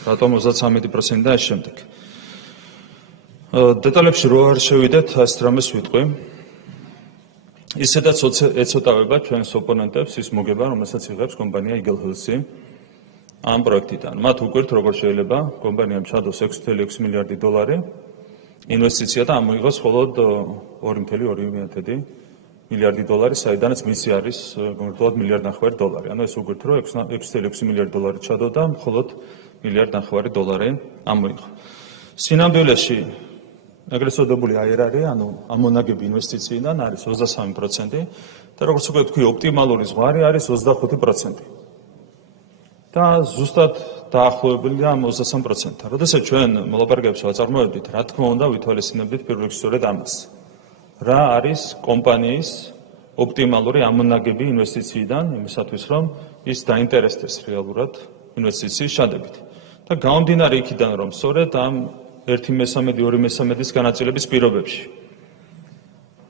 რატომ 33% და ამ შემდეგ. დეტალებში რო არ შევიდეთ, ეს რამეს ვიტყვი. ისედაც ეცოტავება ჩვენს ოპონენტებს ის მოგება, რომელსაც იღებს კომპანია იგელჰელსი ამ პროექტიდან. მათ უკვირთ, როგორ შეიძლება კომპანიამ ჩადოს 6.6 მილიარდი დოლარი ინვესტიცია და ამოიღოს მხოლოდ 2.2 მილიარდი დოლარი, საიდანაც მისი არის კონკრეტულად 1.5 მილიარდი დოლარი. ანუ ეს უგვირთ, რომ 6.6 მილიარდი დოლარი ჩადო და მხოლოდ 1.5 მილიარდი დოლარი ამოიღო. სინამდვილეში ეგრეთ წოდებული აერარი, ანუ ამონაგები ინვესტიციიდან არის 23% და როგორც უკვე თქვი, ოპტიმალური ზღვარი არის 25%. და ზუსტად დაახლოებულია 23%-თან. როდესაც ჩვენ მოლაპარაკებებს ვაწარმოებდით, რა თქმა უნდა, ვითვალისწინებდით პირველ რიგში სწორედ ამას. რა არის კომპანიის ოპტიმალური ამონაგები ინვესტიციიდან, იმისათვის რომ ის დაინტერესდეს რეალურად ინვესტიციის შადებით. და გამომდინარე იქიდან, რომ სწორედ ამ 1/3, 2/3-ის განაწილების პირობებში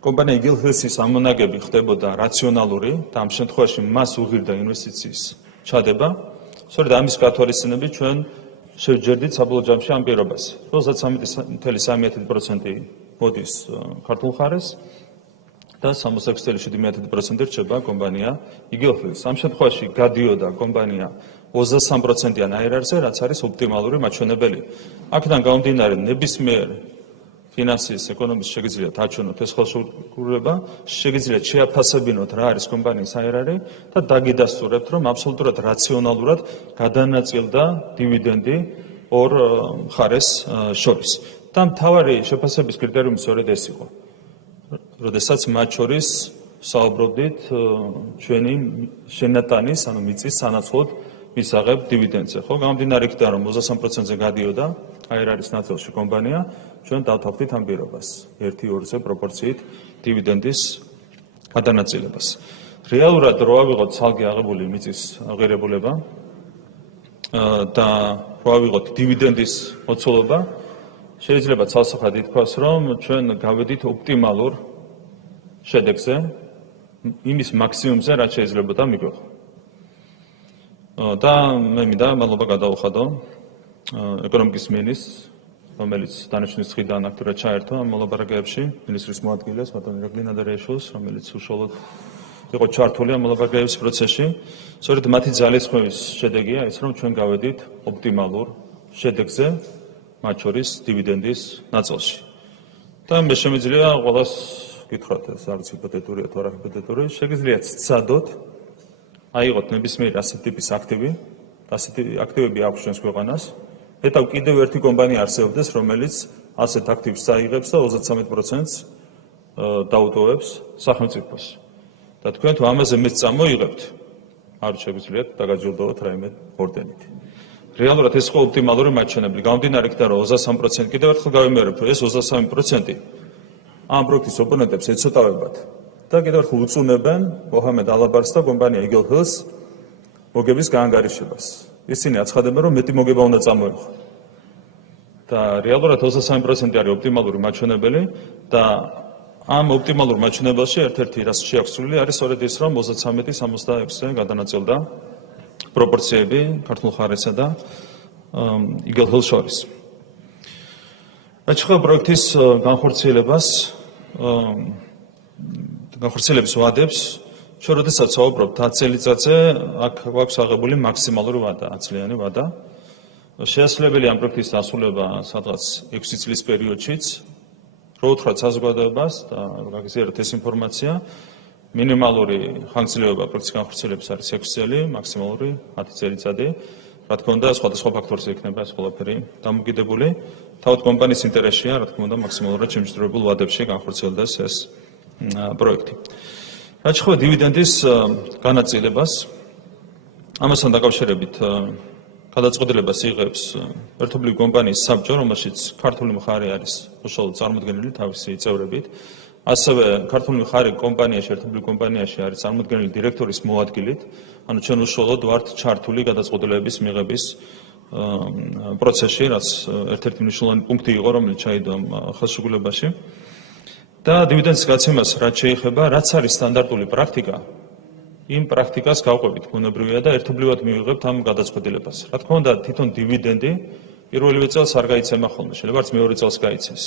კომპანია Eagle Health-ის ამონაგები ხდებოდა რაციონალური და ამ შემთხვევაში მას უღირდა ინვესტიციის ჩადება. სწორედ ამის გათვალისწინებით ჩვენ შევჯერდით საბოლოო ჯამში ამ პირობას, რომ 33.3% მოდის ქართულ მხარეს და 66.7% რჩება კომპანია Eagle Health. ამ შემთხვევაში გადიოდა კომპანია 23%-იან აერარზე, რაც არის ოპტიმალური მაჩვენებელი. აქედან გამომდინარე, ნებისმიერ ფინანსის ეკონომიკის შეგიძლიათ აჩვენოთ ეს ხელშეკრულება, შეგიძლიათ შეაფასებინოთ რა არის კომპანიის აერარი და დაგიდასტურებთ, რომ აბსოლუტურად რაციონალურად გადანაწილდა დივიდენდი ორ მხარეს შორის. და მთავარი შეფასების კრიტერიუმი სწორედ ეს იყო. როდესაც მათ შორის საუბრობდით ჩვენი შენატანის, ანუ მიწის სანაცვლოდ მისაღებ დივიდენდზე, ხო? გამომდინარე იქიდან, რომ 23%-ზე გადიოდა აერარის ნაწილში კომპანია, ჩვენ დავთვალეთ ამ პირობას 1:2-ზე პროპორციით დივიდენდის გადანაწილებას. რეალურად რო ავიღოთ ცალკე აღებული მიწის აღიარებულება და რო ავიღოთ დივიდენდის მოცულობა, შეიძლება ცალსახად ითქვას, რომ ჩვენ გავედით ოპტიმალურ შედეგზე, იმის მაქსიმუმზე, რაც შეიძლებოდა მიგვეღო. და მე მინდა მადლობა გადაუხადო ეკონომიკის მინისტრს, რომელიც დანიშნვის მხრიდან აქტიურად ჩაერთო ამ მოლაპარაკებებში, მინისტრის მოადგილეს, ბატონ ირაკლი ნადარეიშვილს, რომელიც უშუალოდ იყო ჩართული ამ მოლაპარაკების პროცესში. სწორედ მათი ძალისხმევის შედეგია ის, რომ ჩვენ გავედით ოპტიმალურ შედეგზე, მათ შორის დივიდენდის ნაწილში. და მე შემიძლია ყველას გითხრათ, ეს არის ჰიპოთეტურია თუ არა ჰიპოთეტური, შეგიძლიათ სცადოთ აიღოთ ნებისმიერი ასეთი ტიპის აქტივი, ასეთი აქტივები აქვს ჩვენს ქვეყანას. ეტავ კიდევ ერთი კომპანია არსებობს, რომელიც ასეთ აქტივს წაიღებს და 33%-ს დაუტოვებს სახელმწიფოს. და თქვენ თუ ამაზე მეც წამოიღებთ, არ შეგვიძლიათ დაგაჯილდოვოთ რაიმე ორდენით. რეალურად ეს ხო ოპტიმალური მაჩვენებელი. გამომდინარე იქიდან, რომ 23% კიდევ ერთხელ გავიმეორებ, რომ ეს 23% ამ პროექტის ოპონენტებს ეცოტავებათ და კიდევ ერთხელ უწუნებენ მოჰამედ ალაბარს და კომპანია Eagle Health მოგების გაანგარიშებას. ისინი აცხადებენ, რომ მეტი მოგება უნდა წამოიღო. და რეალურად 23% არის ოპტიმალური მაჩვენებელი და ამ ოპტიმალურ მაჩვენებელში ერთ-ერთი რაც შეაქვსრული არის სწორედ ის, რომ 33-66-ზე გადანაწილდა პროპორციები ქართულ მხარესა და Eagle Health შორის. რაც შეეხება პროექტის განხორციელების ვადებს, ჩვენ როდესაც ვაუბრობთ 10 წელიწადზე, აქ გვაქვს აღებული მაქსიმალური ვადა, 10 წლიანი ვადა. შეასრულებელი ამ პროექტის დასრულება სადღაც 6 წლის პერიოდშიც. რო უთხრათ საზოგადოებას და გაგიზიაროთ ეს ინფორმაცია, მინიმალური ხანგრძლივობა პროექტის განხორციელების არის 6 წელი, მაქსიმალური 10 წელიწადი. რა თქმა უნდა, სხვადასხვა ფაქტორზე იქნება ეს ყველაფერი დამოკიდებული. თავად კომპანიის ინტერესშია, რა თქმა უნდა, მაქსიმალურად შემჭდროებულ ვადებში განხორციელდეს ეს პროექტი. რაც შეეხება დივიდენდის განაწილებას, ამასთან დაკავშირებით გადაწყვეტილებას იღებს ერთობლივი კომპანიის საბჭო, რომელშიც ქართული მხარე არის უშუალოდ წარმოდგენილი თავისი წევრებით. ასევე ქართული მხარე კომპანიაში, ერთობლივ კომპანიაში არის წარმოდგენილი დირექტორის მოადგილით, ანუ ჩვენ უშუალოდ ვართ ჩართული გადაწყვეტილების მიღების პროცესში, რაც ერთ-ერთი მნიშვნელოვანი პუნქტი იყო, რომელიც ჩაიდო ამ ხელშეკრულებაში. და დივიდენდის გაცემას რაც შეეხება, რაც არის სტანდარტული პრაქტიკა, იმ პრაქტიკას გავყვებით ბუნებრივია და ერთობლივად მივიღებთ ამ გადაწყვეტილებას. რა თქმა უნდა, თვითონ დივიდენდი პირველივე წელს არ გაიცემა ხოლმე, შეიძლება არც მეორე წელს გაიცეს.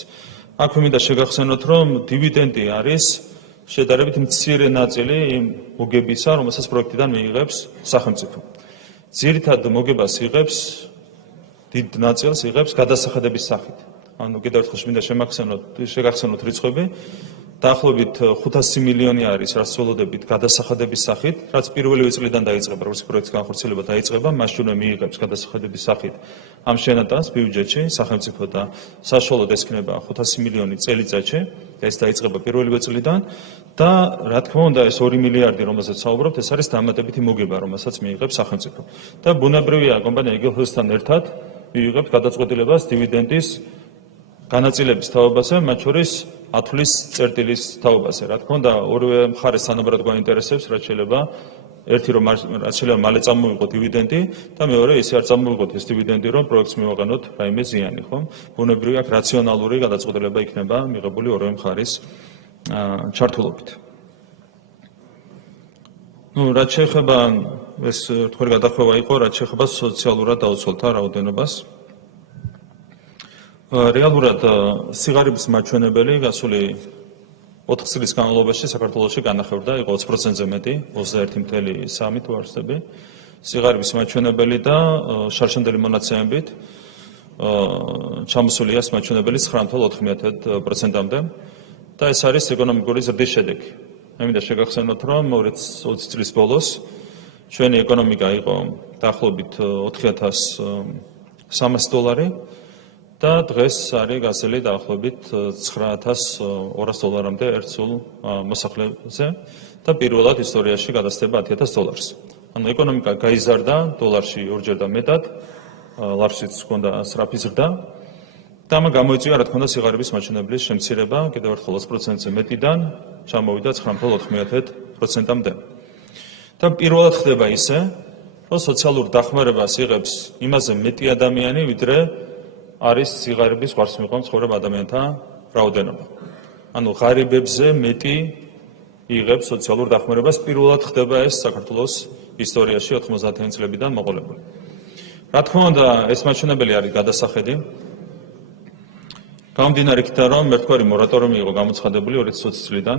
აქ მინდა შეგახსენოთ, რომ დივიდენდი არის შედარებით მცირე ნაწილი იმ მოგებისა, რომელსაც პროექტიდან მიიღებს სახელმწიფო. ძირითად მოგებას იღებს, დიდ ნაწილს იღებს გადასახადების სახით. ანუ კიდევ ერთხელ მინდა შეგახსენოთ რიცხვები. დაახლოებით 500 მილიონი არის რასწავლოდებით გადასახადების სახით, რაც პირველივე წლიდან დაიწყება, როგორც პროექტის განხორციელება დაიწყება, მაშინ მიიღებს გადასახადების სახით ამ შენატანს ბიუჯეტში, სახელმწიფო და საშუალოდ ეს იქნება 500 მილიონი წელიწადში, ეს დაიწყება პირველივე წლიდან და რა თქმა უნდა ეს 2 მილიარდი, რომელზეც საუბრობთ, ეს არის დამატებითი მოგება, რომელსაც მიიღებს სახელმწიფო. და ბუნებრივია, კომპანია იგელჰელსთან ერთად მიიღებს გადაწყვეტილებას დივიდენდის განაწილების თაობაზე, მათ შორის ათვლის წერტილის თაობაზე. რა თქმა უნდა, ორივე მხარეს თანაბრად გვაინტერესებს, რაც შეიძლება ერთი რომ რაც შეიძლება მალე წამოიღო დივიდენდი და მეორე ისე არ წამოიღოთ ეს დივიდენდი, რომ პროექტს მივაყენოთ რაიმე ზიანი, ხო? ბუნებრივია, რაციონალური გადაწყვეტილება იქნება მიღებული ორივე მხარის ჩართულობით. რაც შეეხება ეს თქვენი გადახვევა იყო, რაც შეეხება სოციალურად დაუცველთა რაოდენობას. რეალურად სიღარიბის მაჩვენებელი გასული 4 წლის განმავლობაში საქართველოში განახევდა, იყო 20%-ზე მეტი, 21.3 თუ არ ვცდები, სიღარიბის მაჩვენებელი და შარშანდელი მონაცემებით ჩამოსულია ეს მაჩვენებელი 9.4%-მდე და ეს არის ეკონომიკური ზრდის შედეგი. მე მინდა შეგახსენოთ, რომ 2020 წლის ბოლოს ჩვენი ეკონომიკა იყო დაახლოებით $4,300 და დღეს არის გასული დაახლოებით $9,200-მდე ერთ სულ მოსახლეზე და პირველად ისტორიაში გადასდება $10,000-ს. ანუ ეკონომიკა გაიზარდა დოლარში ორჯერ და მეტად, ლარშიც ჰქონდა სწრაფი ზრდა და ამან გამოიწვია, რა თქმა უნდა, სიღარიბის მაჩვენებლის შემცირება კიდევ ერთხელ 20%-ზე მეტიდან ჩამოვიდა 9.4%-მდე. და პირველად ხდება ისე, რომ სოციალურ დახმარებას იღებს იმაზე მეტი ადამიანი, ვიდრე არის სიღარიბის გვარს მიყოლ მცხოვრებ ადამიანთა რაოდენობა. ანუ ღარიბებზე მეტი იღებს სოციალურ დახმარებას, პირველად ხდება ეს საქართველოს ისტორიაში 90-იანი წლებიდან მოყოლებული. რა თქმა უნდა, ეს მაჩვენებელი არის გადასახედი. გამომდინარე იქიდან, რომ ერთგვარი მორატორიუმი იყო გამოცხადებული 2020 წლიდან.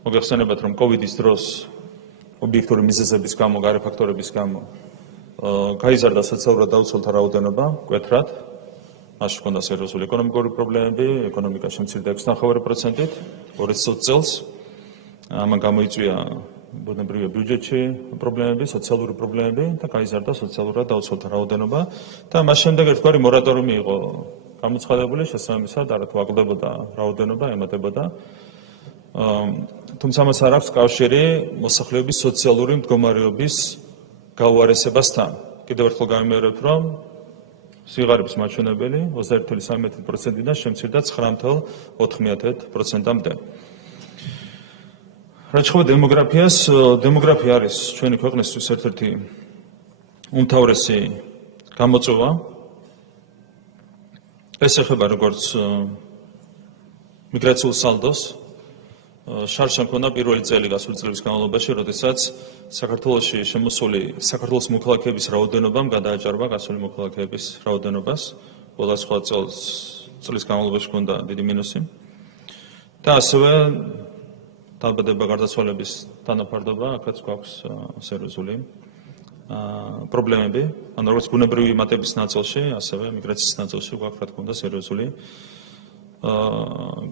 მოგეხსენებათ, რომ კოვიდის დროს ობიექტური მიზეზების გამო, გარე ფაქტორების გამო გაიზარდა სოციალურად დაუცველთა რაოდენობა მკვეთრად. მაშინ ჰქონდა სერიოზული ეკონომიკური პრობლემები, ეკონომიკა შემცირდა 6.9%-ით 2020 წელს. ამან გამოიწვია ბუნებრივია ბიუჯეტში პრობლემები, სოციალური პრობლემები და გაიზარდა სოციალურად დაუცველთა რაოდენობა და მას შემდეგ ერთგვარი მორატორიუმი იყო გამოცხადებული, შესაბამისად არ აკლდებოდა რაოდენობა, ემატებოდა. თუმცა მას არ აქვს კავშირი მოსახლეობის სოციალური მდგომარეობის გაუარესებასთან. კიდევ ერთხელ გამიმეორებთ, რომ სიღარიბის მაჩვენებელი 21.3%-დან შემცირდა 9.4%-მდე. რაც შეეხება დემოგრაფიას, დემოგრაფია არის ჩვენი ქვეყნისთვის ერთ-ერთი უმთავრესი გამოწვევა. ეს ეხება როგორც მიგრაციულ სალდოს. შარშან ქონდა პირველი წელი გასული წლების განმავლობაში, როდესაც საქართველოში შემოსული საქართველოს მოქალაქეების რაოდენობამ გადააჭარბა გასული მოქალაქეების რაოდენობას. ყველა სხვა წლის განმავლობაში ქონდა დიდი მინუსი. და ასევე დაავადება გარდაცვალების თანაფარდობა, აქაც გვაქვს სერიოზული პრობლემები. ანუ როგორც ბუნებრივი მატების ნაწილში, ასევე მიგრაციის ნაწილში გვაქვს, რა თქმა უნდა, სერიოზული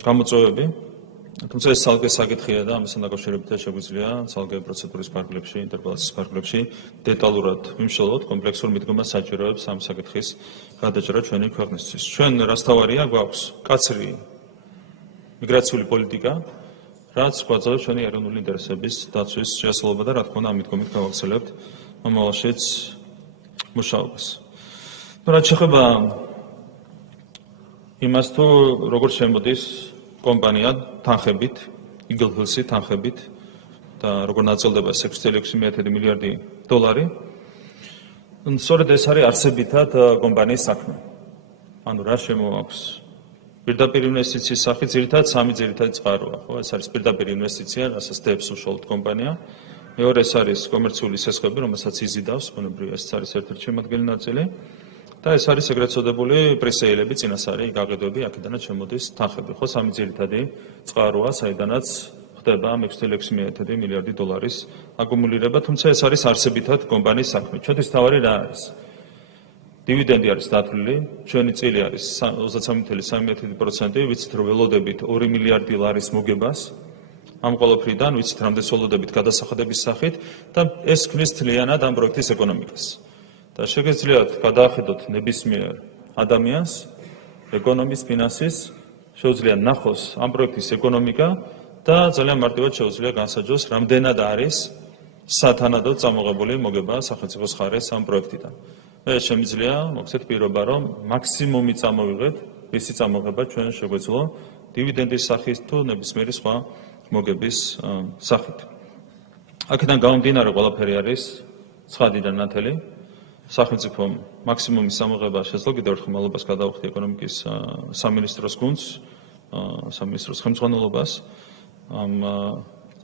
გამოწვევები. თუმცა ეს ცალკე საკითხია და ამასთან დაკავშირებით შეგვიძლია ცალკე პროცედურის ფარგლებში, ინტერპელაციის ფარგლებში დეტალურად ვიმსჯელოთ კომპლექსურ მიდგომას საჭიროებს ამ საკითხის გადაჭრა ჩვენი ქვეყნისთვის. ჩვენ რას თავარია გვაქვს კაცრი მიგრაციული პოლიტიკა, რაც გვაძლევს ჩვენი ეროვნული ინტერესების დაცვის შესაძლებლობა და რა თქმა უნდა ამ მიდგომით გავახსენებთ მომავალშიც მუშაობას. რაც შეეხება იმას თუ როგორ შემოდის კომპანია თანხებით, იგელჰელსი თანხებით და როგორ ნაწილდება 6.6 მილიარდი დოლარი. სწორედ ეს არის არსებითად კომპანიის საქმე. ანუ რა შემოაქვს პირდაპირ ინვესტიციის სახით, ძირითადად სამი ძირითადი წყაროა, ხო? ეს არის პირდაპირ ინვესტიცია, რასაც დებს უშუალოდ კომპანია. მეორე ეს არის კომერციული სესხები, რომელსაც იზიდავს, ბუნებრივია ეს არის ერთ-ერთი შემადგენელი ნაწილი. და ეს არის ეგრეთ წოდებული პრესეილები, წინასწარი გაყიდვები, აქედანაც შემოდის თანხები. ხო, სამი ძირითადი წყაროა, საიდანაც ხდება 6.6 მილიარდი დოლარის აკუმულირება, თუმცა ეს არის არსებითად კომპანიის საქმე. ჩვენთვის თავარი რა არის? დივიდენდი არის დათვლილი, ჩვენი წილი არის 33.3%, ვიცით რომ ველოდებით 2 მილიარდი ლარის მოგებას ამ ყველაფრიდან, ვიცით რამდენი ველოდებით გადასახადების სახით და ეს ქმნის თლიანად ამ პროექტის ეკონომიკას. და შეგეძლიათ გადაახედოთ ნებისმიერ ადამიანს, ეკონომის, ფინანსის, შეუძლია ნახოს ამ პროექტის ეკონომიკა და ძალიან მარტივად შეუძლია განსაჯოს, რამდენად არის სათანადოდ წამოღებული მოგება სახელმწიფოს მხარეს ამ პროექტიდან. ეს შემიძლია მოგცეთ პირობა, რომ მაქსიმუმი წამოვიღეთ, ისი წამოღება ჩვენ შეგვეძლო დივიდენდის სახით თუ ნებისმიერი სხვა მოგების სახით. აქედან გამომდინარე ყველაფერი არის ცხადიდან ნათელი. სახელმწიფომ მაქსიმუმის წამოღება შეძლო, კიდევ ერთხელ მადლობას გადავხდი ეკონომიკის სამინისტროს გუნდს, სამინისტროს ხელმძღვანელობას ამ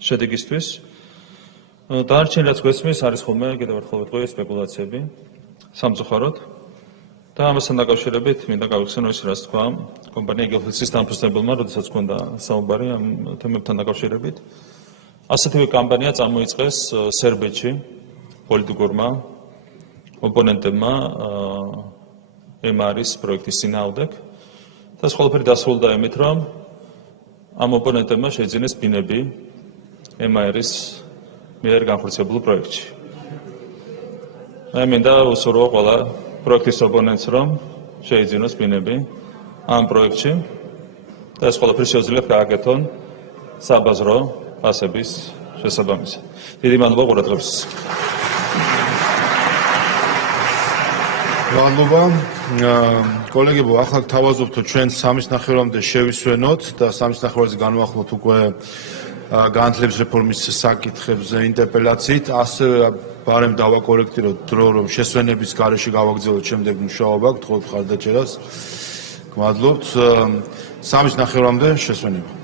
შედეგისთვის. დანარჩენი რაც გვესმის არის ხოლმე კიდევ ერთხელ ვიტყვი სპეკულაციები სამწუხაროდ და ამასთან დაკავშირებით მინდა გავიხსენო ის რაც თქვა კომპანია გელფექსის დამფუძნებელმა, როდესაც ჰქონდა საუბარი ამ თემებთან დაკავშირებით. ასეთივე კამპანია წამოიწყეს სერბეთში პოლიტიკურმა ოპონენტებმა ემარის პროექტის წინააღმდეგ და ეს ყველაფერი დასრულდა იმით, რომ ამ ოპონენტებმა შეიძინეს ბინები ემარის მიერ განხორციელებულ პროექტში. მე მინდა უსურვო ყველა პროექტის ოპონენტს, რომ შეიძინოს ბინები ამ პროექტში და ეს ყველაფერი შეუძლიათ გააკეთონ საბაზრო ფასების შესაბამისად. დიდი მადლობა ყურადღებისთვის. მადლობა. კოლეგებო, ახლა გთავაზობთ, ჩვენ 3:30-მდე შევისვენოთ და 3:30-ზე განვახლოთ უკვე განათლების რეფორმის საკითხებზე ინტერპელაციით. ასევე ბარემ დავაკორექტიროთ დრო, რომ შესვენების გარეშე გავაგრძელოთ შემდეგ მუშაობა, გთხოვთ მხარდაჭერას. გმადლობთ. 3:30-მდე შესვენება.